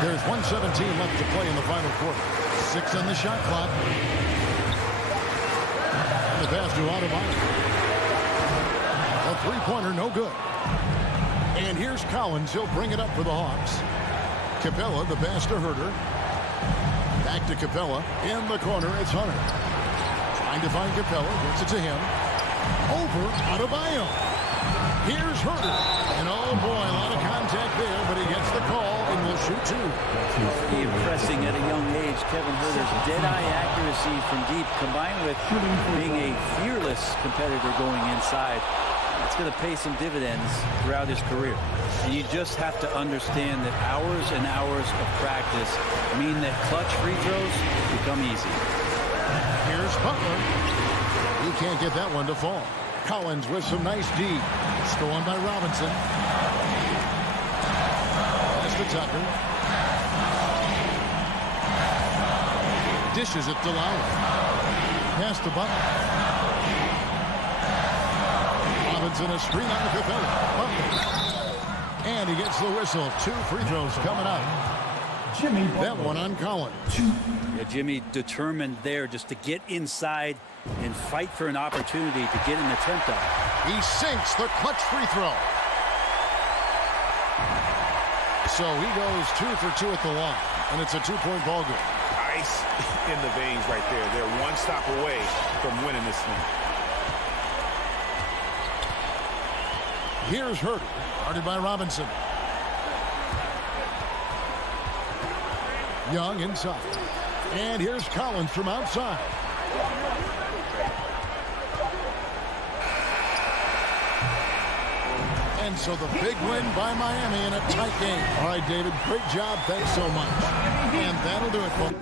There's 1:17 left to play in the final quarter. 6 on the shot clock. And the pass to Adebayo. A three-pointer, no good. And here's Collins. He'll bring it up for the Hawks. Capella, the pass to Herter. Back to Capella. In the corner, it's Hunter. Trying to find Capella. Gets it to him. Over Adebayo. Here's Herter. And oh boy, a lot of contact there, but he gets the call and will shoot 2. Impressing at a young age. Kevin Herter's dead-eye accuracy from deep combined with being a fearless competitor going inside. It's going to pay some dividends throughout his career. And you just have to understand that hours and hours of practice mean that clutch free throws become easy. Here's Butler. He can't get that one to fall. Collins with some nice D. Stolen by Robinson. Pass to Tucker. Dishes it to Lowry. Pass to Butler. Robinson a screen on the Capella. Butler. And he gets the whistle. 2 free throws coming up. Jimmy Butler. That one on Collins. Yeah, Jimmy determined there just to get inside and fight for an opportunity to get an attempt up. He sinks the clutch free throw. So he goes 2 for 2 at the line. And it's a 2-point ball game. Ice in the veins right there. They're one stop away from winning this thing. Here's Herter, guarded by Robinson. Young inside. And here's Collins from outside. And so the big win by Miami in a tight game. All right, David, great job. Thanks so much. And that'll do it, folks.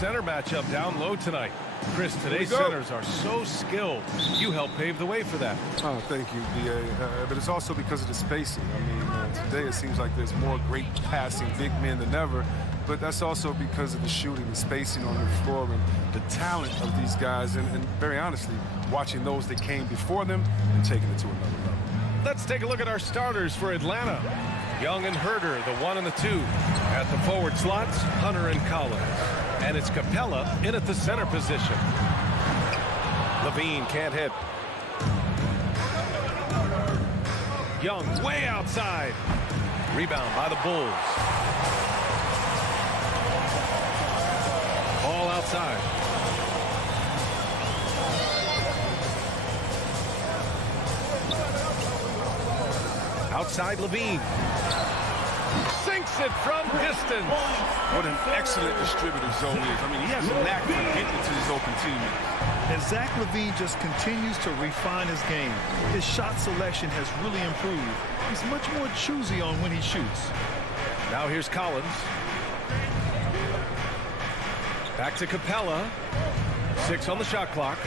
center matchup down low tonight. Chris, today's centers are so skilled. You help pave the way for that. Oh, thank you, B.A. But it's also because of the spacing. I mean, today it seems like there's more great passing big men than ever, but that's also because of the shooting, the spacing on the floor, and the talent of these guys, and very honestly, watching those that came before them and taking it to another level. Let's take a look at our starters for Atlanta. Young and Herder, the 1 and the 2. At the forward slots, Hunter and Collins. And it's Capella in at the center position. Levine can't hit. Young way outside. Rebound by the Bulls. Ball outside. Outside Levine. Sinks it from distance. What an excellent distributor Zoe is. I mean, he has a knack for getting to his open teammates. And Zach LaVine just continues to refine his game. His shot selection has really improved. He's much more choosy on when he shoots. Now here's Collins. Back to Capella. 6 on the shot clock.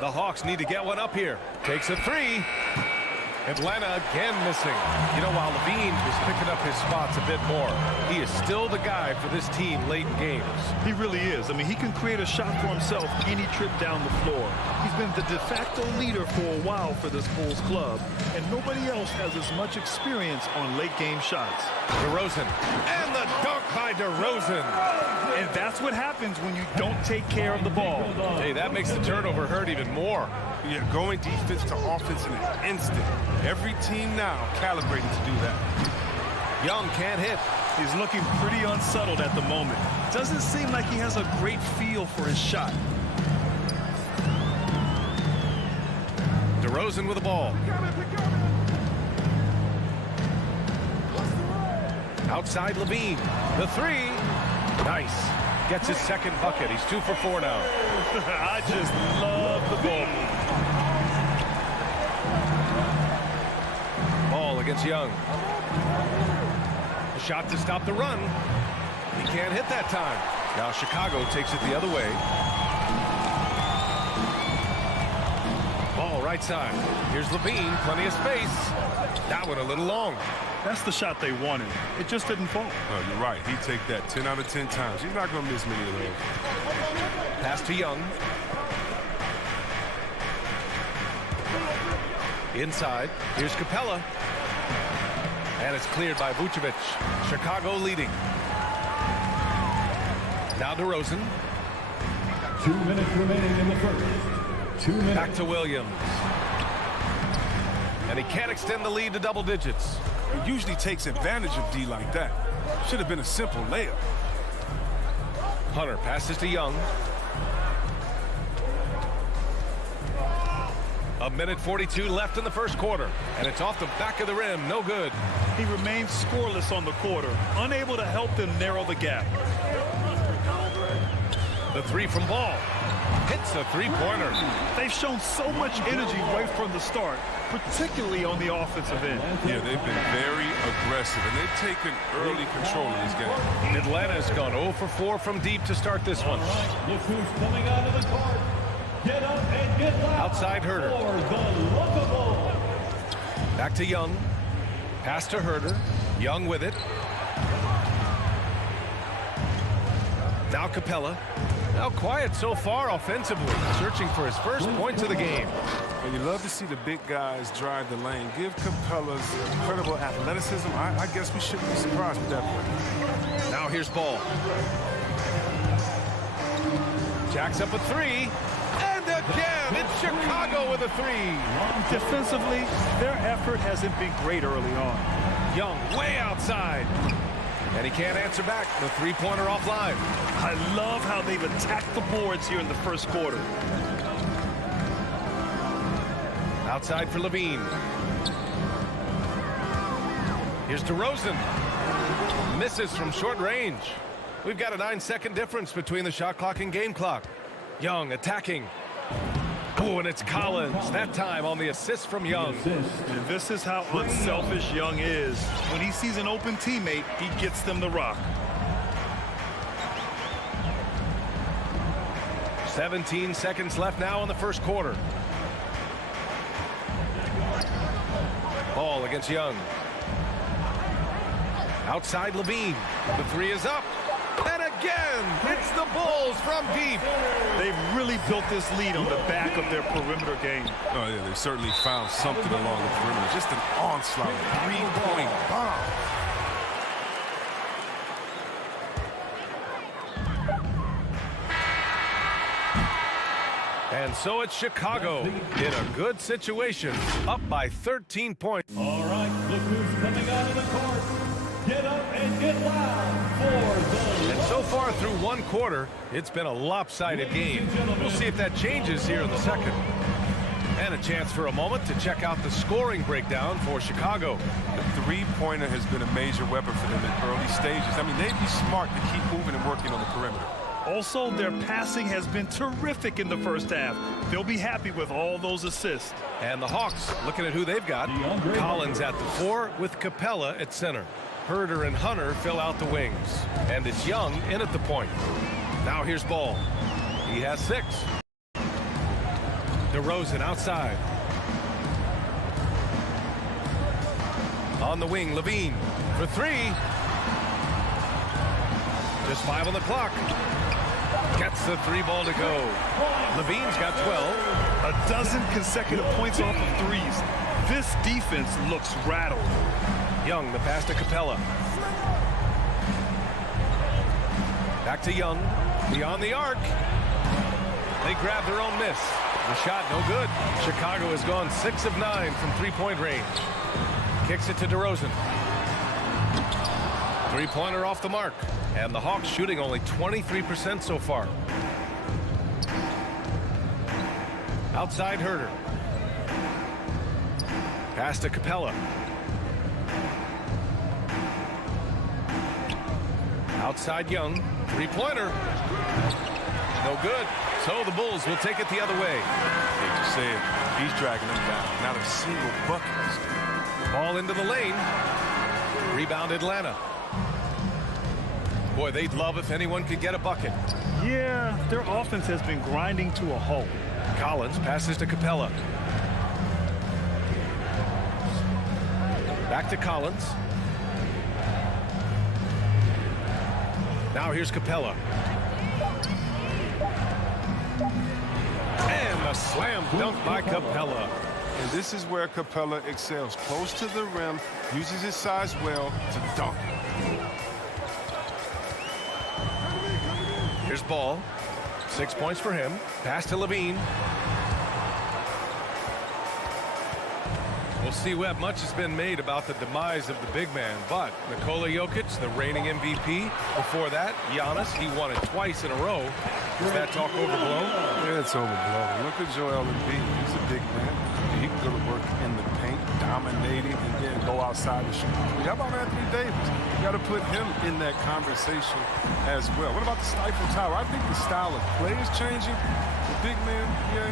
The Hawks need to get one up here. Takes a 3. Atlanta again missing. You know, while Levine is picking up his spots a bit more, he is still the guy for this team late in games. He really is. I mean, he can create a shot for himself any trip down the floor. He's been the de facto leader for a while for this Bulls club, and nobody else has as much experience on late game shots. DeRozan, and the dunk by DeRozan. And that's what happens when you don't take care of the ball. Hey, that makes the turnover hurt even more. Yeah, going defense to offense in an instant. Every team now calibrated to do that. Young can't hit. He's looking pretty unsettled at the moment. Doesn't seem like he has a great feel for his shot. DeRozan with the ball. Outside Levine. The 3. Nice. Gets his second bucket. He's 2 for 4 now. I just love the ball. Ball against Young. A shot to stop the run. He can't hit that time. Now Chicago takes it the other way. Ball right side. Here's Levine. Plenty of space. That one a little long. That's the shot they wanted. It just didn't fall. Oh, you're right. He'd take that 10 out of 10 times. He's not going to miss many of those. Pass to Young. Inside. Here's Capella. And it's cleared by Vucevic. Chicago leading. Now DeRozan. 2 minutes remaining in the first. 2 minutes. Back to Williams. And he can't extend the lead to double digits. He usually takes advantage of D like that. Should have been a simple layup. Hunter passes to Young. A minute 42 left in the first quarter. And it's off the back of the rim. No good. He remains scoreless on the quarter, unable to help them narrow the gap. The 3 from Ball. Hits a three-pointer. They've shown so much energy right from the start, particularly on the offensive end. Yeah, they've been very aggressive, and they've taken early control of this game. Atlanta's gone 0 for 4 from deep to start this one. Look who's coming out of the court. Get up and get loud. Outside Herder. For the lookable. Back to Young. Pass to Herder. Young with it. Now Capella. Now quiet so far offensively. Searching for his first points of the game. And you love to see the big guys drive the lane. Give Capella's incredible athleticism. I guess we shouldn't be surprised with that play. Now here's Ball. Jacks up a 3. And again, it's Chicago with a 3. Defensively, their effort hasn't been great early on. Young way outside. And he can't answer back. The three-pointer offline. I love how they've attacked the boards here in the first quarter. Outside for Levine. Here's DeRozan. Misses from short range. We've got a 9-second difference between the shot clock and game clock. Young attacking. Oh, and it's Collins, that time on the assist from Young. And this is how unselfish Young is. When he sees an open teammate, he gets them the rock. 17 seconds left now in the first quarter. Ball against Young. Outside Levine. The three is up. And again, it's the Bulls from deep. They've really built this lead on the back of their perimeter game. Oh, yeah, they certainly found something along the perimeter. Just an onslaught, three-point bomb. And so it's Chicago in a good situation, up by 13 points. All right, look who's coming out of the court. Get up and get loud for the... And so far through one quarter, it's been a lopsided game. We'll see if that changes here in the second. And a chance for a moment to check out the scoring breakdown for Chicago. The three-pointer has been a major weapon for them in early stages. I mean, they'd be smart to keep moving and working on the perimeter. Also, their passing has been terrific in the first half. They'll be happy with all those assists. And the Hawks, looking at who they've got. Collins at the 4 with Capella at center. Herder and Hunter fill out the wings. And it's Young in at the point. Now here's Ball. He has 6. DeRozan outside. On the wing, Levine for 3. Just 5 on the clock. Gets the 3 ball to go. Levine's got 12. A dozen consecutive points off of threes. This defense looks rattled. Young, the pass to Capella. Back to Young. Beyond the arc. They grab their own miss. The shot no good. Chicago has gone 6 of 9 from three-point range. Kicks it to DeRozan. Three-pointer off the mark. And the Hawks shooting only 23% so far. Outside Herder. Pass to Capella. Outside Young. Three-pointer. No good. So the Bulls will take it the other way. Hate to say it, he's dragging them down. Not a single bucket. Ball into the lane. Rebound Atlanta. Boy, they'd love if anyone could get a bucket. Yeah, their offense has been grinding to a halt. Collins passes to Capella. Back to Collins. Now here's Capella. And a slam dunk by Capella. And this is where Capella excels. Close to the rim, uses his size well to dunk. Here's Ball. 6 points for him. Pass to Levine. We'll see, Webb. Much has been made about the demise of the big man, but Nikola Jokic, the reigning MVP. Before that, Giannis, he won it twice in a row. Is that talk overblown? Yeah, it's overblown. Look at Joel Embiid. He's a big man. He can go to work in the paint, dominating, and then go outside and shoot. How about Anthony Davis? You got to put him in that conversation as well. What about the Stifle Tower? I think the style of play is changing. The big man, yeah.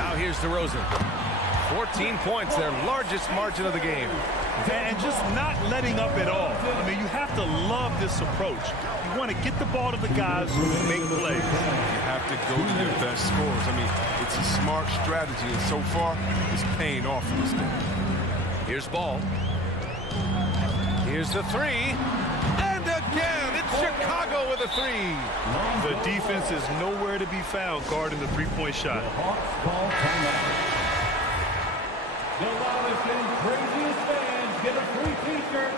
Now here's DeRozan. 14 points, their largest margin of the game. And just not letting up at all. I mean, you have to love this approach. You want to get the ball to the guys who make plays. You have to go to your best scorers. I mean, it's a smart strategy, and so far, it's paying off for this team. Here's Ball. Here's the 3. And again, it's Chicago with a 3. The defense is nowhere to be found guarding the three-point shot. The loudest and craziest fans get a free t-shirt.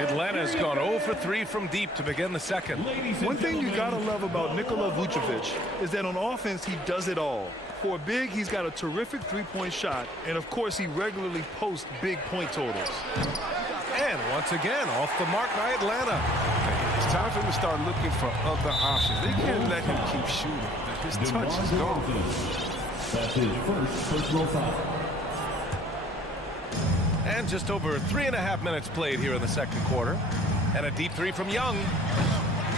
Atlanta's gone 0 for 3 from deep to begin the second. One thing you gotta love about Nikola Vucevic is that on offense he does it all. For a big, he's got a terrific three-point shot, and of course he regularly posts big point totals. And once again, off the mark by Atlanta. It's time for him to start looking for other options. They can't let him keep shooting. His touch is gone. That's his first personal foul. And just over 3.5 minutes played here in the second quarter. And a deep 3 from Young.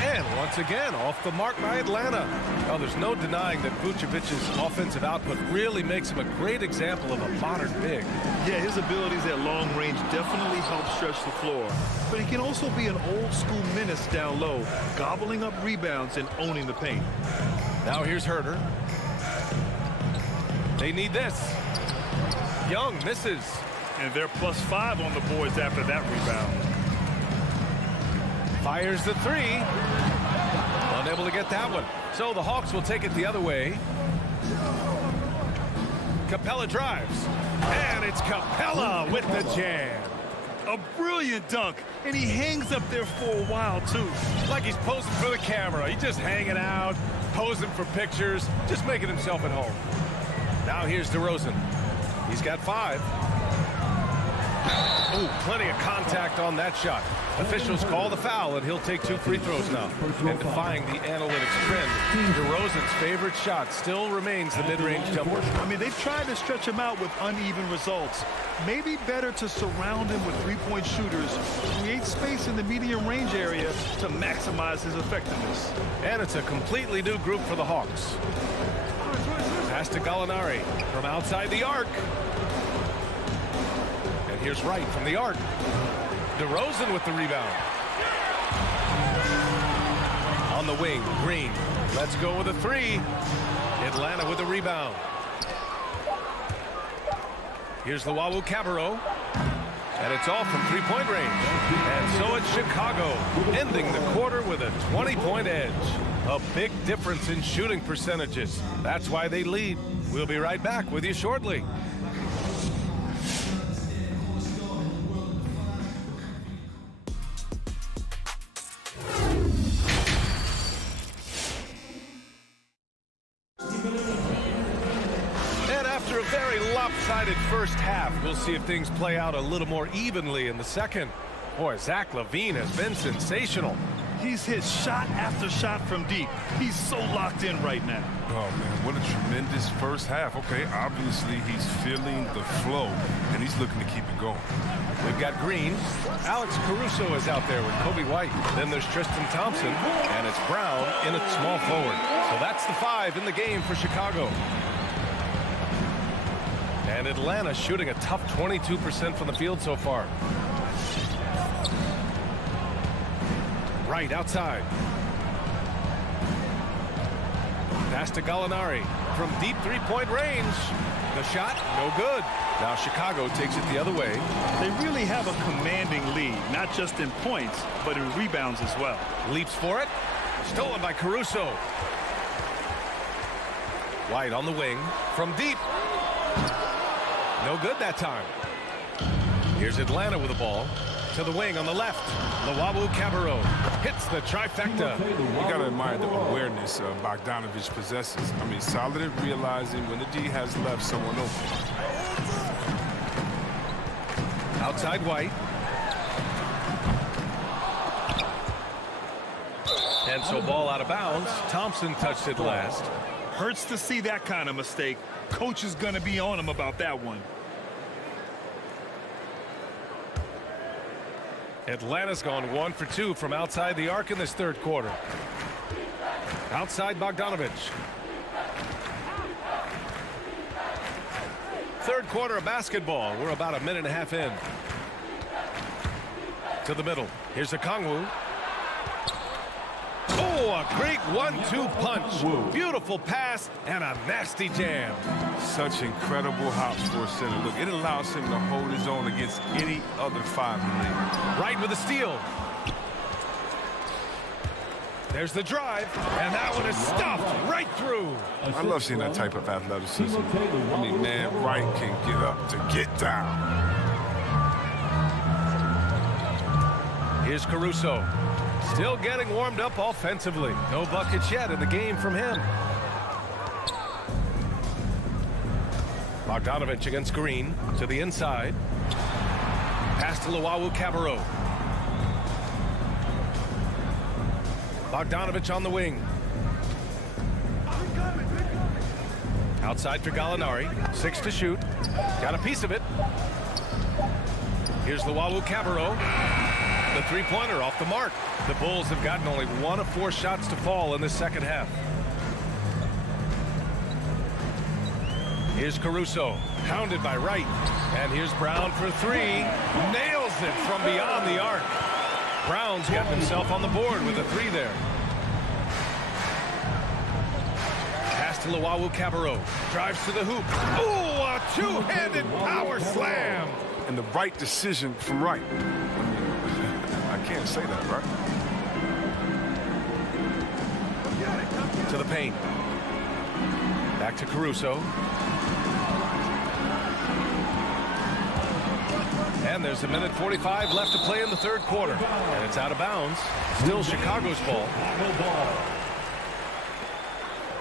And once again, off the mark by Atlanta. Well, there's no denying that Vucevic's offensive output really makes him a great example of a modern big. Yeah, his abilities at long range definitely help stretch the floor. But he can also be an old-school menace down low, gobbling up rebounds and owning the paint. Now here's Herder. They need this. Young misses. And they're +5 on the boards after that rebound. Fires the three. Unable to get that one. So the Hawks will take it the other way. Capella drives. And it's Capella with the jam. A brilliant dunk. And he hangs up there for a while, too. Like he's posing for the camera. He's just hanging out, posing for pictures, just making himself at home. Now here's DeRozan. He's got 5. Oh, plenty of contact on that shot. Officials call the foul, and he'll take 2 free throws now. And defying the analytics trend, DeRozan's favorite shot still remains the mid-range jumper. I mean, they've tried to stretch him out with uneven results. Maybe better to surround him with three-point shooters, create space in the medium range area to maximize his effectiveness. And it's a completely new group for the Hawks. Pass to Gallinari from outside the arc. And here's Wright from the arc. DeRozan with the rebound. On the wing, Green. Let's go with a 3. Atlanta with the rebound. Here's Luwawu-Cabarrot. And it's all from three-point range. And so it's Chicago, ending the quarter with a 20-point edge. A big difference in shooting percentages. That's why they lead. We'll be right back with you shortly. Lopsided first half. We'll see if things play out a little more evenly in the second. Boy, Zach LaVine has been sensational. He's hit shot after shot from deep. He's so locked in right now. Oh, man, what a tremendous first half. Okay, obviously he's feeling the flow, and he's looking to keep it going. We've got Green. Alex Caruso is out there with Kobe White. Then there's Tristan Thompson, and it's Brown in at small forward. So that's the 5 in the game for Chicago. And Atlanta shooting a tough 22% from the field so far. Right outside. Pass to Gallinari from deep three-point range. The shot, no good. Now Chicago takes it the other way. They really have a commanding lead, not just in points, but in rebounds as well. Leaps for it. Stolen by Caruso. White on the wing from deep. No good that time. Here's Atlanta with the ball. To the wing on the left. Luwawu-Cabarrot hits the trifecta. You got to admire the awareness Bogdanovich possesses. I mean, solid at realizing when the D has left someone open. Outside White. And so ball out of bounds. Thompson touched it last. Hurts to see that kind of mistake. Coach is going to be on him about that one. Atlanta's gone 1 for 2 from outside the arc in this third quarter. Outside Bogdanovich. Third quarter of basketball. We're about a minute and a half in. To the middle. Here's Okongwu. Oh, a great 1-2 punch. Beautiful pass and a nasty jam. Such incredible hops for a center. Look, it allows him to hold his own against any other 5 in the league. Right with the steal. There's the drive, and that one is stuffed right through. I love seeing that type of athleticism. I mean, man, Wright can get up to get down. Here's Caruso. Still getting warmed up offensively. No buckets yet in the game from him. Bogdanovich against Green to the inside. Pass to Luwawu-Cabarrot. Bogdanovich on the wing. Outside for Gallinari. 6 to shoot. Got a piece of it. Here's Luwawu-Cabarrot. The three-pointer off the mark. The Bulls have gotten only 1 of 4 shots to fall in the second half. Here's Caruso, hounded by Wright. And here's Brown for 3. Nails it from beyond the arc. Brown's got himself on the board with a 3 there. Pass to Luwawu-Cabarrot. Drives to the hoop. Ooh, a two-handed power slam. And the right decision from Wright. I mean, I can't say that, right? To the paint. Back to Caruso. And there's 1:45 left to play in the third quarter. And it's out of bounds. Still Chicago's ball.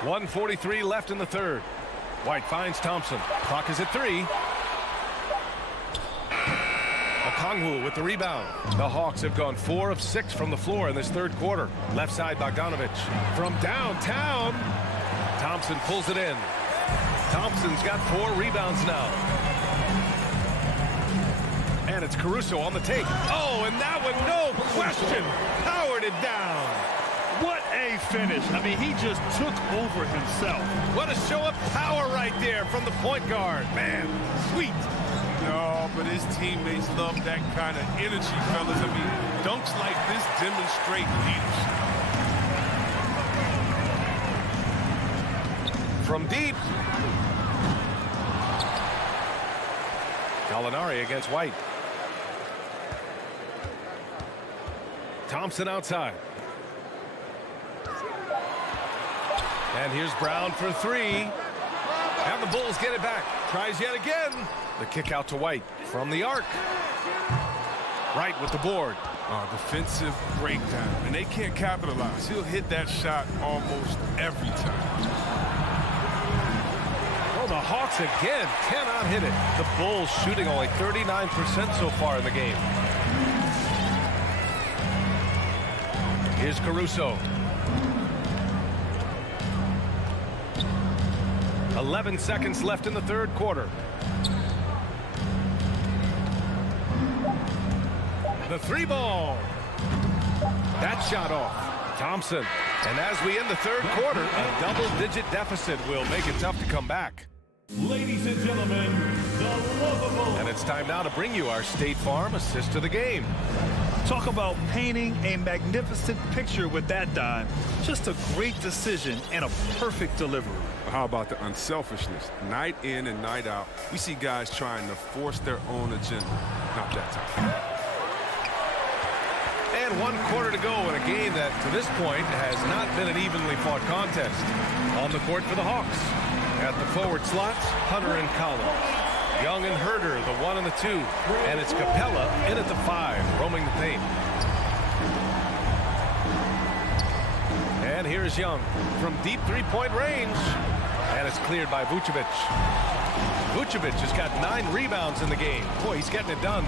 1:43 left in the third. White finds Thompson. Clock is at 3. Okongwu with the rebound. The Hawks have gone 4 of 6 from the floor in this third quarter. Left side Bogdanovich. From downtown. Thompson pulls it in. Thompson's got 4 rebounds now. And it's Caruso on the take. Oh, and that one, no question, powered it down. What a finish. I mean, he just took over himself. What a show of power right there from the point guard. Man, sweet. No, but his teammates love that kind of energy, fellas. I mean, dunks like this demonstrate leadership. From deep. Gallinari against White. Thompson outside. And here's Brown for 3. And the Bulls get it back. Tries yet again. The kick out to White from the arc. Wright with the board. Defensive breakdown. And they can't capitalize. He'll hit that shot almost every time. Well, the Hawks again cannot hit it. The Bulls shooting only 39% so far in the game. Here's Caruso. 11 seconds left in the third quarter. The 3 ball. That shot off. Thompson. And as we end the third quarter, a double-digit deficit will make it tough to come back. Ladies and gentlemen, the lovable. And it's time now to bring you our State Farm assist to the game. Talk about painting a magnificent picture with that dime. Just a great decision and a perfect delivery. How about the unselfishness? Night in and night out, we see guys trying to force their own agenda. Not that time. And 1 quarter to go in a game that, to this point, has not been an evenly fought contest. On the court for the Hawks. At the forward slots, Hunter and Collins. Young and Herder, the 1 and the 2. And it's Capella in at the 5, roaming the paint. And here's Young from deep 3-point range. And it's cleared by Vucevic. Vucevic has got 9 rebounds in the game. Boy, he's getting it done.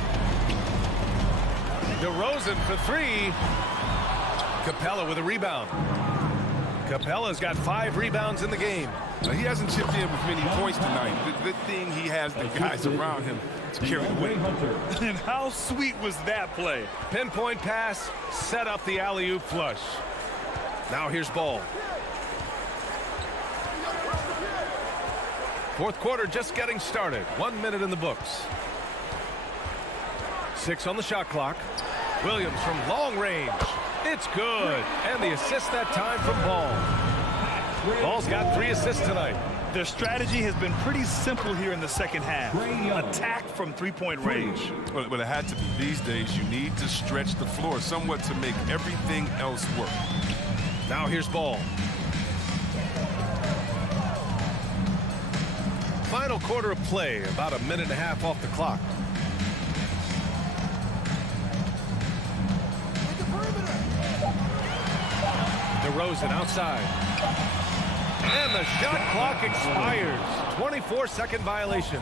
DeRozan for 3. Capella with a rebound. Capella's got 5 rebounds in the game. Now, he hasn't chipped in with many points tonight. The good thing he has the guys around him to carry the weight. And how sweet was that play? Pinpoint pass, set up the alley-oop flush. Now here's Ball. Fourth quarter just getting started. 1 minute in the books. 6 on the shot clock. Williams from long range. It's good. And the assist that time from Ball. Ball's got 3 assists tonight. Their strategy has been pretty simple here in the second half. Attack from 3-point range. Well, it had to be. These days, you need to stretch the floor somewhat to make everything else work. Now here's Ball. Final quarter of play, about 1.5 minutes off the clock. DeRozan outside. And the shot clock expires. 24-second violation.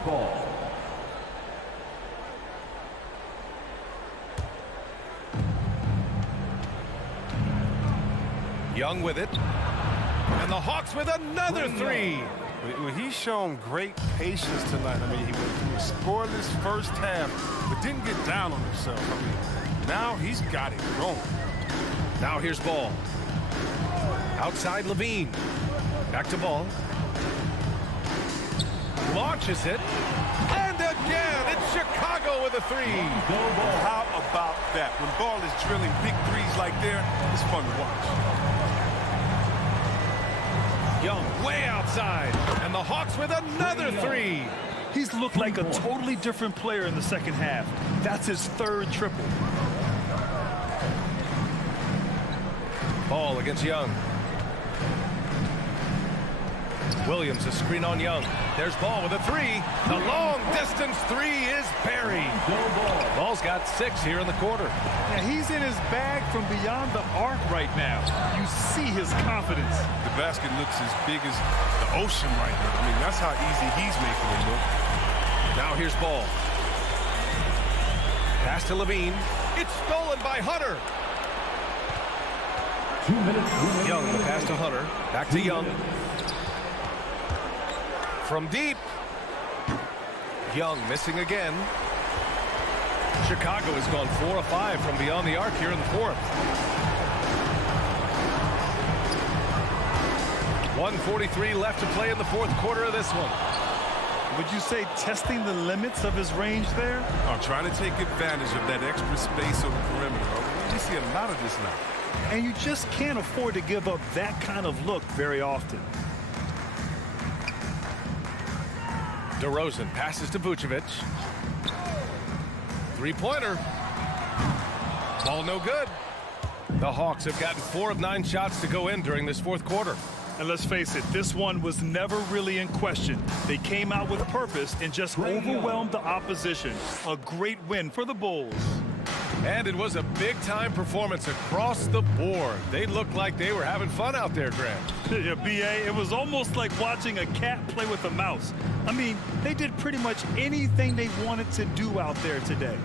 Young with it. And the Hawks with another 3. Well, he's shown great patience tonight. I mean, he was scoreless first half, but didn't get down on himself. I mean, Now he's got it going. Now here's Ball. Outside Levine. Back to Ball. Launches it. And again, it's Chicago with a three. How about that? When Ball is drilling big threes like there, it's fun to watch. Young way outside. And the Hawks with another three. He's looked like a totally different player in the second half. That's his third triple. Ball against Young. Williams, a screen on Young. There's Ball with a three. The long distance three is buried. Ball's got 6 here in the quarter. Yeah, he's in his bag from beyond the arc right now. You see his confidence. The basket looks as big as the ocean right now. I mean, that's how easy he's making it look. Now here's Ball. Pass to Levine. It's stolen by Hunter. 2 minutes. Young, the pass to Hunter. Back to Young. From deep. Young missing again. Chicago has gone 4 of 5 from beyond the arc here in the fourth. 1:43 left to play in the fourth quarter of this one. Would you say testing the limits of his range there? I'm trying to take advantage of that extra space on the perimeter. We see a lot of this now. And you just can't afford to give up that kind of look very often. DeRozan passes to Vucevic. Three-pointer. Ball no good. The Hawks have gotten 4 of 9 shots to go in during this fourth quarter. And let's face it, this one was never really in question. They came out with purpose and just overwhelmed the opposition. A great win for the Bulls. And it was a big-time performance across the board. They looked like they were having fun out there, Grant. Yeah, B.A., it was almost like watching a cat play with a mouse. I mean, they did pretty much anything they wanted to do out there today.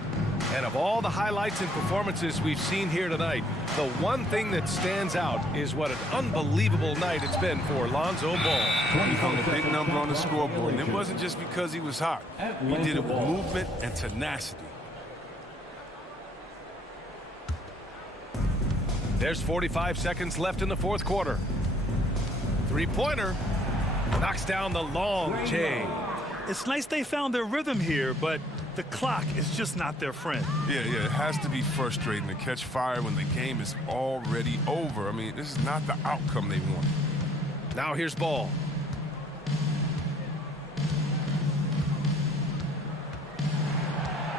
And of all the highlights and performances we've seen here tonight, the one thing that stands out is what an unbelievable night it's been for Lonzo Ball. He hung a big number on the scoreboard, and it wasn't just because he was hot. He did it with movement and tenacity. There's 45 seconds left in the fourth quarter. Three-pointer knocks down the long J. It's nice they found their rhythm here, but the clock is just not their friend. Yeah, it has to be frustrating to catch fire when the game is already over. I mean, this is not the outcome they want. Now here's Ball.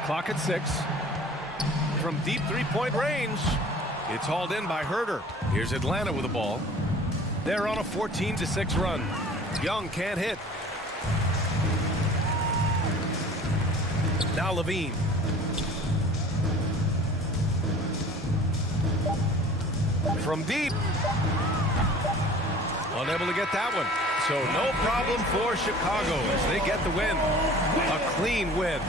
Clock at 6. From deep three-point range. It's hauled in by Herter. Here's Atlanta with the ball. They're on a 14-6 run. Young can't hit. Now Levine. From deep. Unable to get that one. So no problem for Chicago as they get the win. A clean win.